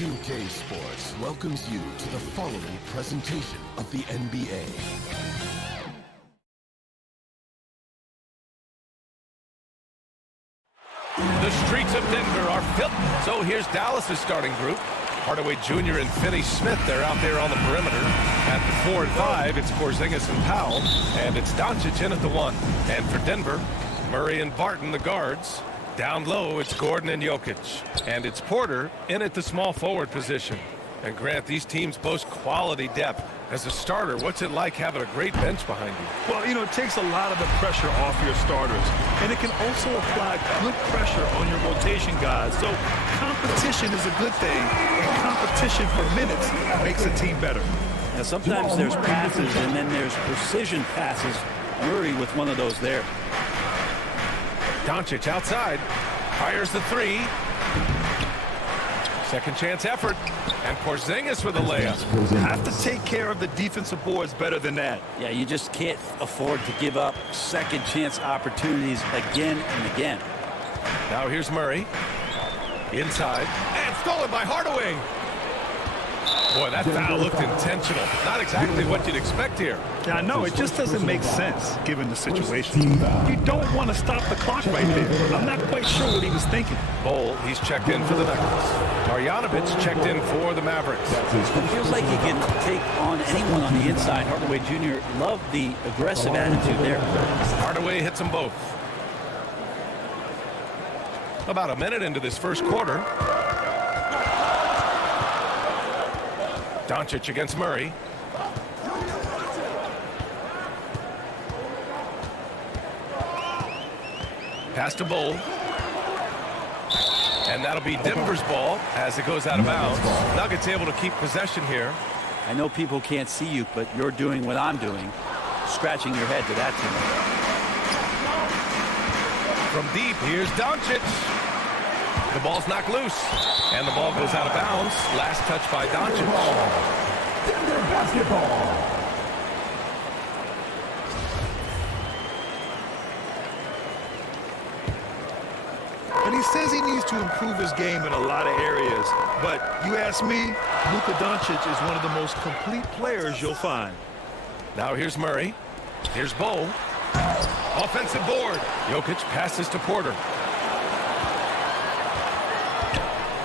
2K Sports welcomes you to the following presentation of the NBA. The streets of Denver are filled. So here's Dallas' starting group. Hardaway Jr. and Finney-Smith, they're out there on the perimeter. At the 4 and 5, it's Porzingis and Powell. And it's Doncic in at the 1. And for Denver, Murray and Barton, the guards. Down low, it's Gordon and Jokic. And it's Porter in at the small forward position. And Grant, these teams boast quality depth. As a starter, what's it like having a great bench behind you? Well, you know, it takes a lot of the pressure off your starters. And it can also apply good pressure on your rotation guys. So competition is a good thing. And competition for minutes makes a team better. Now, sometimes there's passes and then there's precision passes Murray with one of those there. Doncic outside. Fires the three. Second chance effort. And Porzingis with a layup. You have to take care of the defensive boards better than that. Yeah, you just can't afford to give up second chance opportunities again and again. Now here's Murray. Inside. And stolen by Hardaway. Boy, that foul looked intentional. Not exactly what you'd expect here. Yeah, I know. It just doesn't make sense given the situation. You don't want to stop the clock right there. I'm not quite sure what he was thinking. Bol, he's checked in for the Nuggets. Marjanovic checked in for the Mavericks. It feels like he can take on anyone on the inside. Hardaway Jr. loved the aggressive attitude there. Hardaway hits them both. About a minute into this first quarter. Doncic against Murray. Pass to Bol. And that'll be Denver's ball as it goes out of bounds. Nuggets able to keep possession here. I know people can't see you, but you're doing what I'm doing. Scratching your head to that tune. From deep, here's Doncic. The ball's knocked loose, and the ball goes out of bounds. Last touch by Doncic. Denver basketball. And he says he needs to improve his game in a lot of areas. But you ask me, Luka Doncic is one of the most complete players you'll find. Now here's Murray. Here's Bol. Offensive board. Jokic passes to Porter.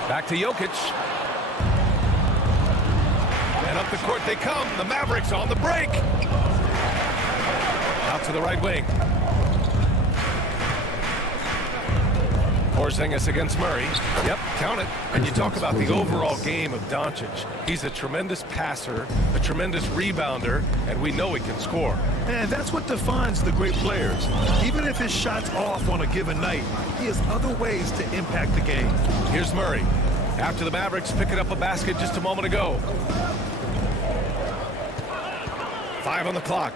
Back to Jokic. And up the court they come. The Mavericks on the break. Out to the right wing. Porzingis against Murray. Yep, count it. And you talk about the overall game of Doncic. He's a tremendous passer, a tremendous rebounder, and we know he can score. And that's what defines the great players. Even if his shot's off on a given night, he has other ways to impact the game. Here's Murray. After the Mavericks picking up a basket just a moment ago. 5 on the clock.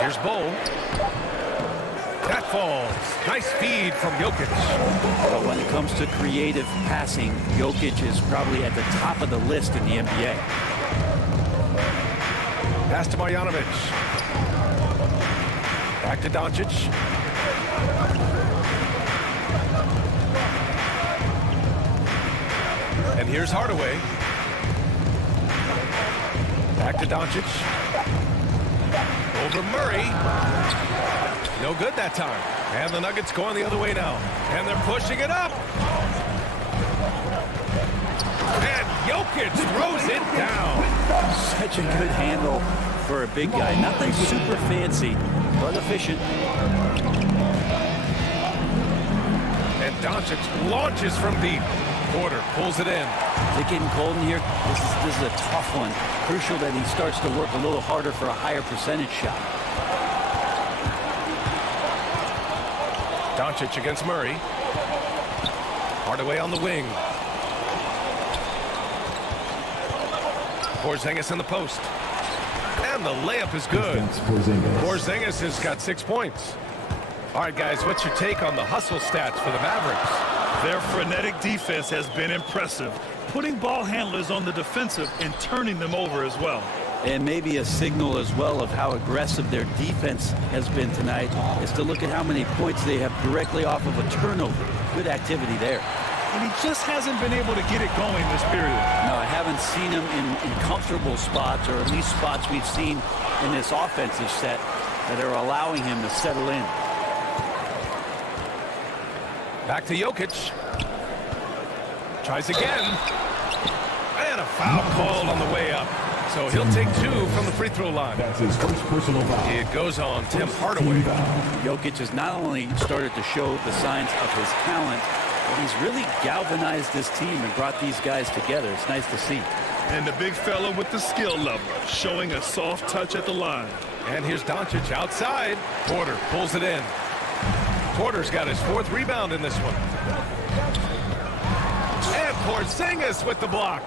Here's Bol. That falls. Nice feed from Jokic. But when it comes to creative passing, Jokic is probably at the top of the list in the NBA. Pass to Marjanovic. Back to Doncic. And here's Hardaway. Back to Doncic. Over Murray. No good that time. And the Nuggets going the other way now. And they're pushing it up. And Jokic throws it down. Such a good handle for a big guy. Nothing super fancy, but efficient. And Doncic launches from deep. Porter pulls it in. Is it getting cold in here? This is a tough one. Crucial that he starts to work a little harder for a higher percentage shot. Doncic against Murray. Hardaway on the wing. Porzingis in the post. And the layup is good. Porzingis has got 6 points. All right, guys, what's your take on the hustle stats for the Mavericks? Their frenetic defense has been impressive, putting ball handlers on the defensive and turning them over as well. And maybe a signal as well of how aggressive their defense has been tonight is to look at how many points they have directly off of a turnover. Good activity there. And he just hasn't been able to get it going this period. No, I haven't seen him in comfortable spots, or at least spots we've seen in this offensive set that are allowing him to settle in. Back to Jokic. Tries again. And a foul called on the way up. So he'll take 2 from the free throw line. That's his first personal foul. It goes on Tim Hardaway. Jokic has not only started to show the signs of his talent, but he's really galvanized this team and brought these guys together. It's nice to see. And the big fella with the skill level, showing a soft touch at the line. And here's Doncic outside. Porter pulls it in. Porter's got his 4th rebound in this one. And Porzingis with the block.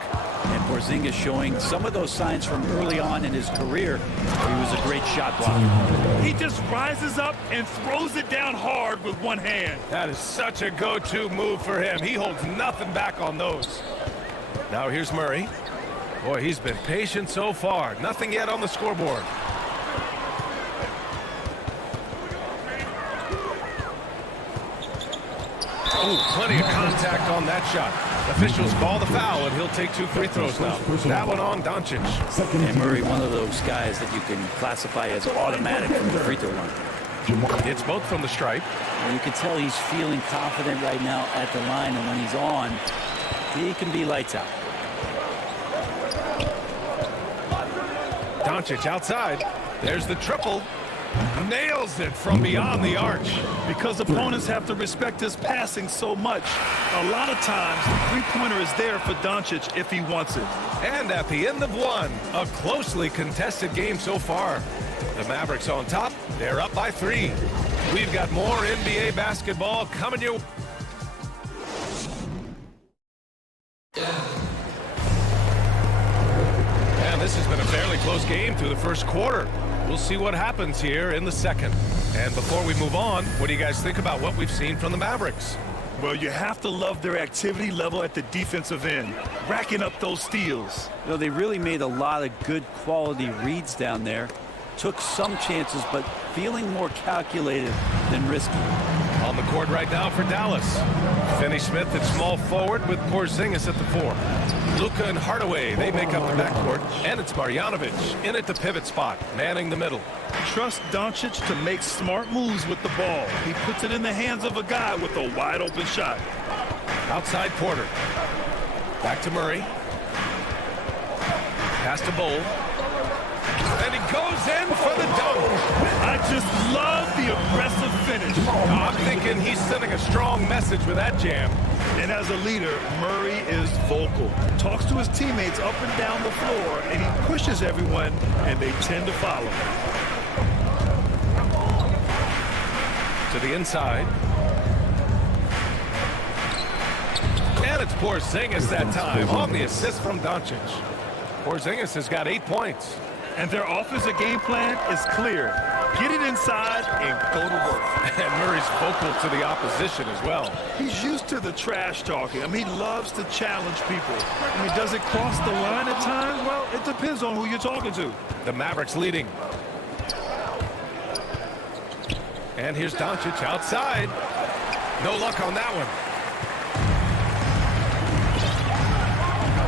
And Porzingis showing some of those signs from early on in his career where he was a great shot blocker. He just rises up and throws it down hard with one hand. That is such a go-to move for him. He holds nothing back on those. Now here's Murray. Boy, he's been patient so far. Nothing yet on the scoreboard. Oh, plenty of contact on that shot. Officials call the foul, and he'll take 2 free throws now. That one on Doncic. And Murray, one of those guys that you can classify as automatic from the free throw line. It's both from the stripe. And you can tell he's feeling confident right now at the line, and when he's on, he can be lights out. Doncic outside. There's the triple. Nails it from beyond the arch. Because opponents have to respect his passing so much, a lot of times the three-pointer is there for Doncic if he wants it. And at the end of one, a closely contested game so far. The Mavericks on top. They're up by 3. We've got more NBA basketball coming your way. And this has been a fairly close game through the first quarter. We'll see what happens here in the second. And before we move on, what do you guys think about what we've seen from the Mavericks? Well, you have to love their activity level at the defensive end, racking up those steals. You know, they really made a lot of good quality reads down there. Took some chances, but feeling more calculated than risky. On the court right now for Dallas. Finney-Smith at small forward with Porzingis at the 4. Luka and Hardaway, they make up the backcourt. And it's Marjanovic in at the pivot spot, manning the middle. Trust Doncic to make smart moves with the ball. He puts it in the hands of a guy with a wide-open shot. Outside Porter. Back to Murray. Pass to Bull. And he goes in for the dunk. I just love the aggressive finish. I'm thinking he's sending a strong message with that jam. And as a leader, Murray is vocal. Talks to his teammates up and down the floor, and he pushes everyone, and they tend to follow. To the inside. And it's Porzingis that time on the assist from Doncic. Porzingis has got 8 points. And their offensive game plan is clear. Get it inside and go to work. And Murray's vocal to the opposition as well. He's used to the trash talking. I mean, he loves to challenge people. I mean, does it cross the line at times? Well, it depends on who you're talking to. The Mavericks leading. And here's Doncic outside. No luck on that one.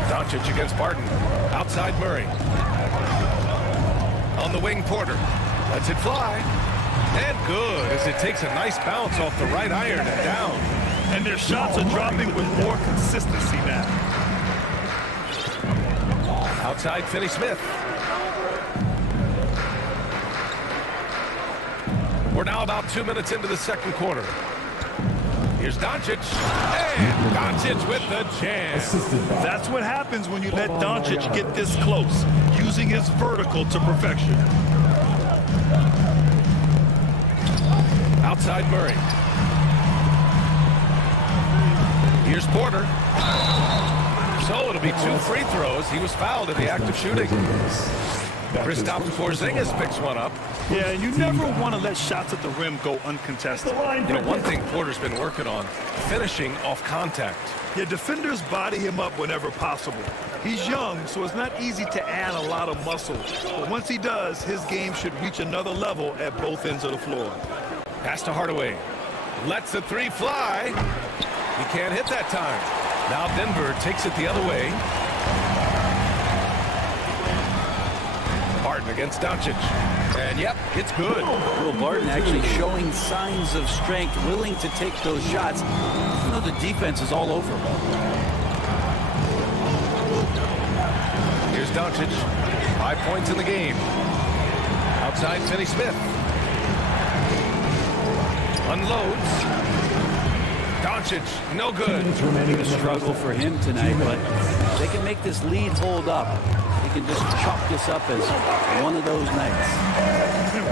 Doncic against Barton. Outside Murray. On the wing, Porter. Lets it fly. And good, as it takes a nice bounce off the right iron and down. And their shots are dropping with more consistency now. Outside Finney-Smith. We're now about 2 minutes into the second quarter. Here's Doncic. And Doncic with the jam. That's what happens when you let Doncic get this close, using his vertical to perfection. Outside Murray. Here's Porter. So it'll be 2 free throws. He was fouled in the act of shooting. Kristaps Porzingis picks one up. Yeah, you never want to let shots at the rim go uncontested. You know, one thing Porter's been working on, finishing off contact. Yeah, defenders body him up whenever possible. He's young, so it's not easy to add a lot of muscle. But once he does, his game should reach another level at both ends of the floor. Pass to Hardaway. Lets the 3 fly. He can't hit that time. Now Denver takes it the other way. Barton against Doncic. And yep, it's good. Will Barton actually showing signs of strength, willing to take those shots. You know, the defense is all over him. Here's Doncic. 5 points in the game. Outside Finney-Smith. Unloads. Doncic, no good. A struggle for him tonight, but they can make this lead hold up. He can just chalk this up as one of those nights.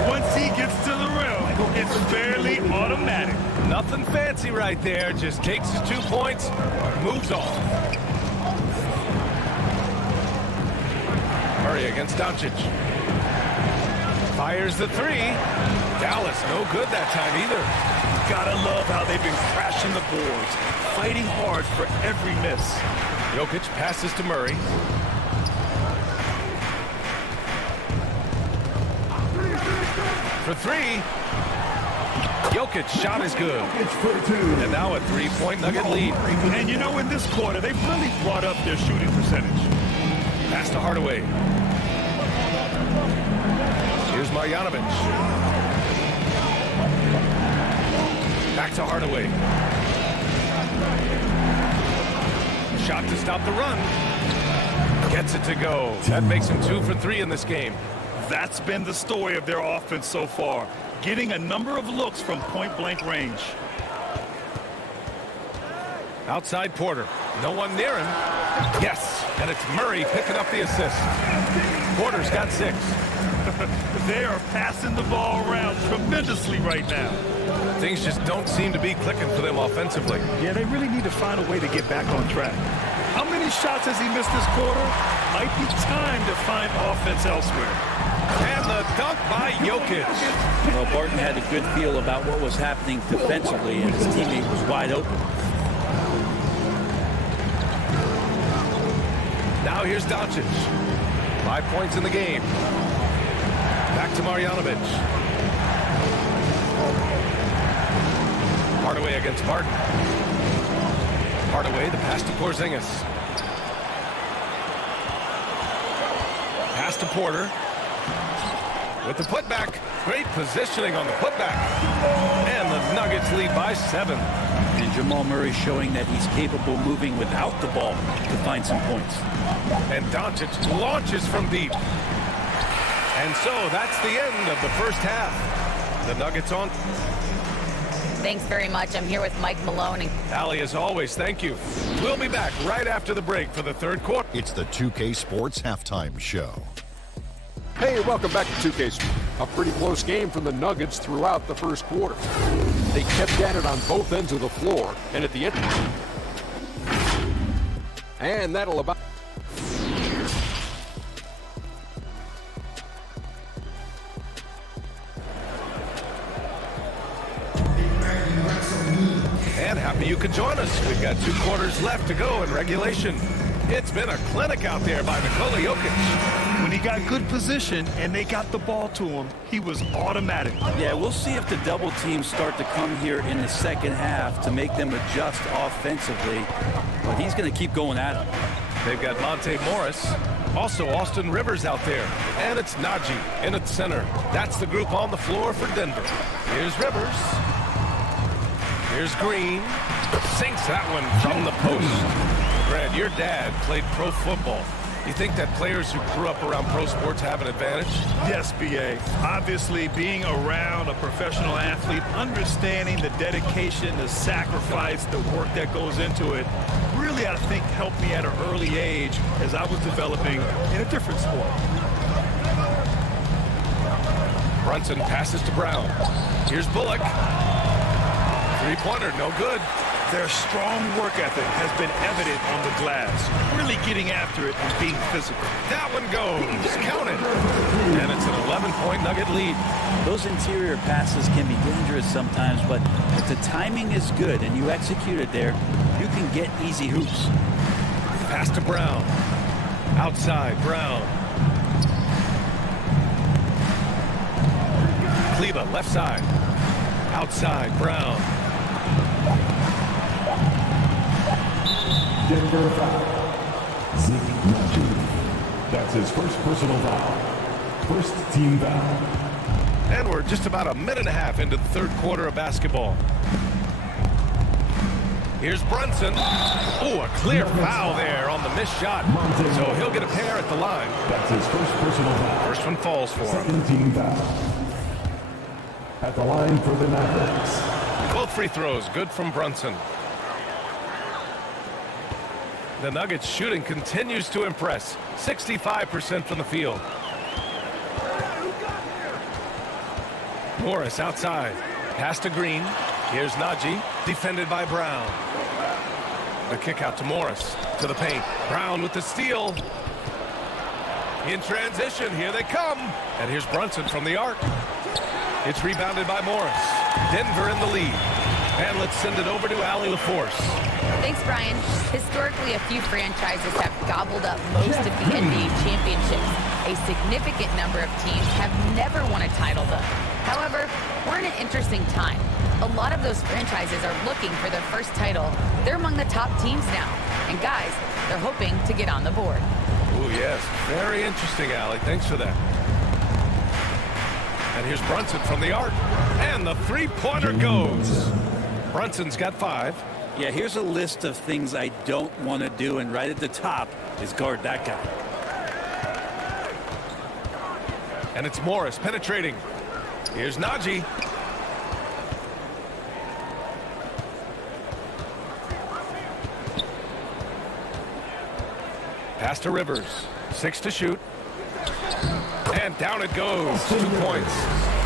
Once he gets to the rim, it's fairly automatic. Nothing fancy right there. Just takes his 2 points, moves on. Murray against Doncic. Fires the three. Dallas, no good that time either. Gotta love how they've been crashing the boards, fighting hard for every miss. Jokic passes to Murray. For three. Jokic shot is good. And now a three-point Nugget lead. And you know, in this quarter, they've really brought up their shooting percentage. Pass to Hardaway. Here's Marjanovic. Back to Hardaway. Shot to stop the run. Gets it to go. That makes him 2 for 3 in this game. That's been the story of their offense so far, getting a number of looks from point-blank range. Outside Porter. No one near him. Yes, and it's Murray picking up the assist. Porter's got 6. They are passing the ball around tremendously right now. Things just don't seem to be clicking for them offensively. Yeah, they really need to find a way to get back on track. How many shots has he missed this quarter? Might be time to find offense elsewhere. And the dunk by Jokic. Well, Barton had a good feel about what was happening defensively, and his teammate was wide open. Now here's Doncic. 5 points in the game. Back to Marjanovic. Hardaway against Barton. Hardaway, the pass to Porzingis. Pass to Porter. With the putback. Great positioning on the putback. And the Nuggets lead by 7. And Jamal Murray showing that he's capable of moving without the ball to find some points. And Doncic launches from deep. And so that's the end of the first half. The Nuggets on. Thanks very much. I'm here with Mike Maloney. Allie, as always, thank you. We'll be back right after the break for the third quarter. It's the 2K Sports Halftime Show. Hey, welcome back to 2K. A pretty close game from the Nuggets throughout the first quarter. They kept at it on both ends of the floor, and at the end... And that'll about... And happy you could join us. We've got 2 quarters left to go in regulation. It's been a clinic out there by Nikola Jokic. When he got good position and they got the ball to him, he was automatic. Yeah, we'll see if the double teams start to come here in the second half to make them adjust offensively. But he's going to keep going at him. They've got Monte Morris. Also Austin Rivers out there. And it's Najee in at center. That's the group on the floor for Denver. Here's Rivers. Here's Green. Sinks that one from the post. Brad, your dad played pro football. You think that players who grew up around pro sports have an advantage? Yes, B.A. Obviously, being around a professional athlete, understanding the dedication, the sacrifice, the work that goes into it, really, I think, helped me at an early age as I was developing in a different sport. Brunson passes to Brown. Here's Bullock. Three-pointer, no good. Their strong work ethic has been evident on the glass, really getting after it and being physical. That one goes. Count it. And it's an 11-point Nugget lead. Those interior passes can be dangerous sometimes, but if the timing is good and you execute it there, you can get easy hoops. Pass to Brown. Outside, Brown. Kleba, left side. Outside, Brown. Denver foul. Zeke Najee. That's his first personal foul. First team foul. And we're just about a minute and a half into the third quarter of basketball. Here's Brunson. Oh, a clear foul there on the missed shot. So he'll get a pair at the line. That's his first personal foul. First one falls for him. Second team foul. At the line for the Mavericks. Both free throws good from Brunson. The Nuggets shooting continues to impress. 65% from the field. Morris outside. Pass to Green. Here's Najee. Defended by Brown. The kick out to Morris. To the paint. Brown with the steal. In transition, here they come. And here's Brunson from the arc. It's rebounded by Morris. Denver in the lead. And let's send it over to Allie LaForce. Thanks, Brian. Historically, a few franchises have gobbled up most of the NBA championships. A significant number of teams have never won a title, though. However, we're in an interesting time. A lot of those franchises are looking for their first title. They're among the top teams now. And guys, they're hoping to get on the board. Oh, yes. Very interesting, Allie. Thanks for that. And here's Brunson from the arc. And the three-pointer goes. Brunson's got 5. Yeah, here's a list of things I don't want to do, and right at the top is guard that guy. And it's Morris penetrating. Here's Najee. Pass to Rivers. 6 to shoot. And down it goes. 2 points.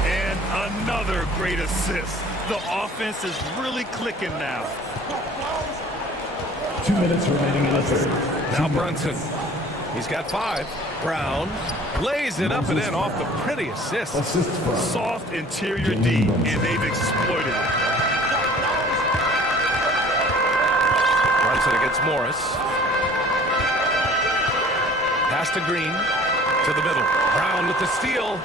And another great assist. The offense is really clicking now. 2 minutes remaining in the third. Now Brunson. He's got 5. Brown lays it up and in off the pretty assist. Soft interior D, and they've exploited it. Brunson against Morris. Pass to Green. To the middle. Brown with the steal.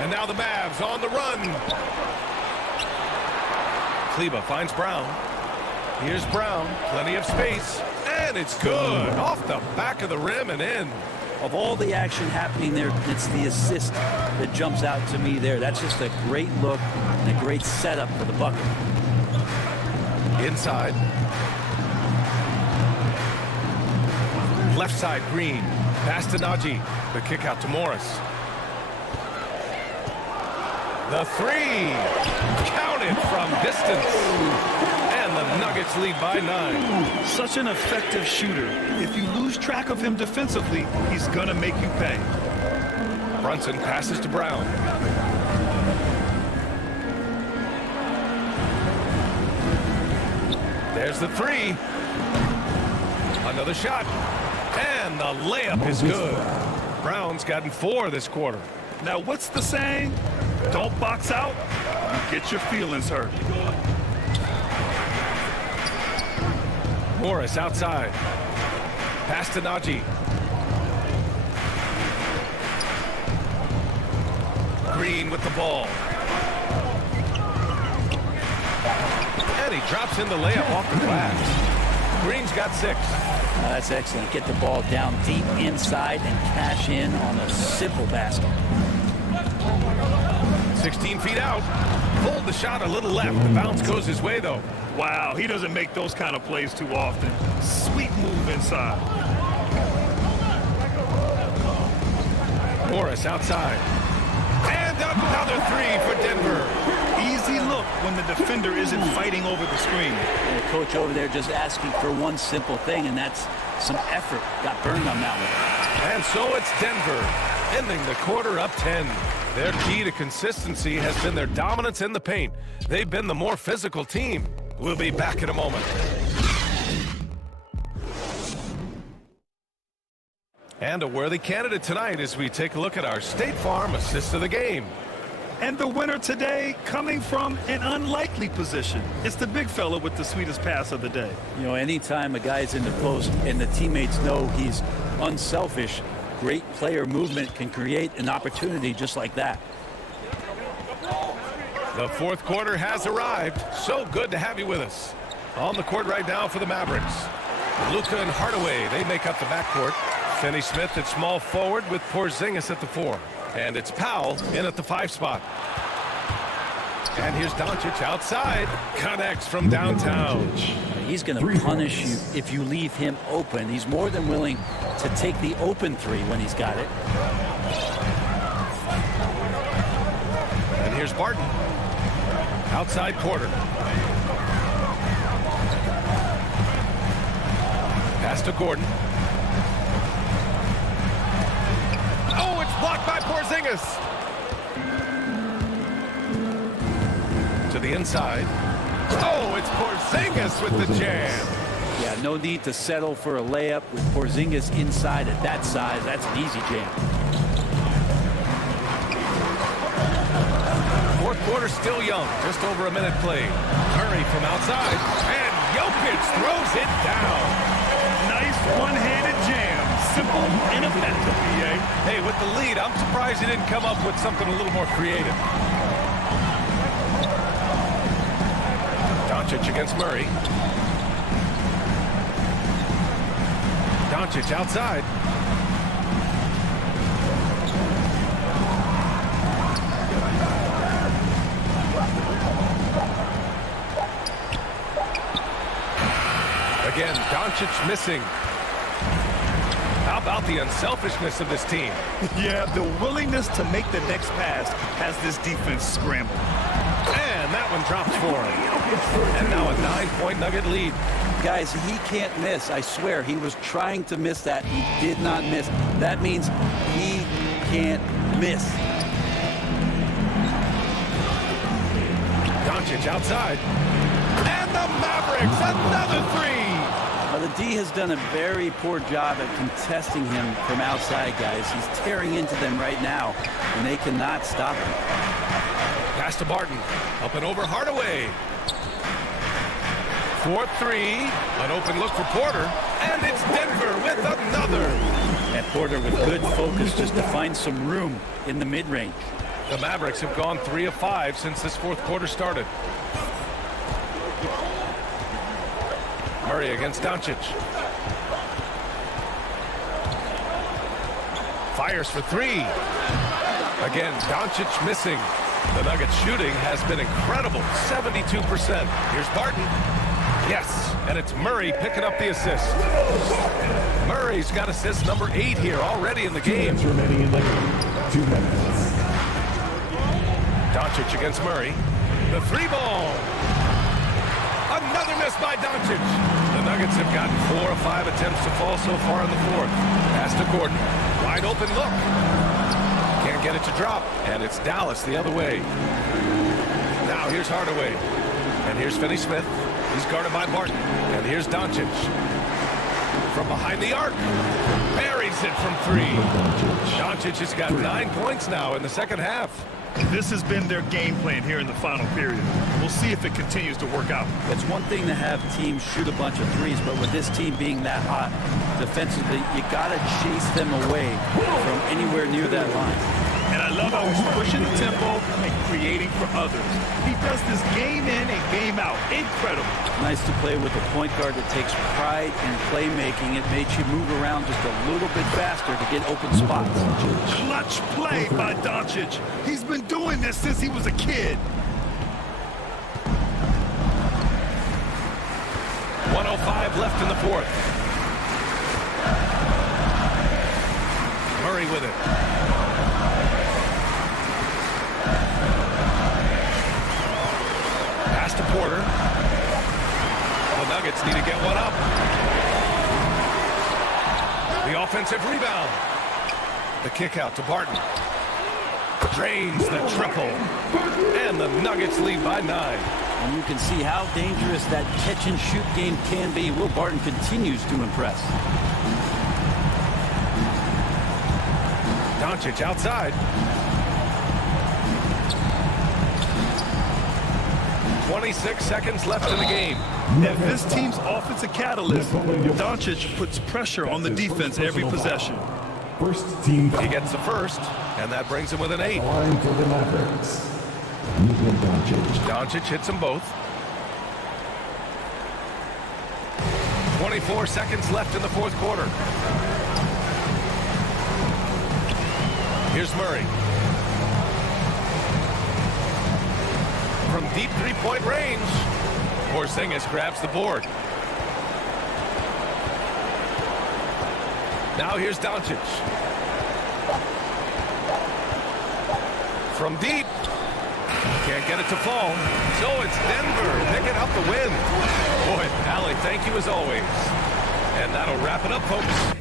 And now the Mavs on the run. Kleba finds Brown. Here's Brown. Plenty of space. And it's good. Off the back of the rim and in. Of all the action happening there, it's the assist that jumps out to me there. That's just a great look and a great setup for the bucket. Inside. Left side, Green. Pass to Najee. The kick out to Morris. The 3. Counted from distance. And the Nuggets lead by 9. Such an effective shooter. If you lose track of him defensively, he's going to make you pay. Brunson passes to Brown. There's the 3. Another shot. And the layup is good. Brown's gotten 4 this quarter. Now, what's the saying? Don't box out. You get your feelings hurt. Morris outside. Pass to Najee. Green with the ball. And he drops in the layup off the glass. Green's got 6. That's excellent. Get the ball down deep inside and cash in on a simple basket. 16 feet out. Pulled the shot a little left. The bounce goes his way, though. Wow, he doesn't make those kind of plays too often. Sweet move inside. Morris outside. And another 3 for Denver. Easy look when the defender isn't fighting over the screen. And the coach over there just asking for one simple thing, and that's some effort. Got burned on that one. And so it's Denver, ending the quarter up 10. Their key to consistency has been their dominance in the paint. They've been the more physical team. We'll be back in a moment. And a worthy candidate tonight as we take a look at our State Farm assist of the game. And the winner today coming from an unlikely position. It's the big fella with the sweetest pass of the day. You know, anytime a guy's in the post and the teammates know he's unselfish, great player movement can create an opportunity just like that. The fourth quarter has arrived. So good to have you with us. On the court right now for the Mavericks. Luka and Hardaway, they make up the backcourt. Finney Smith at small forward with Porzingis at the 4. And it's Powell in at the 5 spot. And here's Doncic outside. Connects from downtown. He's going to punish you if you leave him open. He's more than willing to take the open 3 when he's got it. And here's Barton. Outside quarter. Pass to Gordon. Oh, it's blocked by Porzingis. To the inside. Oh, it's Porzingis with the jam. Yeah, no need to settle for a layup with Porzingis inside at that size. That's an easy jam. Fourth quarter still young, just over a minute played. Murray from outside, and Jokic throws it down. Nice one-handed jam. Simple and effective, EA. Hey, with the lead, I'm surprised he didn't come up with something a little more creative. Doncic against Murray. Doncic outside. Again, Doncic missing. How about the unselfishness of this team? Yeah, the willingness to make the next pass has this defense scrambled. And that one drops for him. And now a 9-point Nugget lead. Guys, he can't miss. I swear, he was trying to miss that. He did not miss. That means he can't miss. Doncic outside. And the Mavericks, another three. The D has done a very poor job at contesting him from outside, guys. He's tearing into them right now, and they cannot stop him. Pass to Barton. Up and over Hardaway. 4-3. An open look for Porter. And it's Denver with another. And Porter with good focus just to find some room in the mid-range. The Mavericks have gone 3 of 5 since this fourth quarter started. Murray against Doncic. Fires for three. Again, Doncic missing. The Nuggets shooting has been incredible, 72%. Here's Barton. Yes, and it's Murray picking up the assist. Murray's got assist number 8 here already in the game. 2 minutes remaining in the game. 2 minutes. Doncic against Murray. The three ball. Another miss by Doncic. The Nuggets have gotten 4 of 5 attempts to fall so far in the fourth. Pass to Gordon. Wide open look. Can't get it to drop. And it's Dallas the other way. Now here's Hardaway. And here's Finney-Smith. He's guarded by Barton. And here's Doncic. From behind the arc. Buries it from 3. Doncic has got 9 points now in the second half. This has been their game plan here in the final period. We'll see if it continues to work out. It's one thing to have teams shoot a bunch of threes, but with this team being that hot defensively, you got to chase them away from anywhere near that line. And I love how he's pushing the tempo and creating for others. He does this game in and game out. Incredible. Nice to play with a point guard that takes pride in playmaking. It makes you move around just a little bit faster to get open spots. Clutch play by Doncic. He's been doing this since he was a kid. 1:05 left in the fourth. Murray with it. Pass to Porter. The Nuggets need to get one up. The offensive rebound. The kick out to Barton. Drains the triple. And the Nuggets lead by 9. And you can see how dangerous that catch-and-shoot game can be. Will Barton continues to impress. Doncic outside. 26 seconds left in the game. If this team's offensive catalyst, Doncic puts pressure on the defense every possession. First team. He gets the first, and that brings him with an 8. Line for the Mavericks. Doncic hits them both. 24 seconds left in the fourth quarter. Here's Murray. From deep three-point range, Porzingis grabs the board. Now here's Doncic. From deep. Can't get it to fall. So it's Denver picking up the win. Boy, Allie, thank you as always. And that'll wrap it up, folks.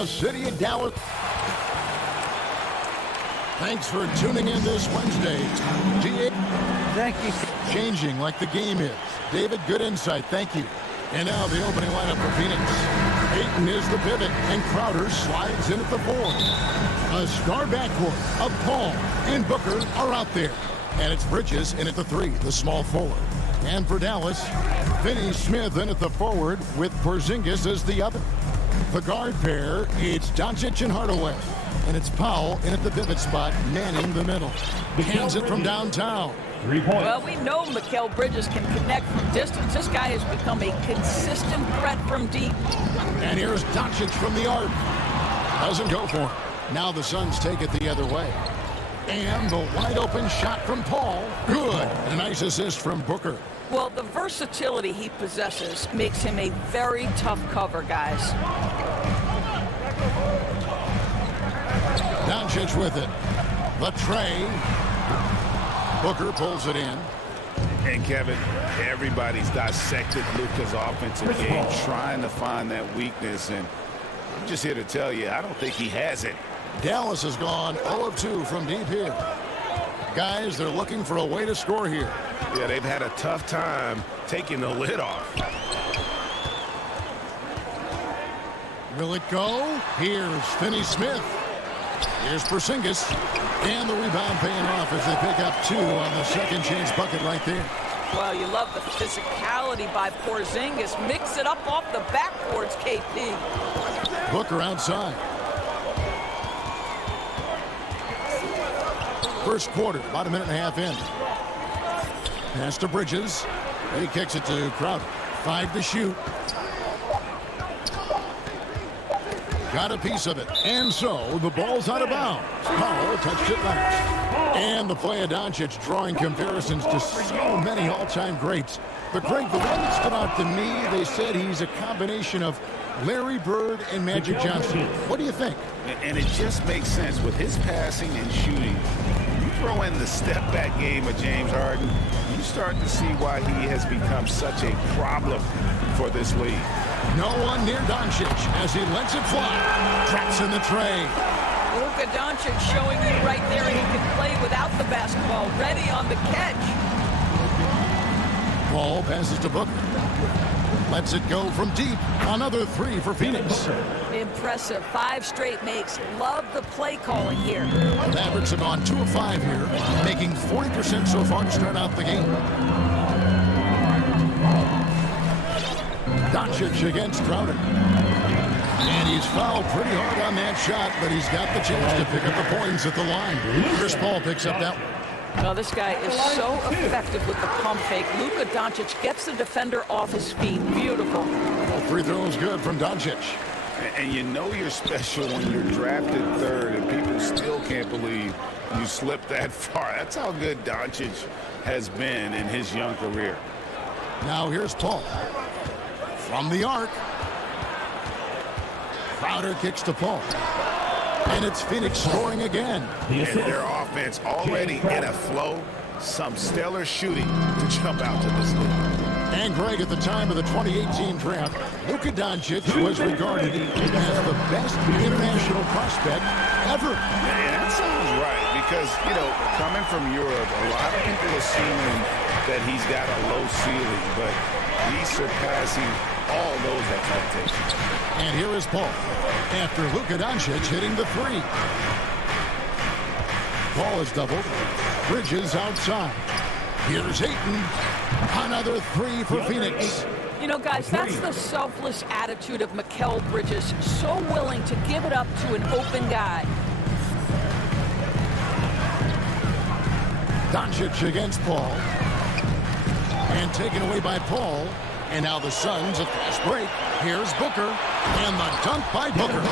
The city of Dallas. Thanks for tuning in this Wednesday. Thank you. Changing like the game is. David, good insight. Thank you. And now the opening lineup for Phoenix. Ayton is the pivot, and Crowder slides in at the 4. A star backcourt of Paul and Booker are out there. And it's Bridges in at the 3, the small forward. And for Dallas, Finney Smith in at the forward with Porzingis as the other. The guard pair, it's Doncic and Hardaway. And it's Powell in at the pivot spot, manning the middle. Hands it from downtown. 3 points. Well, we know Mikal Bridges can connect from distance. This guy has become a consistent threat from deep. And here's Doncic from the arc. Doesn't go for him. Now the Suns take it the other way. And the wide open shot from Paul. Good. And a nice assist from Booker. Well, the versatility he possesses makes him a very tough cover, guys. Doncic with it. The tray. Booker pulls it in. And Kevin, everybody's dissected Luka's offensive game, trying to find that weakness. And I'm just here to tell you, I don't think he has it. Dallas has gone 0 of 2 from deep here. Guys, they're looking for a way to score here. Yeah, they've had a tough time taking the lid off. Will it go? Here's Finney Smith. Here's Porzingis. And the rebound paying off as they pick up 2 on the second chance bucket right there. Well, you love the physicality by Porzingis. Mix it up off the backboards, KP. Booker outside. First quarter, about a minute and a half in. Pass to Bridges. He kicks it to Crowder. 5 to shoot. Got a piece of it. And so the ball's out of bounds. Powell touched it last. And the play of Doncic drawing comparisons to so many all-time greats. But Greg, the one that stood out to me, they said he's a combination of Larry Bird and Magic Johnson. What do you think? And it just makes sense with his passing and shooting. You throw in the step-back game of James Harden, you start to see why he has become such a problem for this league. No one near Doncic as he lets it fly. Traps in the tray. Luka Doncic showing you right there he can play without the basketball. Ready on the catch. Ball passes to Booker. Lets it go from deep. Another 3 for Phoenix. Impressive. 5 straight makes. Love the play calling here. The Mavericks have gone 2 of 5 here, making 40% so far to start out the game. Doncic against Crowder. And he's fouled pretty hard on that shot, but he's got the chance to pick up the points at the line. Chris Paul picks up that one. Well, this guy is so effective with the pump fake. Luka Doncic gets the defender off his feet. Beautiful. Well, free throw is good from Doncic. And you know you're special when you're drafted 3rd and people still can't believe you slipped that far. That's how good Doncic has been in his young career. Now here's Paul. From the arc. Crowder kicks to Paul. And it's Phoenix scoring again. And their offense already in a flow. Some stellar shooting to jump out to this lead. And Greg, at the time of the 2018 draft, Luka Doncic was regarded as the best international prospect ever. And that sounds right because, you know, coming from Europe, a lot of people assume that he's got a low ceiling, but he's surpassing all those expectations. And here is Paul after Luka Doncic hitting the three. Paul is doubled. Bridges outside. Here's Ayton. Another three for Phoenix. You know, guys, that's the selfless attitude of Mikal Bridges. So willing to give it up to an open guy. Doncic against Paul. And taken away by Paul. And now the Suns, a fast break. Here's Booker. And the dunk by Booker.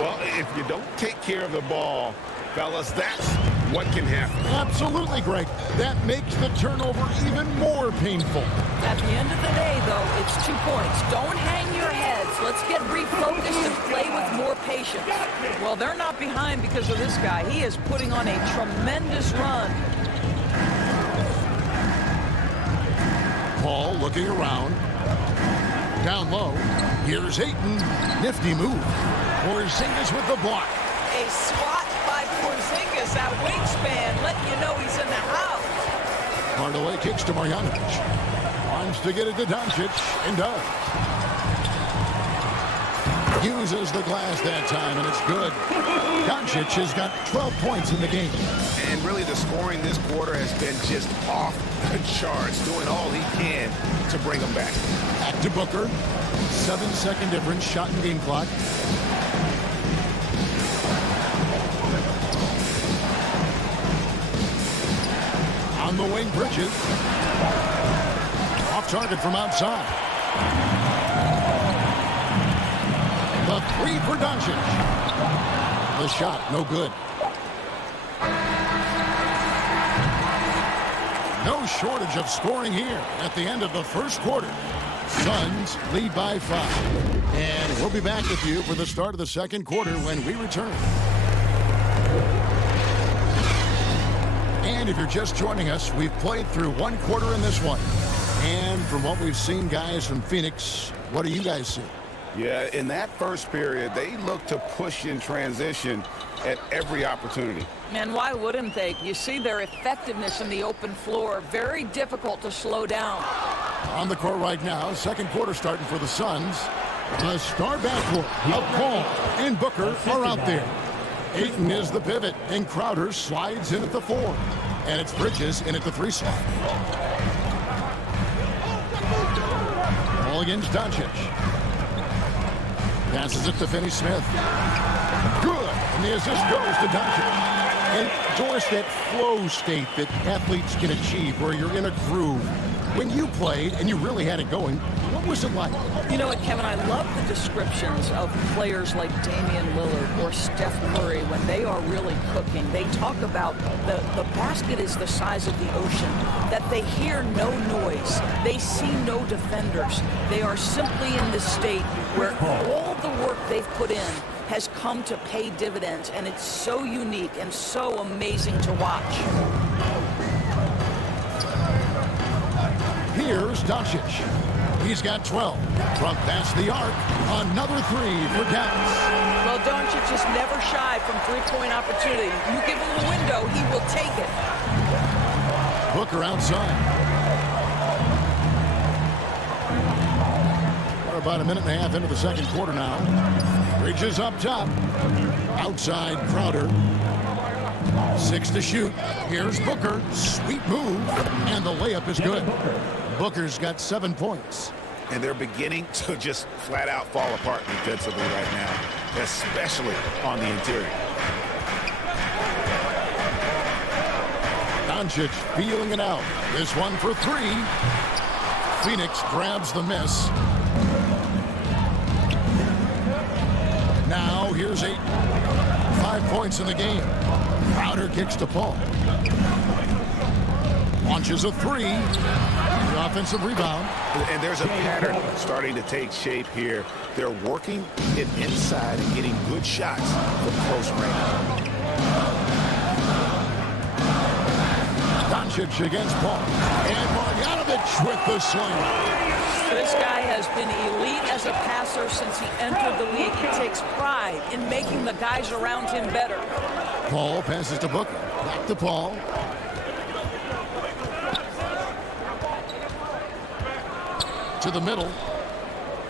Well, if you don't take care of the ball, fellas, that's what can happen. Absolutely, Greg. That makes the turnover even more painful. At the end of the day, though, it's 2 points. Don't hang your heads. Let's get refocused and play with more patience. Well, they're not behind because of this guy. He is putting on a tremendous run. Paul looking around. Down low. Here's Ayton. Nifty move. Porzingis with the block. A swat by Porzingis, that wingspan, letting you know he's in the house. Hardaway kicks to Marjanovic. Wants to get it to Doncic, and does. Uses the glass that time, and it's good. Doncic has got 12 points in the game. And really the scoring this quarter has been just off the charts, doing all he can to bring them back. Back to Booker. 7-second difference, shot and game clock. On the wing, Bridges. Off target from outside. The three for Doncic. The shot, no good. No shortage of scoring here at the end of the first quarter. Suns lead by 5. And we'll be back with you for the start of the second quarter when we return. And if you're just joining us, we've played through one quarter in this one. And from what we've seen, guys, from Phoenix, what do you guys see? Yeah, in that first period, they looked to push in transition at every opportunity. Man, why wouldn't they? You see their effectiveness in the open floor. Very difficult to slow down. On the court right now, second quarter starting for the Suns. The star backcourt of Paul and Booker are out there. Ayton is the pivot, and Crowder slides in at the 4. And it's Bridges in at the 3 slot. Ball against Doncic. Passes it to Finney-Smith. Good. And the assist goes to Doncic. And Doris, that flow state that athletes can achieve where you're in a groove. When you played and you really had it going, what was it like? You know what, Kevin, I love the descriptions of players like Damian Lillard or Steph Curry when they are really cooking. They talk about the basket is the size of the ocean, that they hear no noise. They see no defenders. They are simply in this state where all the work they've put in has come to pay dividends, and it's so unique and so amazing to watch. Here's Doncic. He's got 12. From past the arc, another 3 for Dallas. Well, Doncic is never shy from three-point opportunity. You give him the window, he will take it. Booker outside. We're about a minute and a half into the second quarter now. Bridges up top. Outside, Crowder. 6 to shoot. Here's Booker. Sweet move. And the layup is good. Booker's got 7 points. And they're beginning to just flat out fall apart defensively right now, especially on the interior. Doncic feeling it out. This one for 3. Phoenix grabs the miss. Now here's 8. 5 points in the game. Crowder kicks to Paul. Launches a 3. Off offensive rebound. And there's a pattern starting to take shape here. They're working it inside and getting good shots from close range. Doncic against Paul. And Marjanovic with the swing. This guy has been elite as a passer since he entered the league. He takes pride in making the guys around him better. Paul passes to Booker. Back to Paul. To the middle.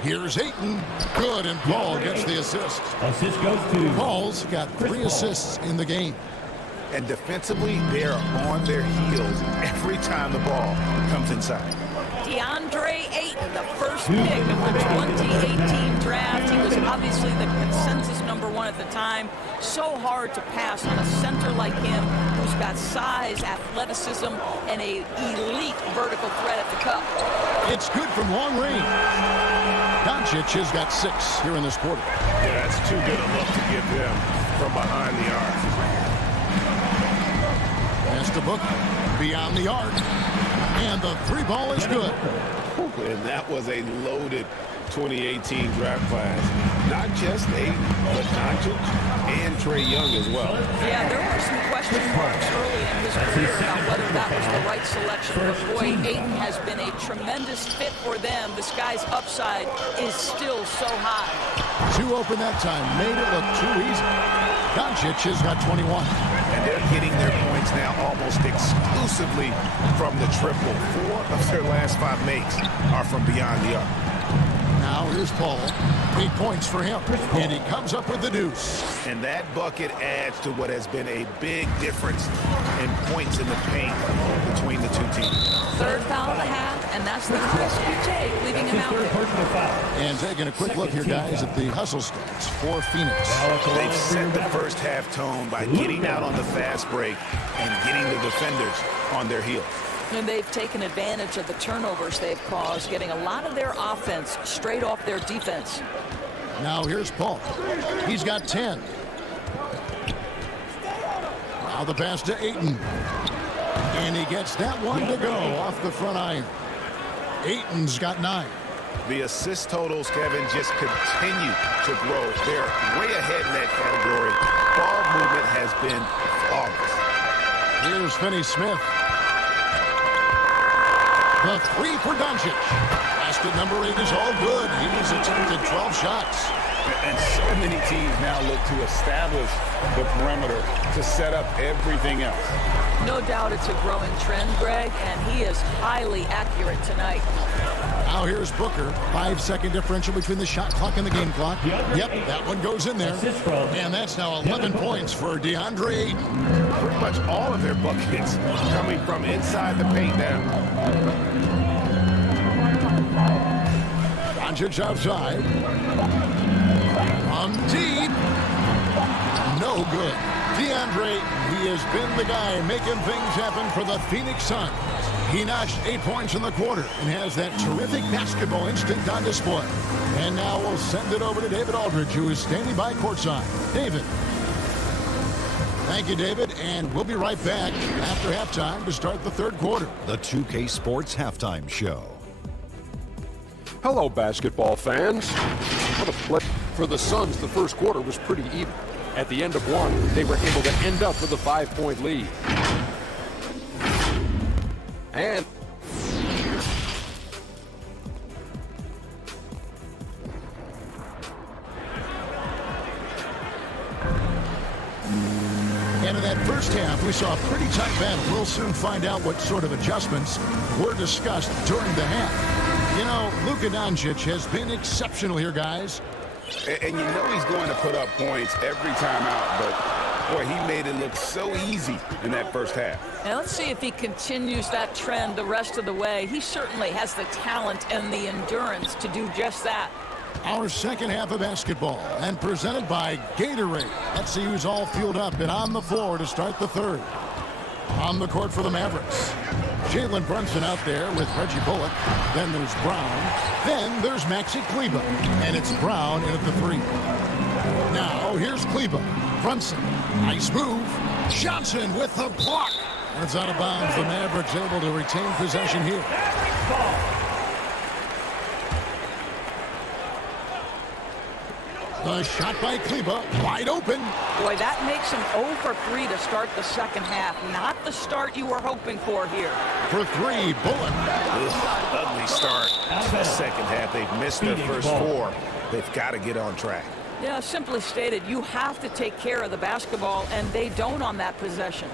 Here's Ayton. Good, and Paul gets the assist. Assist goes to Paul's got 3 assists in the game. And defensively, they are on their heels every time the ball comes inside. DeAndre Ayton, the first pick of the 2018 draft. He was obviously the consensus #1 at the time. So hard to pass on a center like him who's got size, athleticism, and an elite vertical threat at the cup. It's good from long range. Doncic has got 6 here in this quarter. Yeah, that's too good a look to give them from behind the arc. Pass to Booker. Beyond the arc. And the 3 ball is good. And that was a loaded 2018 draft class. Not just Ayton, but Doncic and Trae Young as well. Yeah, there were some question marks early in his career about whether that was the right selection. But boy, Ayton has been a tremendous fit for them. This guy's upside is still so high. 2 open that time. Made it look too easy. Doncic has got 21. And they're getting their points now almost exclusively from the triple. 4 of their last 5 makes are from beyond the arc. Now here's Paul. 8 points for him. And he comes up with the deuce. And that bucket adds to what has been a big difference in points in the paint between the 2 teams. 3rd foul of the half, and that's the risk you take, leaving him out there. And taking a quick look here, guys, at the hustle stats for Phoenix. They've set the first half tone by getting out on the fast break and getting the defenders on their heels. And they've taken advantage of the turnovers they've caused, getting a lot of their offense straight off their defense. Now here's Paul. He's got 10. Now the pass to Ayton. And he gets that one to go off the front iron. Ayton's got 9. The assist totals, Kevin, just continue to grow. They're way ahead in that category. Ball movement has been flawless. Here's Finney-Smith. The 3 for Doncic. Basket number 8 is all good. He's attempted 12 shots. And so many teams now look to establish the perimeter to set up everything else. No doubt it's a growing trend, Greg, and he is highly accurate tonight. Now here's Booker. 5-second differential between the shot clock and the game clock. Yep, that one goes in there. And that's now 11 points for DeAndre Ayton. Pretty much all of their buckets coming from inside the paint now. Doncic outside. From deep. No good. DeAndre, he has been the guy making things happen for the Phoenix Suns. He notched 8 points in the quarter and has that terrific basketball instinct on display. And now we'll send it over to David Aldridge, who is standing by courtside. David. Thank you, David, and we'll be right back after halftime to start the 3rd quarter. The 2K Sports Halftime Show. Hello, basketball fans. What a play. For the Suns, the first quarter was pretty even. At the end of 1, they were able to end up with a 5-point lead. And in that first half, we saw a pretty tight battle. We'll soon find out what sort of adjustments were discussed during the half. You know, Luka Doncic has been exceptional here, guys. And you know he's going to put up points every time out, but boy, he made it look so easy in that first half. Now let's see if he continues that trend the rest of the way. He certainly has the talent and the endurance to do just that. Our second half of basketball, and presented by Gatorade. Let's see who's all fueled up and on the floor to start the 3rd. On the court for the Mavericks. Jalen Brunson out there with Reggie Bullock. Then there's Brown. Then there's Maxi Kleber. And it's Brown in at the 3. Now here's Kleber. Brunson. Nice move. Johnson with the block. That's out of bounds. The Mavericks able to retain possession here. The shot by Kleba, wide open. Boy, that makes him 0 for 3 to start the second half. Not the start you were hoping for here. For 3, Bullock. Ugly start to the second half. They've missed their first 4. They've got to get on track. Yeah, simply stated, you have to take care of the basketball, and they don't on that possession.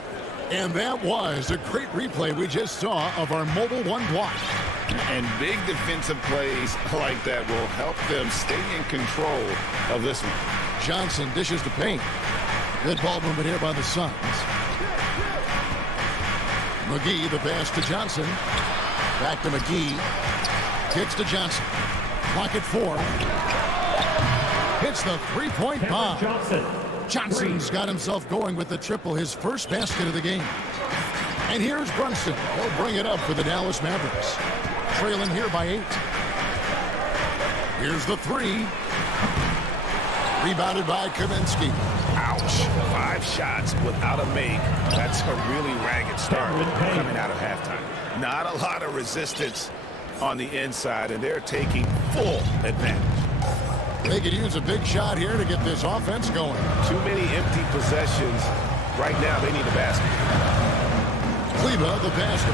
And that was a great replay we just saw of our Mobile One block. And big defensive plays like that will help them stay in control of this one. Johnson dishes the paint. Good ball movement here by the Suns. McGee, the pass to Johnson. Back to McGee. Kicks to Johnson. Clock at 4. Hits the three-point bomb. Johnson's got himself going with the triple, his first basket of the game. And here's Brunson. He'll bring it up for the Dallas Mavericks. Trailing here by 8. Here's the 3. Rebounded by Kaminsky. Ouch. 5 shots without a make. That's a really ragged start coming out of halftime. Not a lot of resistance on the inside, and they're taking full advantage. They could use a big shot here to get this offense going. Too many empty possessions. Right now, they need a basket. Kleba, the pass to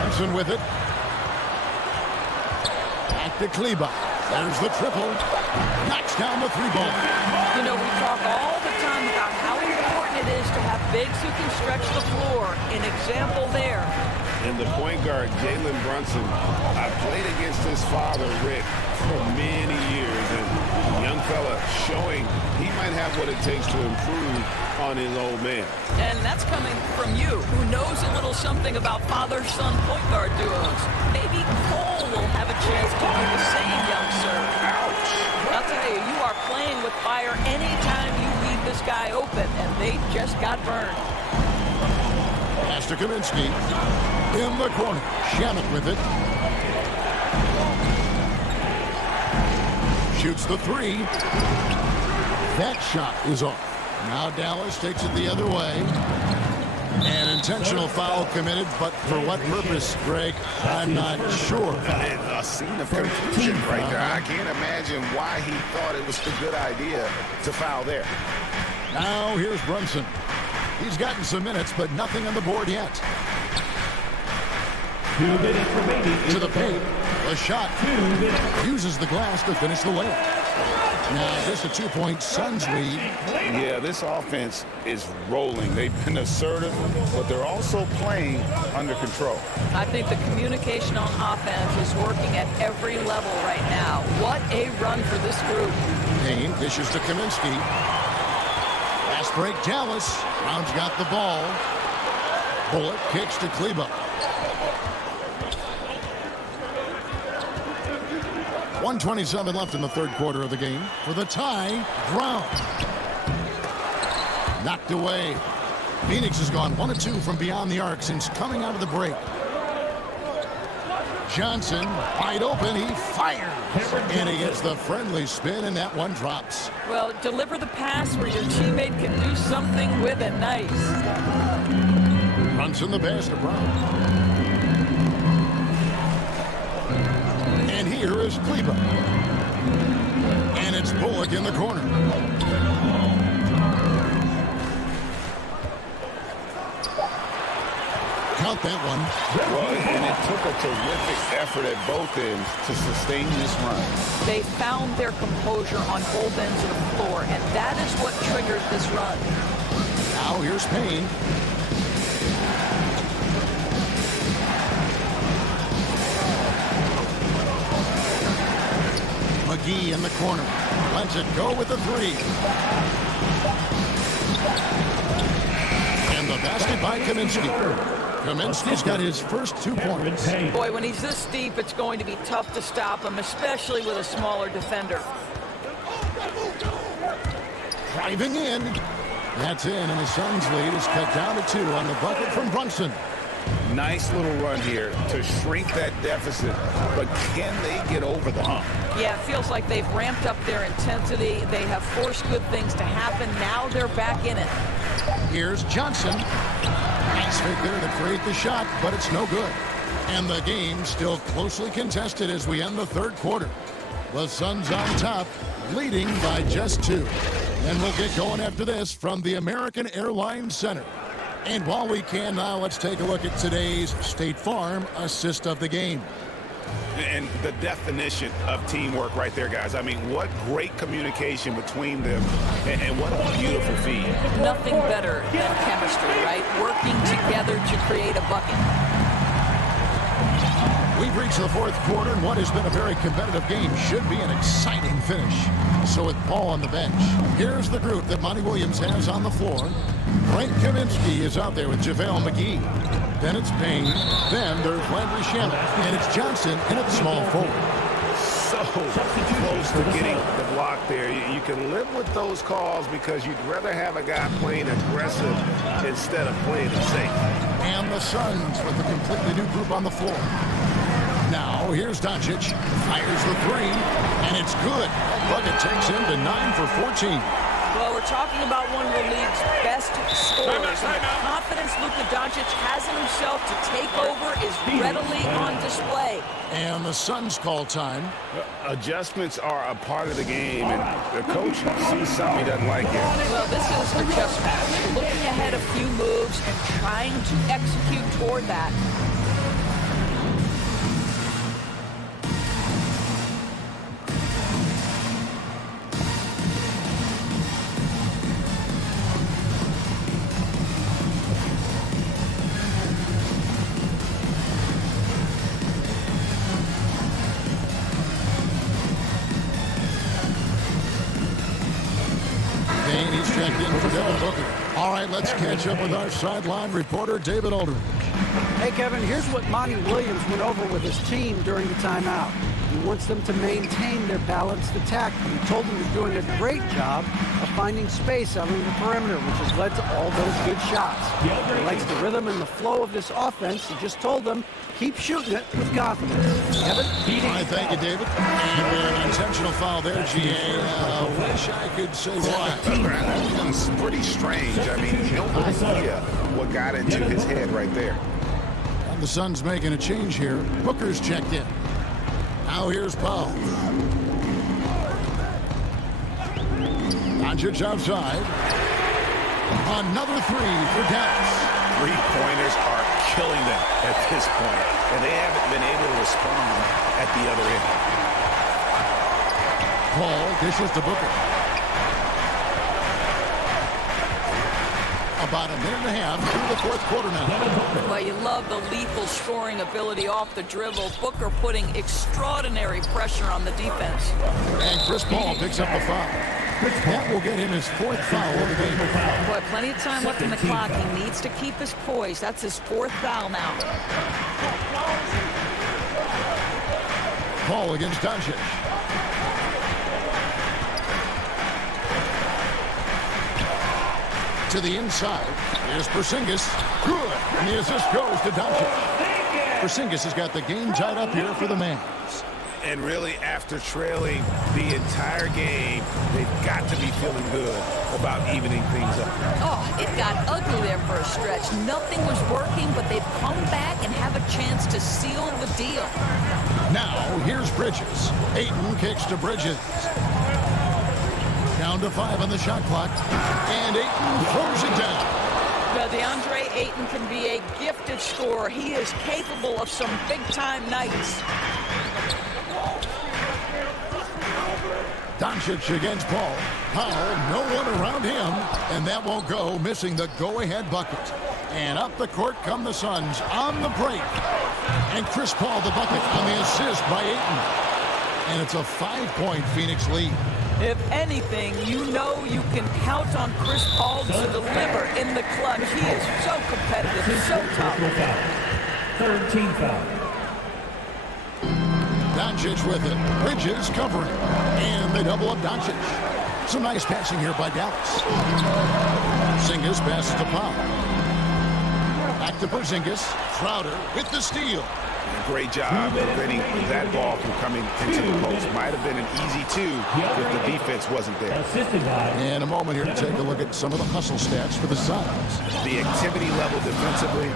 Brunson with it. Back to Kleba. There's the triple. Knocks down the 3-ball. You know, we talk all the time about how important it is to have bigs who can stretch the floor. An example there. And the point guard, Jalen Brunson, I played against his father, Rick, for many years. And young fella showing he might have what it takes to improve on his old man. And that's coming from you, who knows a little something about father-son point guard duos. Maybe Cole will have a chance to do the same, young sir. Ouch. I'll tell you, you are playing with fire anytime you leave this guy open, and they just got burned. Pass to Kaminsky. In the corner. Shamet with it. Shoots the 3. That shot is off. Now Dallas takes it the other way. An intentional foul committed, but for what purpose, Greg? I'm not sure. A scene of confusion right there. I can't imagine why he thought it was a good idea to foul there. Now here's Brunson. He's gotten some minutes, but nothing on the board yet. 2 minutes remaining. To the paint. A shot. Uses the glass to finish the layup. Now just a 2-point Suns lead. Yeah, this offense is rolling. They've been assertive, but they're also playing under control. I think the communication on offense is working at every level right now. What a run for this group. Payne dishes to Kaminsky. Fast break Dallas. Brown's got the ball. Bullock kicks to Kleba. 1:27 left in the third quarter of the game. For the tie, Brown. Knocked away. Phoenix has gone 1 of 2 from beyond the arc since coming out of the break. Johnson, wide open, he fires. And he gets the friendly spin, and that one drops. Well, deliver the pass where your teammate can do something with it. Nice. Brunson the pass to Brown. And here is Kleba. And it's Bullock in the corner. Count that one. Well, and it took a terrific effort at both ends to sustain this run. They found their composure on both ends of the floor, and that is what triggered this run. Now here's Payne. McGee in the corner. Lets it go with the 3. And the basket by Kaminsky. Kaminsky's got his first 2 points. Boy, when he's this deep, it's going to be tough to stop him, especially with a smaller defender. Driving in. That's in, and the Suns' lead is cut down to 2 on the bucket from Brunson. Nice little run here to shrink that deficit, but can they get over the hump? Yeah, it feels like they've ramped up their intensity. They have forced good things to happen. Now they're back in it. Here's Johnson. Nice fake there to create the shot, but it's no good. And the game still closely contested as we end the third quarter. The Suns on top, leading by just 2. And we'll get going after this from the American Airlines Center. And while we can now, let's take a look at today's State Farm assist of the game. And the definition of teamwork right there, guys. I mean, what great communication between them, and what a beautiful feed. Nothing better than chemistry, right? Working together to create a bucket. We've reached the fourth quarter, and what has been a very competitive game should be an exciting finish. So with Paul on the bench, here's the group that Monty Williams has on the floor. Frank Kaminsky is out there with JaVale McGee. Then it's Payne. Then there's Landry Shamet. And it's Johnson in at small forward. So close to getting the block there. You can live with those calls because you'd rather have a guy playing aggressive instead of playing it safe. And the Suns with a completely new group on the floor. Now, here's Doncic. Fires the 3, and it's good. Bucket takes him to 9 for 14. Well, we're talking about one of the league's best scorers. And the confidence Luka Doncic has in himself to take over is readily on display. And the Suns call time. Adjustments are a part of the game, and the coach sees something he doesn't like it. Well, this is adjustment. Looking ahead a few moves and trying to execute toward that. All right, let's catch up with our sideline reporter, David Aldridge. Hey, Kevin, here's what Monty Williams went over with his team during the timeout. He wants them to maintain their balanced attack. He told them they're doing a great job of finding space out on the perimeter, which has led to all those good shots. He likes the rhythm and the flow of this offense. He just told them, keep shooting it with confidence. Kevin? I thank you, David. And an intentional foul there, G.A. Wish I could say why. That one's pretty strange. I mean, no idea what got into his head right there. And the Suns making a change here. Booker's checked in. Now here's Paul. Doncic outside. Another 3 for Dallas. Three-pointers are killing them at this point, and they haven't been able to respond at the other end. Paul dishes to Booker. About a minute and a half through the fourth quarter now. Well, you love the lethal scoring ability off the dribble. Booker putting extraordinary pressure on the defense. And Chris Paul picks up the foul. That will get him his 4th foul of the game. Boy, plenty of time left in the clock. He needs to keep his poise. That's his 4th foul now. Paul against Doncic. To the inside. Here's Porzingis. Good. And the assist goes to Doncic. Porzingis has got the game tied up here for the Mavs. And really, after trailing the entire game, they've got to be feeling good about evening things up. Oh, it got ugly there for a stretch. Nothing was working, but they've come back and have a chance to seal the deal. Now, here's Bridges. Ayton kicks to Bridges. Down to 5 on the shot clock. And Ayton throws it down. Now, DeAndre Ayton can be a gifted scorer. He is capable of some big-time nights. Doncic against Paul. Powell, no one around him, and that won't go, missing the go-ahead bucket. And up the court come the Suns on the break. And Chris Paul the bucket on the assist by Ayton. And it's a 5-point Phoenix lead. If anything, you know you can count on Chris Paul to deliver in the clutch. He is so competitive, so tough. 3rd team foul. Doncic with it. Bridges covering. And they double up Doncic. Some nice passing here by Dallas. Porzingis passes to Paul. Back to Porzingis. Crowder with the steal. Great job preventing that ball from coming into the post. Might have been an easy two if the defense wasn't there. And a moment here to take a look at some of the hustle stats for the Suns. The activity level defensively,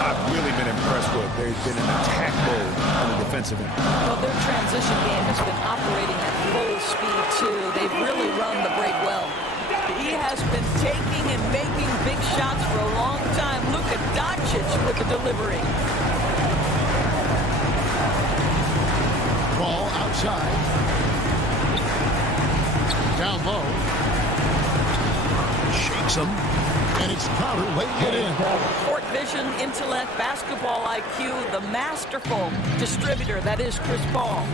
I've really been impressed with. There's been an attack mode on the defensive end. Well, their transition game has been operating at full speed, too. They've really run the break well. He has been taking and making big shots for a long time. Look at Doncic with the delivery. Ball outside. Down low. Shakes him. And it's Crowder laying it in. Court vision, intellect, basketball IQ, the masterful distributor that is Chris Paul.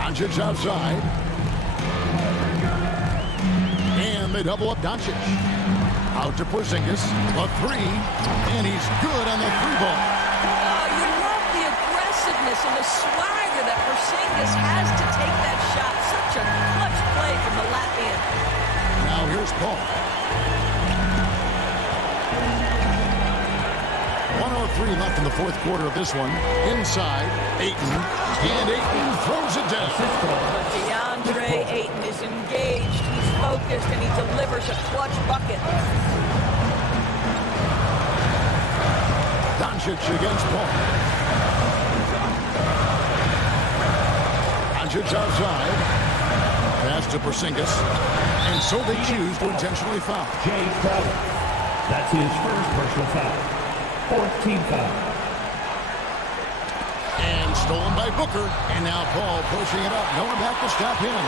Doncic outside. And they double up Doncic. Out to Porzingis. A three. And he's good on the three ball. You love the aggressiveness and the swagger that Porzingis has to take that shot. Such a clutch play from the Latvian. Now here's Paul. 1:03 left in the fourth quarter of this one. Inside, Ayton. And Ayton throws it down. But DeAndre Ayton is engaged. He's focused, and he delivers a clutch bucket. Doncic against Paul. Doncic outside. Pass to Porzingis. And so they choose to intentionally foul. James Crowder. That's his first personal foul. Fourth team foul. And stolen by Booker. And now Paul pushing it up. No one back to stop him.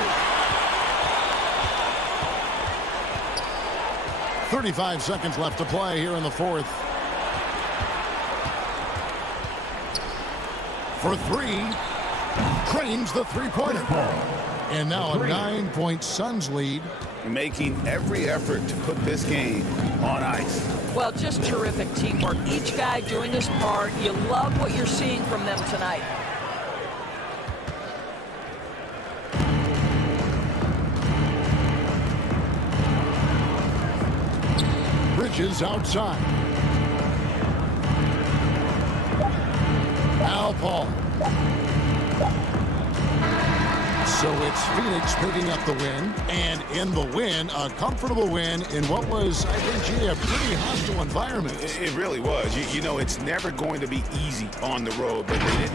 35 seconds left to play here in the fourth. For three, cranes the three-pointer. And now a 9-point Suns lead. Making every effort to put this game on ice. Well, just terrific teamwork. Each guy doing his part. You love what you're seeing from them tonight. Bridges outside. Now Paul. So it's Phoenix picking up the win, and in the win, a comfortable win in what was, I think, a pretty hostile environment. It really was. You know, it's never going to be easy on the road, but they didn't